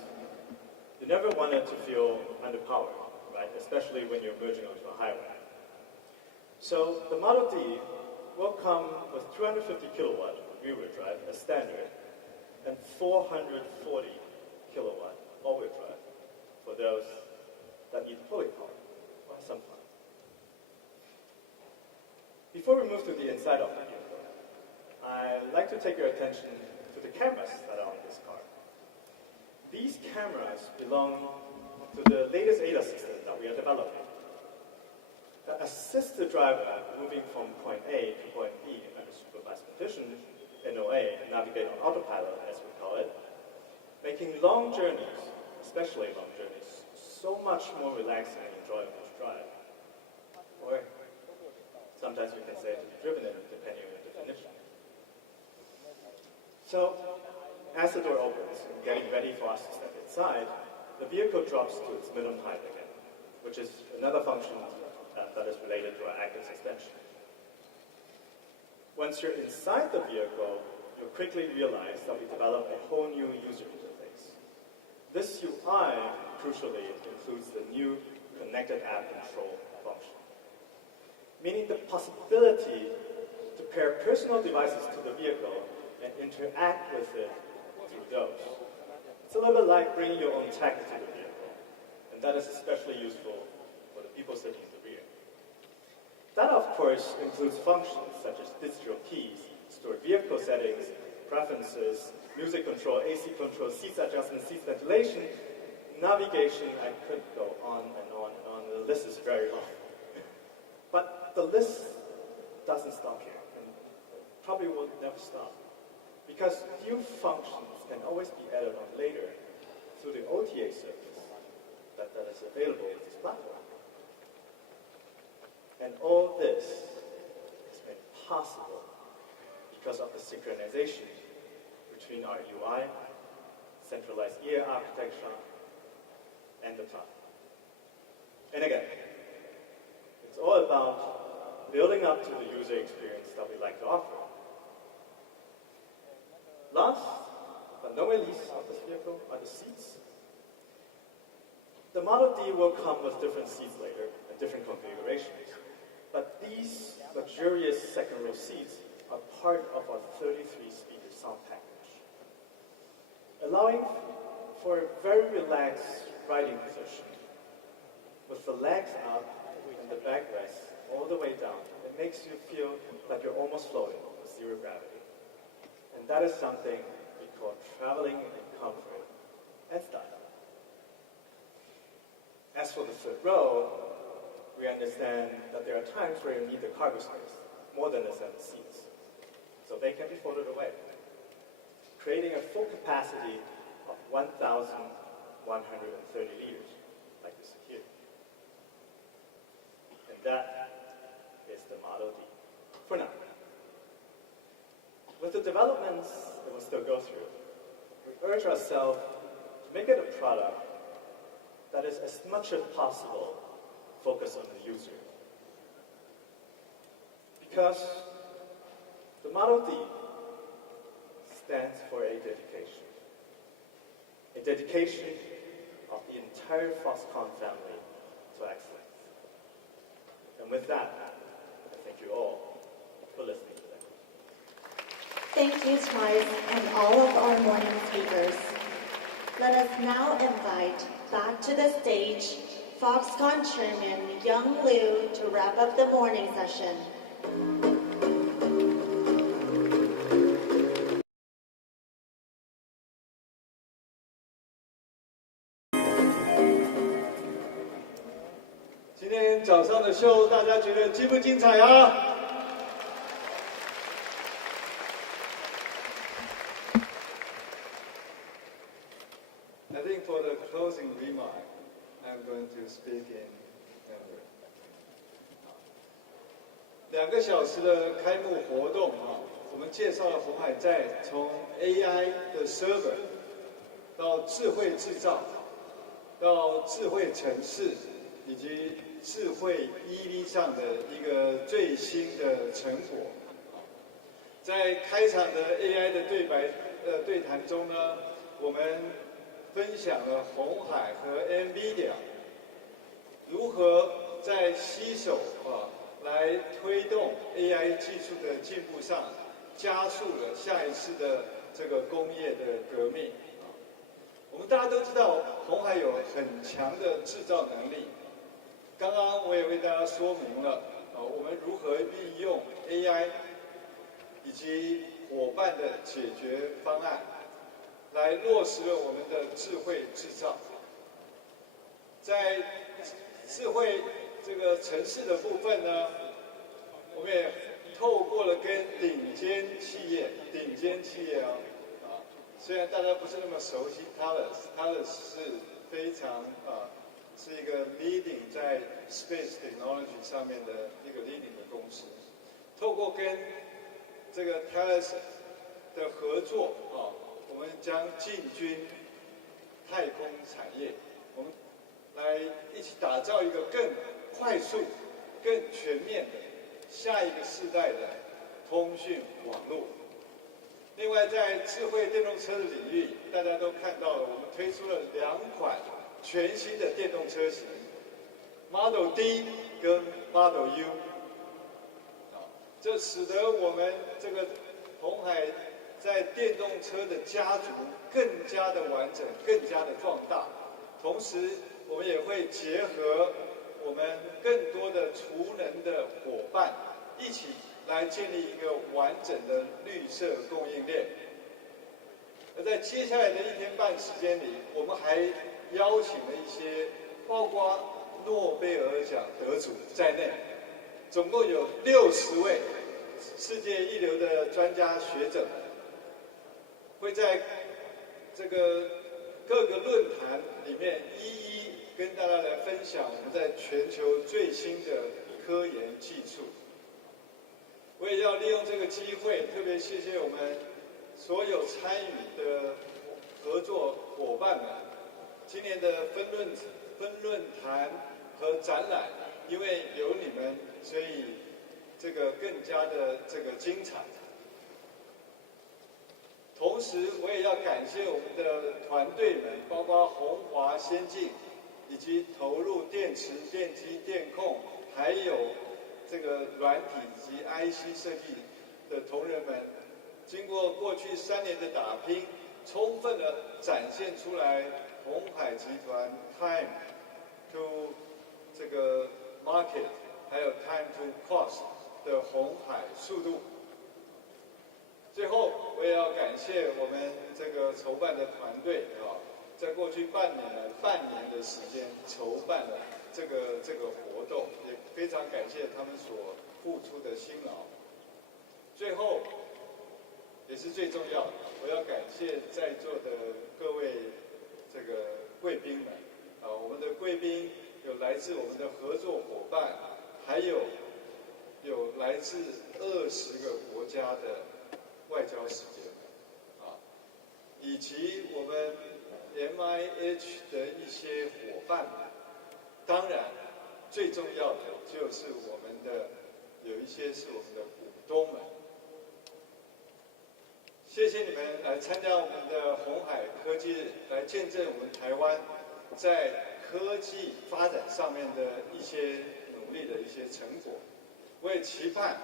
you never want it to feel underpowered, right? Especially when you're merging onto a highway. So the Model D will come with 250 kilowatt rear-wheel drive as standard, and 440 kilowatt all-wheel drive for those that need fully power or some fun. Before we move to the inside of the vehicle, I'd like to take your attention to the cameras that are on this car. These cameras belong to the latest ADAS system that we are developing that assist the driver moving from point A to point B under supervised conditions, NOA, navigate on autopilot, as we call it, making long journeys, especially long journeys, so much more relaxing and enjoyable to drive. Or sometimes we can say to be driven in, depending on the definition. So, as the door opens and getting ready for us to step inside, the vehicle drops to its minimum height again, which is another function that is related to our active suspension. Once you're inside the vehicle, you'll quickly realize that we developed a whole new user interface. This UI, crucially, includes the new connected app control function, meaning the possibility to pair personal devices to the vehicle and interact with it through those. It's a little bit like bringing your own tech to the vehicle, and that is especially useful for the people sitting in the rear. That, of course, includes functions such as digital keys, stored vehicle settings, preferences, music control, AC control, seats adjustment, seat ventilation, navigation. I could go on and on and on. The list is very long. But the list doesn't stop here, and probably will never stop. Because new functions can always be added on later through the OTA service that is available with this platform. And all this is made possible because of the synchronization between our UI, centralized ear architecture, and the platform. And again, it's all about building up to the user experience that we like to offer. Last, but not least of this vehicle are the seats. The Model D will come with different seats later and different configurations. But these luxurious second-row seats are part of our 33-speaker sound package, allowing for a very relaxed riding position with the legs up and the backrest all the way down. It makes you feel like you're almost floating with zero gravity. And that is something we call traveling in comfort and style. As for the third row, we understand that there are times where you need the cargo space, more than the 7 seats. So they can be folded away, creating a full capacity of 1,130 liters, like you see here. And that is the Model D, for now. With the developments that we'll still go through, we urge ourselves to make it a product that is as much as possible focused on the user. Because the Model D stands for a dedication of the entire Foxconn family to excellence. And with that, I thank you all for listening today. Thank you, Twice, and all of our morning speakers. Let us now invite back to the stage Foxconn Chairman Young Liu to wrap up the morning session. 天早上的秀，大家觉得精不精彩啊？ I think for the closing remark, I'm going to speak in Mandarin. 2个小时的开幕活动啊，我们介绍了鸿海在从 AI 的 server 到智慧制造，到智慧城市，以及智慧 EV 上的一个最新的成果。在开场的 AI 的对谈中呢，我们 分享了鸿海和 Nvidia 如何在携手来推动 AI 技术的进步上，加速了下一次的这个工业的革命。我们大家都知道，鸿海有很强的制造能力。刚刚我也为大家说明了我们如何利用 AI 以及伙伴的解决方案， 来落实了我们的智慧制造，在智慧这个城市的部分呢，我们也透过了跟顶尖企业虽然大家不是那么熟悉 Thales 是非常是一个 leading 在 space technology 上面的一个 leading 的公司，透过跟这个 Thales 的合作我们将进军太空产业，我们来一起打造一个更快速、更全面的下一个世代的通讯网络。另外，在智慧电动车的领域，大家都看到了，我们推出了2款全新的电动车型 ，Model D 跟 Model U， 这使得我们这个鸿海 在电动车的家族更加的完整，更加的壮大。同时，我们也会结合我们更多的储能的伙伴，一起来建立一个完整的绿色供应链。而在接下来的1天半时间里，我们还邀请了一些包括诺贝尔奖得主在内，总共有60位世界一流的专家学者们， 会在这个各个论坛里面一一跟大家来分享我们在全球最新的科研技术。我也要利用这个机会，特别谢谢我们所有参与的合作伙伴们。今年的分论坛和展览，因为有你们，所以这个更加的这个精彩。 同时，我也要感谢我们的团队们，包括鸿华先进，以及投入电池、电机、电控，还有这个软体以及 IC 设计的同仁们，经过过去3年的打拼，充分的展现出来鸿海集团 time to 这个 market， 还有 time to cost 的鸿海速度。 最后，我也要感谢我们这个筹办的团队在过去半年的时间筹办了这个活动，也非常感谢他们所付出的辛劳。最后，也是最重要的，我要感谢在座的各位这个贵宾们我们的贵宾有来自我们的合作伙伴，还有来自20个国家的 外交使节以及我们 MIH 的一些伙伴们，当然最重要的就是我们的有一些是我们的股东们。谢谢你们来参加我们的鸿海科技日，来见证我们台湾在科技发展上面的一些努力的一些成果。我也期盼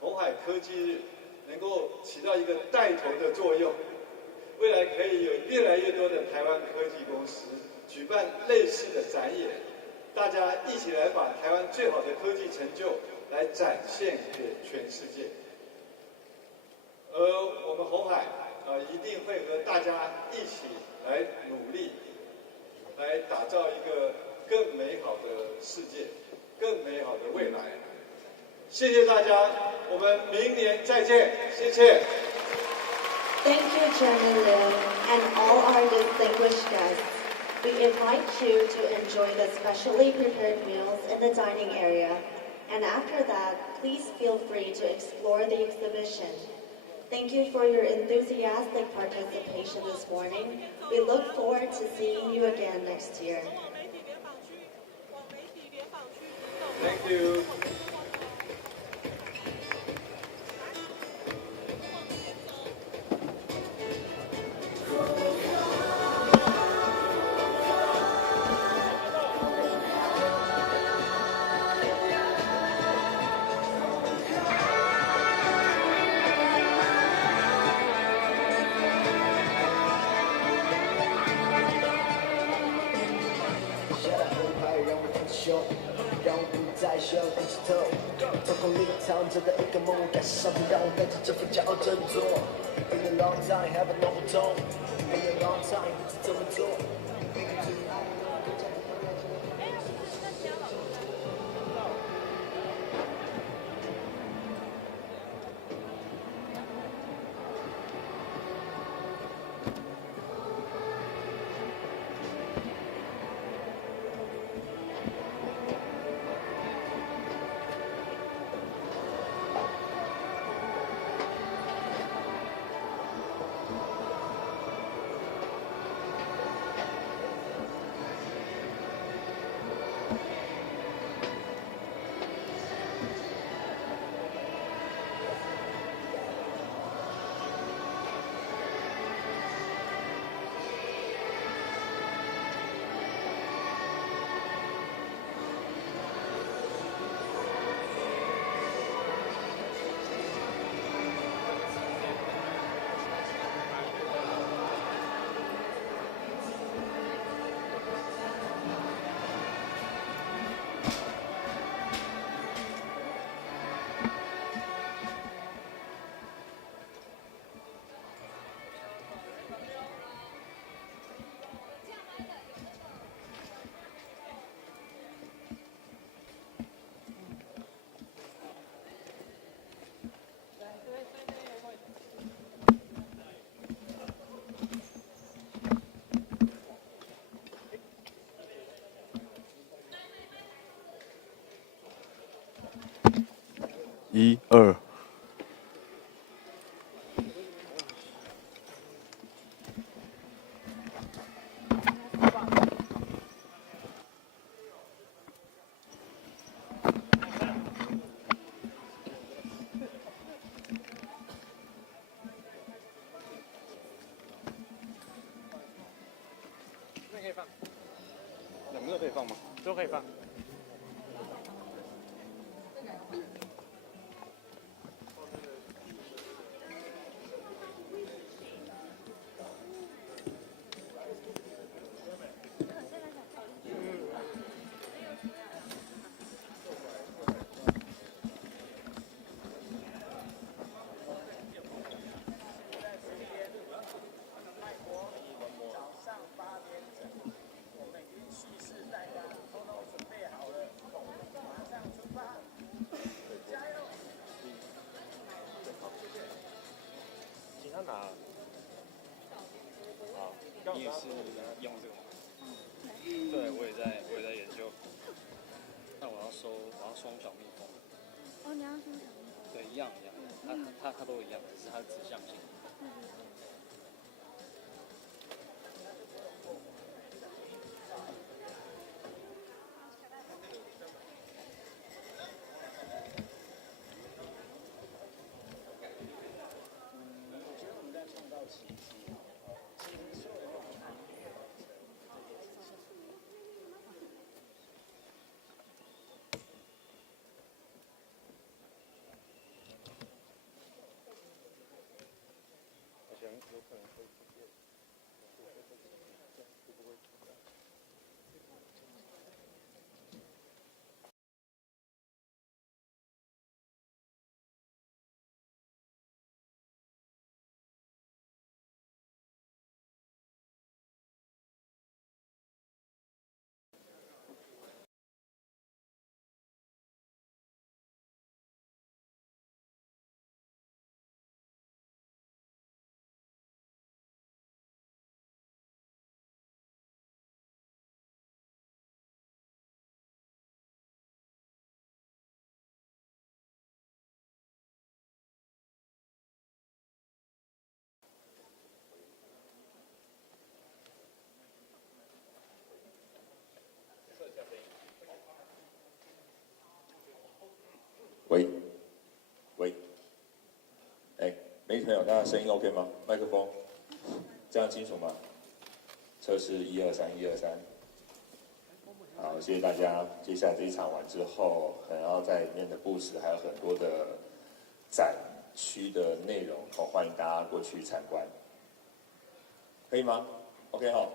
鸿海科技日 能够起到一个带头的作用，未来可以有越来越多的台湾科技公司举办类似的展演，大家一起来把台湾最好的科技成就来展现给全世界。而我们鸿海一定会和大家一起来努力，来打造一个更美好的世界。更美好的未来。谢谢大家，我们明年再见，谢谢。Thank you, Chairman Liu, and all our distinguished guests. We invite you to enjoy the specially prepared meals in the dining area, and after that, please feel free to explore the exhibition. Thank you for your enthusiastic participation this morning. We look forward to seeing you again next year. Thank you. Been a long time, haven't no tone. Been a long time, 这么做。1、2。这可以放，两个都可以放吗？都可以放。你也是用这个吗？对，我也在研究。那我要双小蜜蜂。哦，你要双小蜜蜂？对，一样，它都一样，只是它的指向性。我觉得我们在创造奇迹。喂，喂，哎，媒体朋友，大家声音 OK 吗？麦克风，这样清楚吗？测试123，123。好，谢谢大家。接下来这一场完之后，可能要在里面的布置还有很多的展区的内容，欢迎大家过去参观，可以吗 ？OK 哈。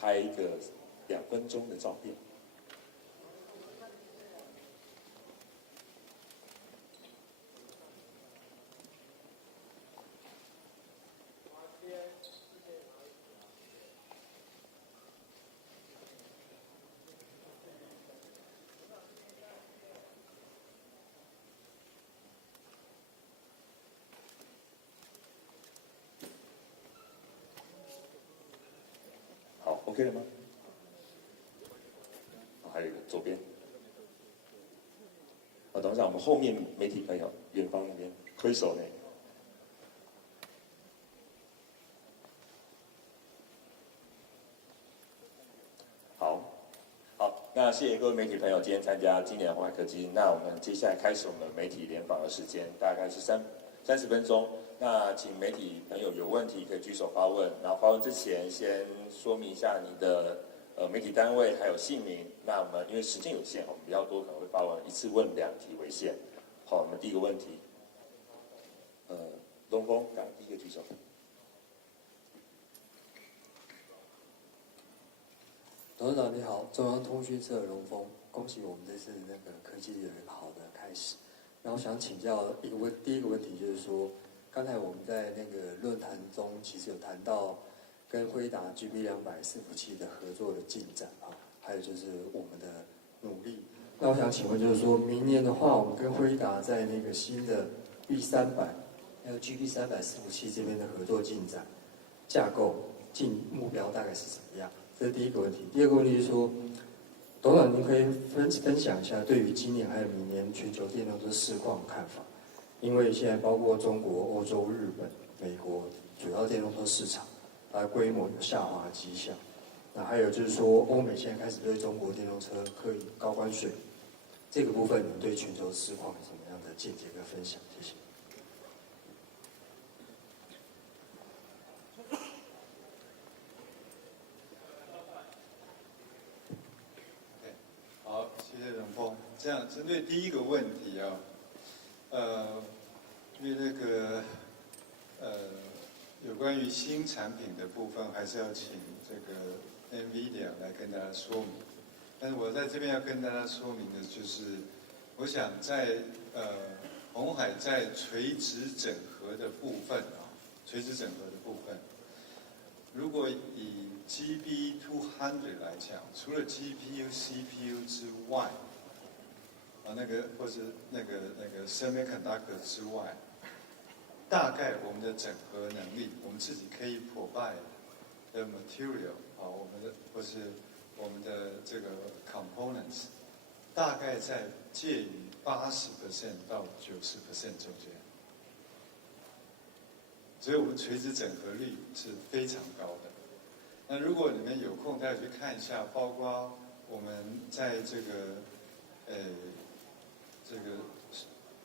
拍一个2分钟的照片。好 ，OK 了吗？还有一个左边。等一下，我们后面媒体朋友，远方那边挥手呢。好，那谢谢各位媒体朋友今天参加今年的鸿海科技。那我们接下来开始我们媒体联访的时间，大概是30分钟。那请媒体朋友有问题可以举手发问，然后发问之前先说明一下你的媒体单位还有姓名。那我们因为时间有限，我们比较多可能会发问，一次问2题为限。好，我们第一个问题，龙峰，第一个举手。董事长你好，中央通讯社龙峰，恭喜我们这次那个科技日很好的开始。然后想请教第一个问题就是说，刚才我们在那个论坛中其实有谈到跟辉达 GB200伺服器的合作的进展啊，还有就是我们的努力。那我想请问就是说，明年的话，我们跟辉达在那个新的 B300还有 GB300伺服器这边的合作进展、架构、目标大概是怎么样？这是第一个问题。第二个问题是说，董事长您可以分享一下对于今年还有明年全球电动车市况的看法？因为现在包括中国、欧洲、日本、美国主要电动车市场，它的规模有下滑的迹象。那还有就是说，欧美现在开始对中国电动车课以高关税，这个部分你对全球市况有什么样的见解跟分享？谢谢。好，谢谢荣峰。这样，针对第一个问题啊，因为那个有关于新产品的部分，还是要请这个 Nvidia 来跟大家说明。但是我在这边要跟大家说明的就是，我想在鸿海在垂直整合的部分啊，垂直整合的部分，如果以 GB200 来讲，除了 GPU、CPU 之外，那个或是那个 semiconductor 之外，大概我们的整合能力，我们自己可以 provide 的 material 我们的或是我们的这个 components， 大概在介于80% 到90% 中间。所以我们垂直整合率是非常高的。那如果你们有空，大家去看一下，包括我们在这个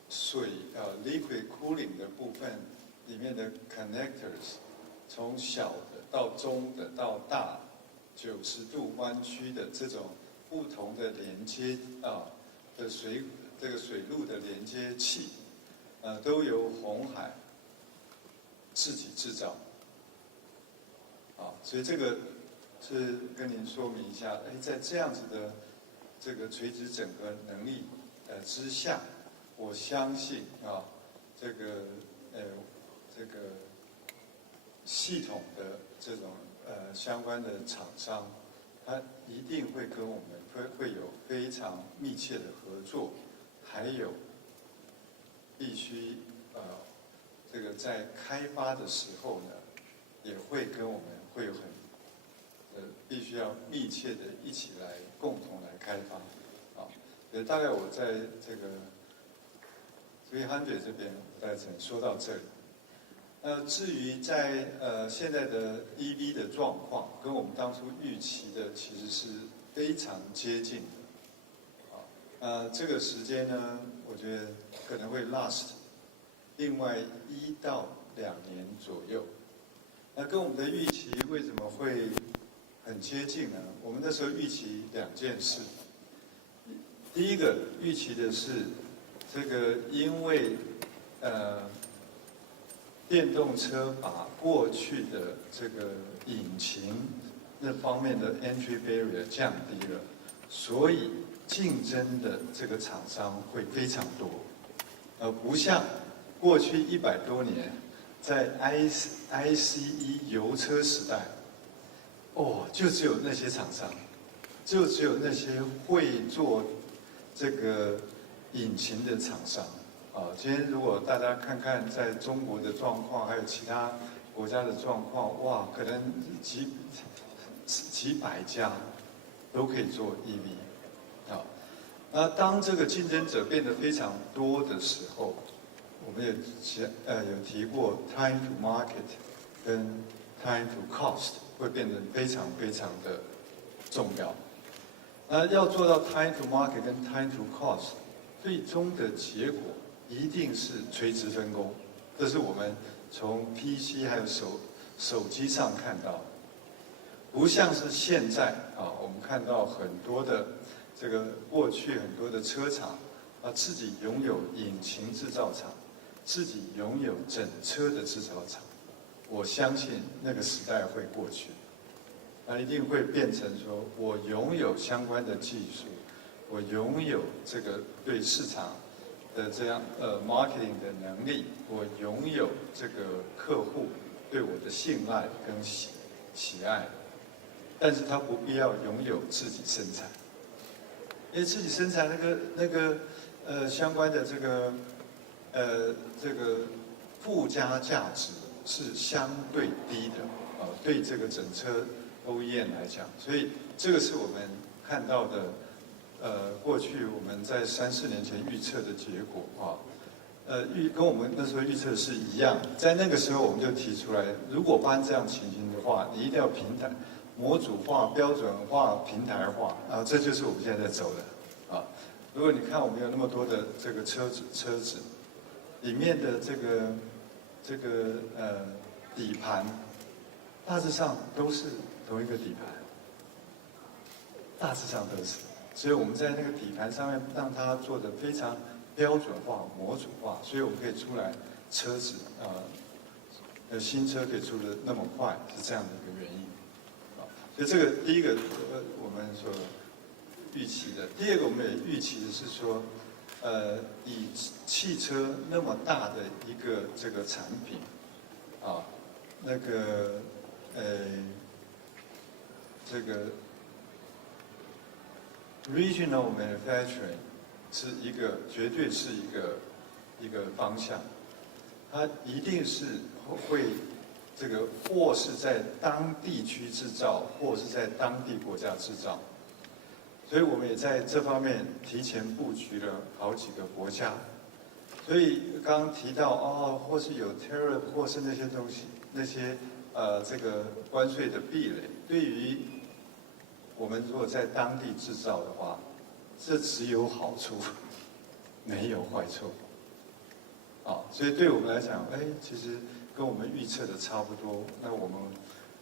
水liquid cooling 的部分里面的 connectors， 从小的到中的到大90度弯曲的这种不同的连接的这个水路的连接器，都由鸿海自己制造。所以这个是跟您说明一下，在这样子的这个垂直整合能力之下，我相信这个系统的这种相关的厂商，他一定会跟我们会有非常密切的合作，还有必须这个在开发的时候呢，也会跟我们会有必须要密切的一起来共同来开发。大概我在这个300这边大概只能说到这里。至于在现在的 EV 的状况，跟我们当初预期的其实是非常接近的。这个时间呢，我觉得可能会 last 另外1到2年左右。那跟我们的预期为什么会很接近呢？我们那时候预期2件事。第一个预期的是，这个因为电动车把过去的这个引擎那方面的 entry barrier 降低了，所以竞争的这个厂商会非常多，不像过去100多年在 ICE 油车时代，就只有那些厂商，就只有那些会做这个引擎的厂商。今天如果大家看看在中国的状况，还有其他国家的状况，哇，可能几百家都可以做 EV。那当这个竞争者变得非常多的时候，我们也有提过 time to market 跟 time to cost 会变得非常非常的重要。那要做到 time to market 跟 time to cost， 最终的结果一定是垂直分工，这是我们从 PC 还有手机上看到，不像是现在我们看到很多的这个过去很多的车厂自己拥有引擎制造厂，自己拥有整车的制造厂。我相信那个时代会过去，一定会变成说我拥有相关的技术，我拥有这个对市场的这样marketing 的能力，我拥有这个客户对我的信赖跟喜爱，但是他不必要拥有自己生产，因为自己生产那个相关的这个附加价值是相对低的对这个整车 OEM 来讲，所以这个是我们看到的。过去我们在3、4年前预测的结果跟我们那时候预测是一样。在那个时候我们就提出来，如果发生这样情形的话，你一定要平台模组化、标准化、平台化这就是我们现在在走的如果你看我们有那么多的这个车子里面的这个底盘，大致上都是同一个底盘，大致上都是。所以我们在那个底盘上面让它做得非常标准化、模组化，所以我们可以出来车子新车可以出得那么快，是这样的一个原因。所以这个第一个我们所预期的，第二个我们也预期的是说，以汽车那么大的一个这个产品这个 regional manufacturing 是绝对是一个方向，它一定是会这个或是在当地区制造，或是在当地国家制造，所以我们也在这方面提前布局了好几个国家。所以刚刚提到或是有 tariff 或是那些东西，那些这个关税的壁垒，对于我们如果在当地制造的话，这只有好处，没有坏处。所以对我们来讲，其实跟我们预测的差不多。那我们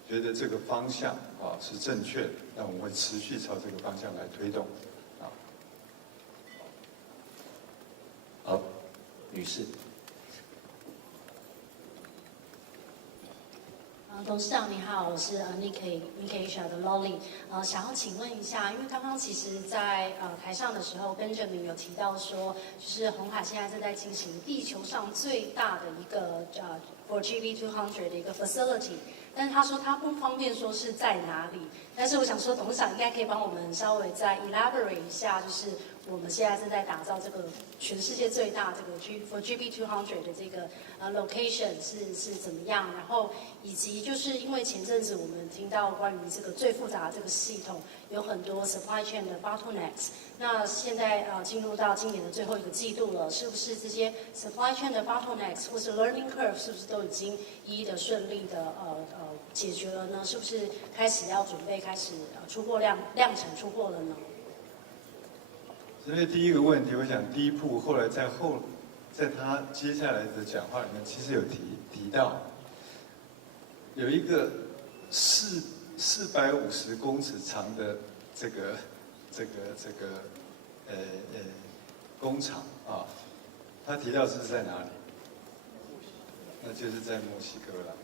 觉得这个方向是正确的，那我们会持续朝这个方向来推动。好，女士。董事长你好，我是Nikkei Asia 的 Lolly。想要请问一下，因为刚刚其实在台上的时候，Benjamin有提到说，就是鸿海现在正在进行地球上最大的一个for GB200 的一个 facility， 但是他说他不方便说是在哪里。但是我想说，董事长应该可以帮我们稍微再 elaborate 一下，就是我们现在正在打造这个全世界最大这个for GB200 的这个location是怎么样，然后以及就是因为前阵子我们听到关于这个最复杂的这个系统有很多 supply chain 的 bottlenecks， 那现在进入到今年的最后一个季度了，是不是这些 supply chain 的 bottlenecks 或是 learning curve 是不是都已经一一的顺利的解决了呢？是不是开始要准备开始出货量产出货了呢？所以第一个问题，我想第一步后来在他接下来的讲话里面，其实有提到，有一个450公尺长的这个工厂他提到是在哪里？那就是在墨西哥了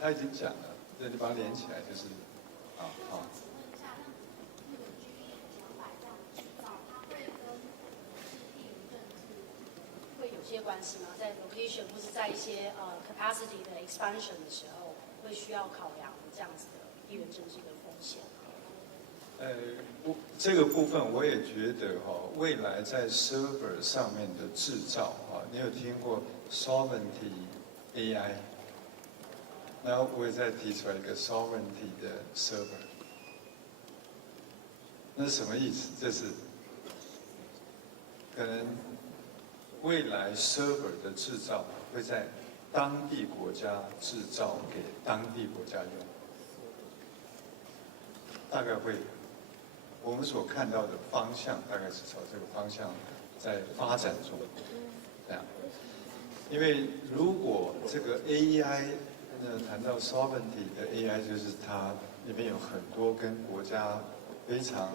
他已经讲了，那你把它连起来就是些关系吗？在 location 或是在一些capacity 的 expansion 的时候，会需要考量这样子的地缘政治的风险。这个部分我也觉得未来在 server 上面的制造你有听过 sovereignty AI？ 然后我也再提出来一个 sovereignty 的 server， 那是什么意思？这是可能未来 server 的制造会在当地国家制造给当地国家用，大概会。我们所看到的方向大概是朝这个方向在发展中，这样。因为如果这个 AI， 谈到 sovereignty 的 AI， 就是它里面有很多跟国家非常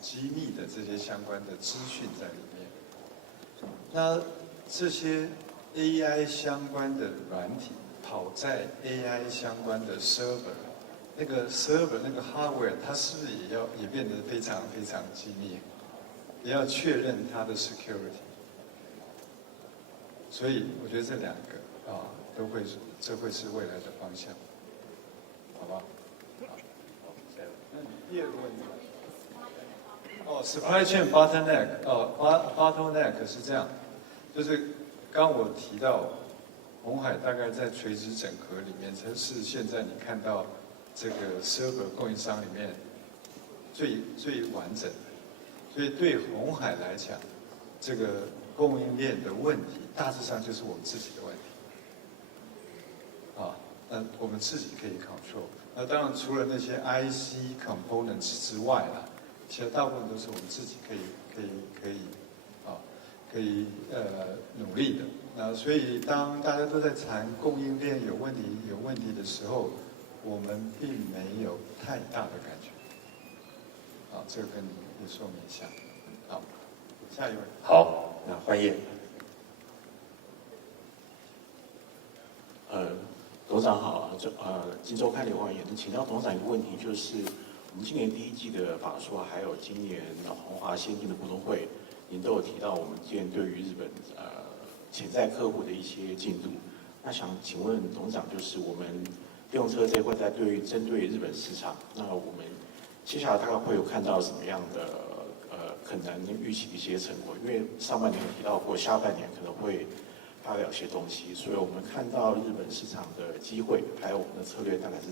机密的这些相关的资讯在里面。那这些 AI 相关的软体跑在 AI 相关的 server。那个 server 那个 hardware， 它是不是也变得非常非常机密？也要确认它的 security。所以我觉得这两个这会是未来的方向，好不好？那第二个问题，supply chain bottleneck 是这样，就是刚我提到，鸿海大概在垂直整合里面，才是现在你看到。这个 server 供应商里面最完整的，所以对鸿海来讲，这个供应链的问题大致上就是我们自己的问题，那我们自己可以 control。那当然除了那些 IC components 之外啦，其实大部分都是我们自己可以努力的。那所以当大家都在谈供应链有问题的时候。我们并没有太大的感觉，这个跟你也说明一下。好，下一位。好，那欢迎。董事长好，金周刊刘焕言，请教董事长一个问题，就是我们今年第一季的法说，还有今年鸿华先进的股东会，您都有提到我们今年对于日本潜在客户的一些进度。那想请问董事长，就是我们电动车这一块在针对日本市场，那我们接下来大概会有看到什么样的可能预期的一些成果？因为上半年有提到过，下半年可能会发表一些东西，所以我们看到日本市场的机会，还有我们的策略，大概是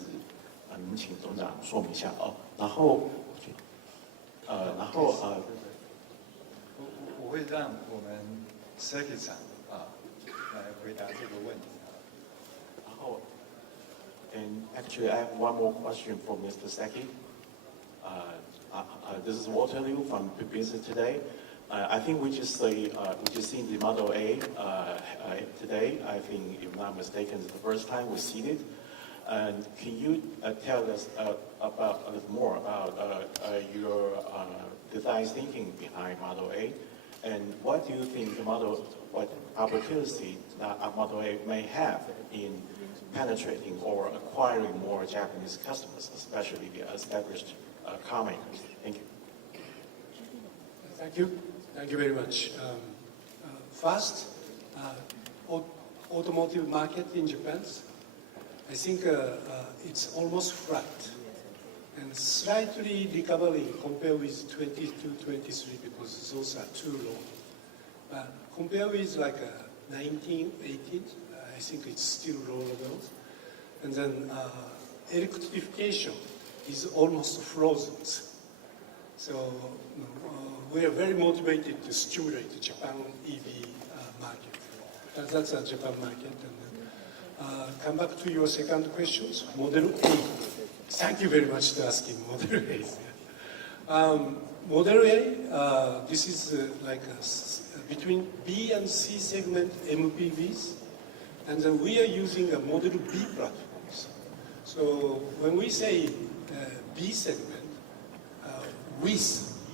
能请董事长说明一下哦。然后我会让我们 Seki 长来回答这个问题。然后。And actually, I have one more question for Mr. Seki. This is Walter Liu from Business Today. I think we just seen the Model A today. I think, if I'm not mistaken, it's the first time we see it. And can you tell us a little more about your design thinking behind Model A? And what do you think what opportunity that Model A may have in penetrating or acquiring more Japanese customers, especially the established car makers? Thank you. Thank you. Thank you very much. First, automotive market in Japan, I think it's almost flat and slightly recovering compared with 22, 23 because those are too low. But compared with like 19, 18, I think it's still low levels. And then electrification is almost frozen. So we are very motivated to stimulate the Japan EV market. That's a Japan market. And come back to your second question, Model A. Thank you very much for asking Model A. Model A, this is between B and C segment MPVs. And then we are using a Model B platforms. So when we say B segment,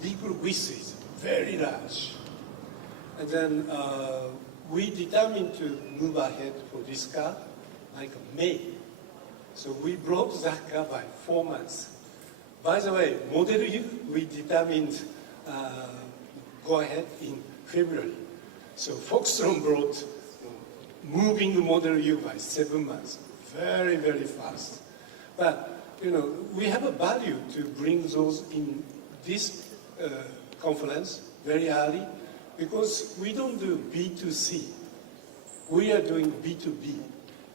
vehicle width is very large. And then we determined to move ahead for this car like May. So we brought that car by 4 months. By the way, Model U, we determined go ahead in February. So Foxconn brought moving Model U by 7 months, very, very fast. But, we have a value to bring those in this conference very early because we don't do B2C. We are doing B2B.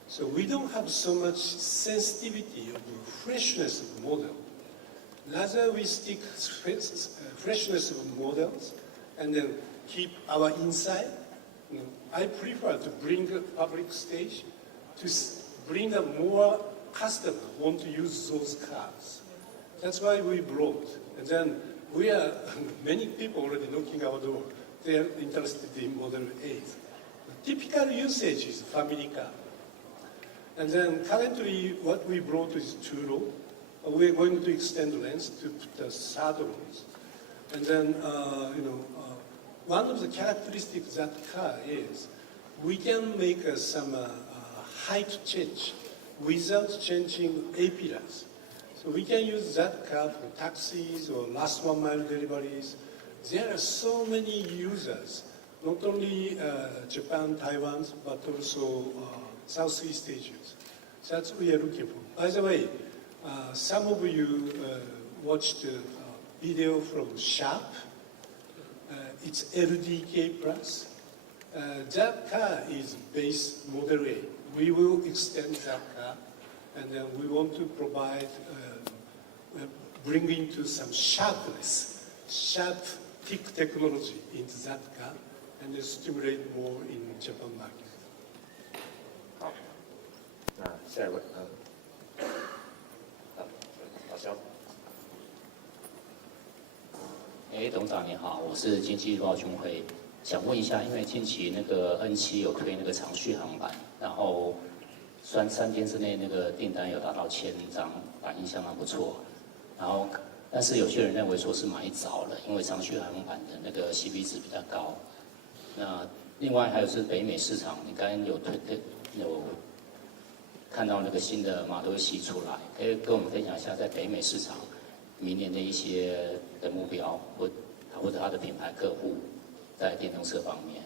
So we don't have so much sensitivity of the freshness of model. Rather, we stick freshness of models and then keep our insight. I prefer to bring a public stage to bring a more customer who want to use those cars. That's why we brought. And then we are, many people already knocking our door. They are interested in Model 8. The typical usage is family car. And then currently what we brought is two-row. We're going to extend length to put the third rows. And then, one of the characteristics of that car is we can make some height change without changing A-pillars. So we can use that car for taxis or last 1 mile deliveries. There are so many users, not only Japan, Taiwan, but also Southeast Asia. That's what we are looking for. By the way, some of you watched a video from Sharp. It's LDK Plus. That car is base Model A. We will extend that car, and then we want to provide, bring into some sharpness, sharp thick technology into that car, and stimulate more in Japan market. 好，那下一位，老肖。董事长你好，我是经济日报军辉，想问一下，因为近期那个 N7有推那个长续航版，然后3天之内那个订单有达到1000张，反应相当不错。然后，但是有些人认为说是买早了，因为长续航版的那个 CP 值比较高。那另外还有是北美市场，你刚刚有看到那个新的 Model C 出来，可以跟我们分享一下在北美市场明年的一些的目标，或者它的品牌客户在电动车方面。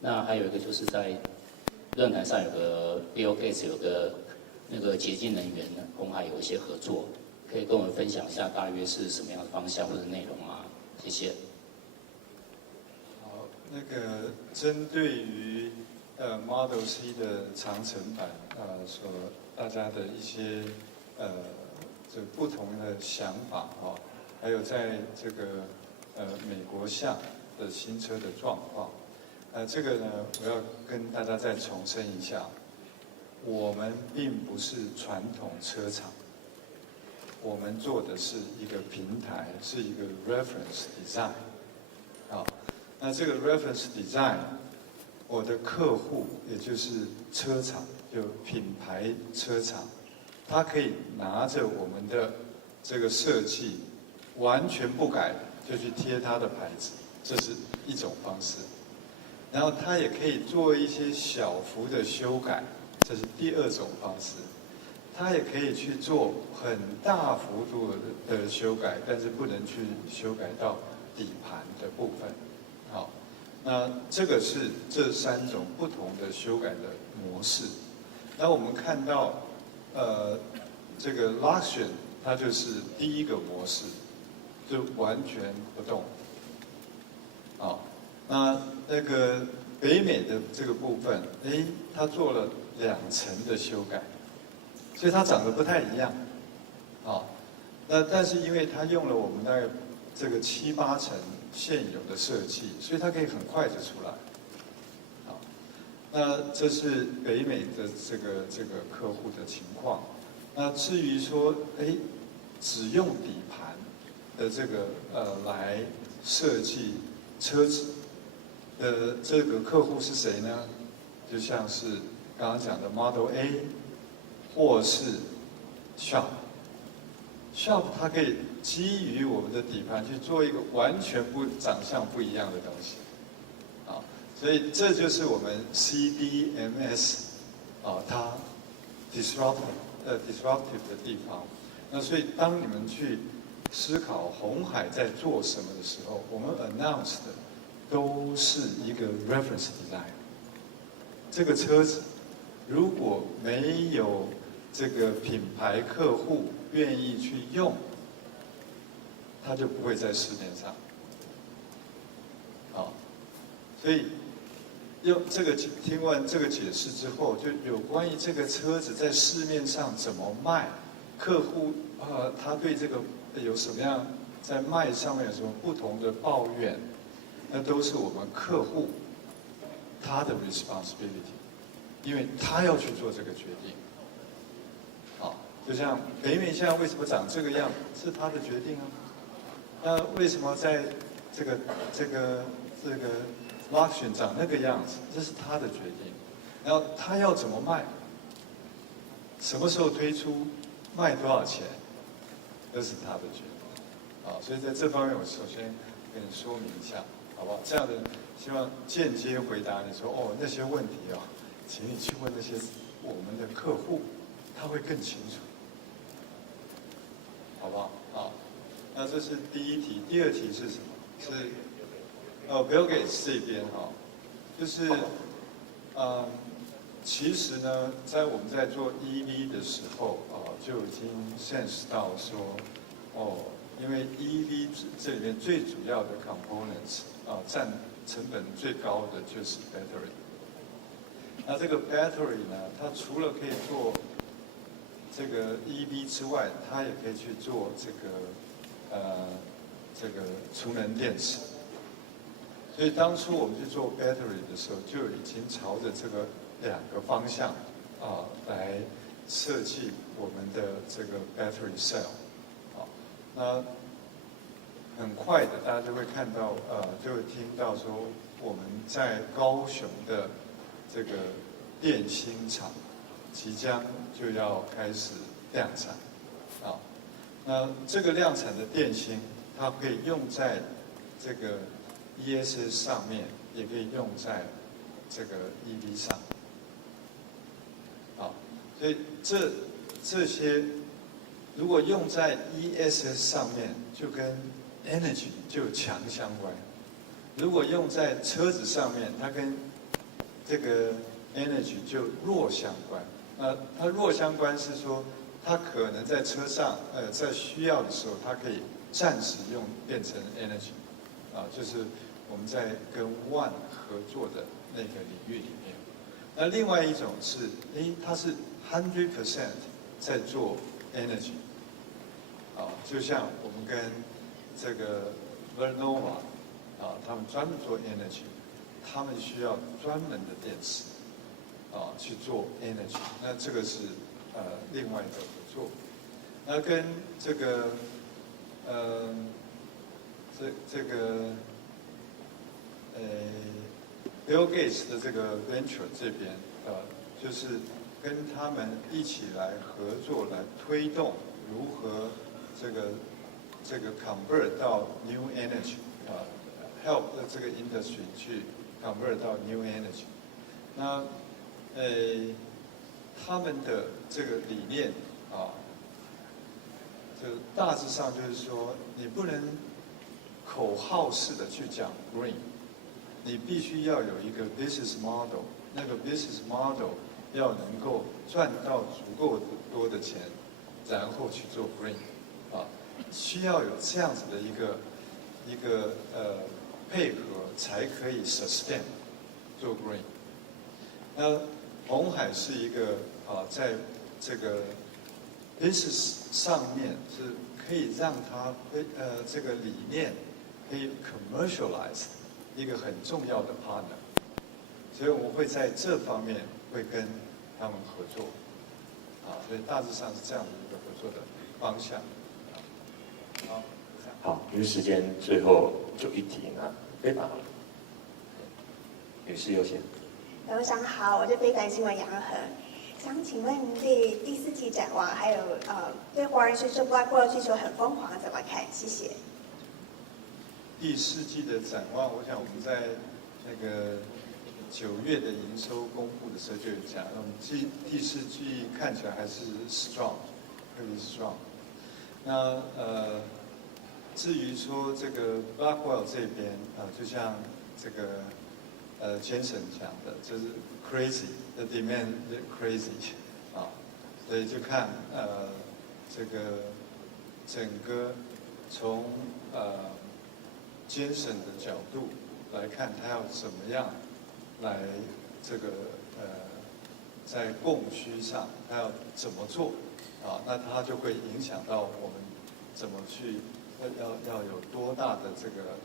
那还有一个就是在论坛上有个 Bill Gates 有个那个洁净能源，鸿海有一些合作，可以跟我们分享一下大约是什么样的方向或者内容吗？谢谢。好，那个针对于Model C 的长程版所大家的一些这不同的想法还有在这个美国项的新车的状况，这个呢，我要跟大家再重申一下，我们并不是传统车厂，我们做的是一个平台，是一个 reference design。好，那这个 reference design， 我的客户也就是车厂，就品牌车厂，他可以拿着我们的这个设计，完全不改就去贴他的牌子，这是一种方式。然后他也可以做一些小幅的修改，这是第二种方式。他也可以去做很大幅度的修改，但是不能去修改到底盘的部分。好，那这个是这3种不同的修改的模式。那我们看到，这个 Luxion 它就是第一个模式，就完全不动。好，那个北美的这个部分，它做了2层的修改。所以它长得不太一样，但是因为它用了我们大概这个7、8成现有的设计，所以它可以很快就出来。好，那这是北美的这个客户的情况。那至于说，只用底盘的这个来设计车子的这个客户是谁呢？就像是刚刚讲的 Model A。或是 Sharp 它可以基于我们的底盘去做一个完全长相不一样的东西，所以这就是我们 CDMS 它 disruptive 的地方。那所以当你们去思考鸿海在做什么的时候，我们 announce 的都是一个 reference design。这个车子如果没有这个品牌客户愿意去用，它就不会在市面上。好，所以用这个听完这个解释之后，就有关于这个车子在市面上怎么卖，客户他对这个有什么样在卖上面有什么不同的抱怨，那都是我们客户他的 responsibility， 因为他要去做这个决定。好，就像北美现在为什么长这个样，是他的决定啊。那为什么在这个 Luxion 长那个样子，这是他的决定。然后他要怎么卖，什么时候推出，卖多少钱，这是他的决定。啊，所以在这方面，我首先跟你说明一下，好不好？这样的希望间接回答你说，哦，那些问题啊，请你去问那些我们的客户，他会更清楚，好不好？啊，那这是第一题。第二题是什么？是Bill Gates 这边哈，就是其实呢，在我们在做 EV 的时候就已经 sense 到说，因为 EV 这里面最主要的 components 占成本最高的就是 battery。那这个 battery 呢，它除了可以做这个 EV 之外，它也可以去做这个储能电池。所以当初我们去做 battery 的时候，就已经朝着这个两个方向来设计我们的这个 battery cell。那很快的，大家就会看到就会听到说，我们在高雄的这个电芯厂即将就要开始量产。那这个量产的电芯，它可以用在这个ESS 上面，也可以用在这个 EV 上，所以这些如果用在 ESS 上面，就跟 energy 就强相关；如果用在车子上面，它跟这个 energy 就弱相关。它弱相关是说，它可能在车上在需要的时候，它可以暂时变成 energy，就是我们在跟 One 合作的那个领域里面。那另外一种是，它是 100% 在做 energy， 就像我们跟这个 Vernova 他们专门做 energy， 他们需要专门的电池去做 energy， 那这个是另外的合作。那跟这个Bill Gates 的这个 venture 这边就是跟他们一起来合作，来推动如何这个 convert 到 new energy，help 这个 industry 去 convert 到 new energy。那他们的这个理念就大致上就是说，你不能口号式的去讲 green， 你必须要有一个 business model， 那个 business model 要能够赚到足够多的钱，然后去做 green， 需要有这样子的一个配合，才可以 sustain 做 green。那鸿海是一个在这个 business 上面是可以让它这个理念可以 commercialize 一个很重要的 partner， 所以我会在这方面会跟他们合作，所以大致上是这样的一个合作的方向。好，因为时间最后就一题呢，非常好，女士优先。董事长好，我是非凡新闻杨和，想请问您对第4季展望，还有对华人是说 Blackwell 需求很疯狂怎么看？谢谢。第4季的展望，我想我们在那个9月的营收公布的时候就有讲，我们第4季看起来还是 strong， 特别 strong。至于说这个 Blackwell 这边就像这个Jensen 讲的，就是 crazy，the demand crazy 啊，所以就看这个整个从Jensen 的角度来看，他要怎么样来这个在供需上他要怎么做啊？那他就会影响到我们怎么去要有多大的这个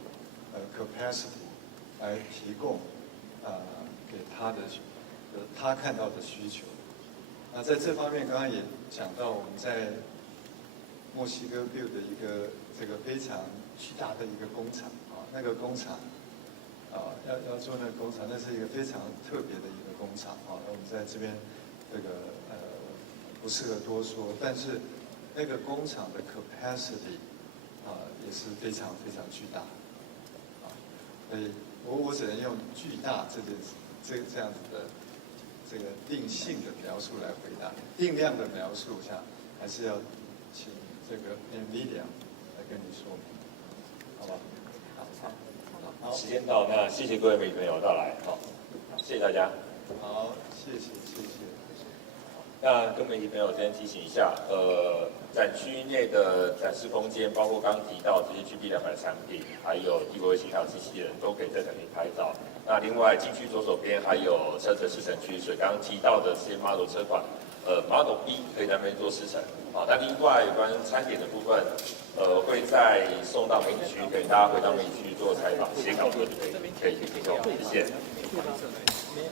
capacity 来提供给他看到的需求。那在这方面，刚刚也讲到我们在墨西哥 build 的一个这个非常巨大的一个工厂啊，那个工厂要做那个工厂，那是一个非常特别的一个工厂啊。我们在这边这个不适合多说，但是那个工厂的 capacity 也是非常非常巨大啊，所以我只能用巨大这样子的这个定性的描述来回答，定量的描述下还是要请这个 Nvidia 来跟你说明，好吧？好，时间到，那谢谢各位媒体朋友的到来，好，谢谢大家。好，谢谢。那跟媒体朋友先提醒一下，展区内的展示空间，包括刚刚提到这些 GB200产品，还有低轨卫星还有机器人，都可以在这里拍照。那另外进去左手边还有车子试乘区，所以刚刚提到的这些 model 车款，model B 可以在那边做试乘。好，那另外有关餐点的部分，会再送到媒体区，给大家回到媒体区做采访，写稿就可以提供，谢谢。没有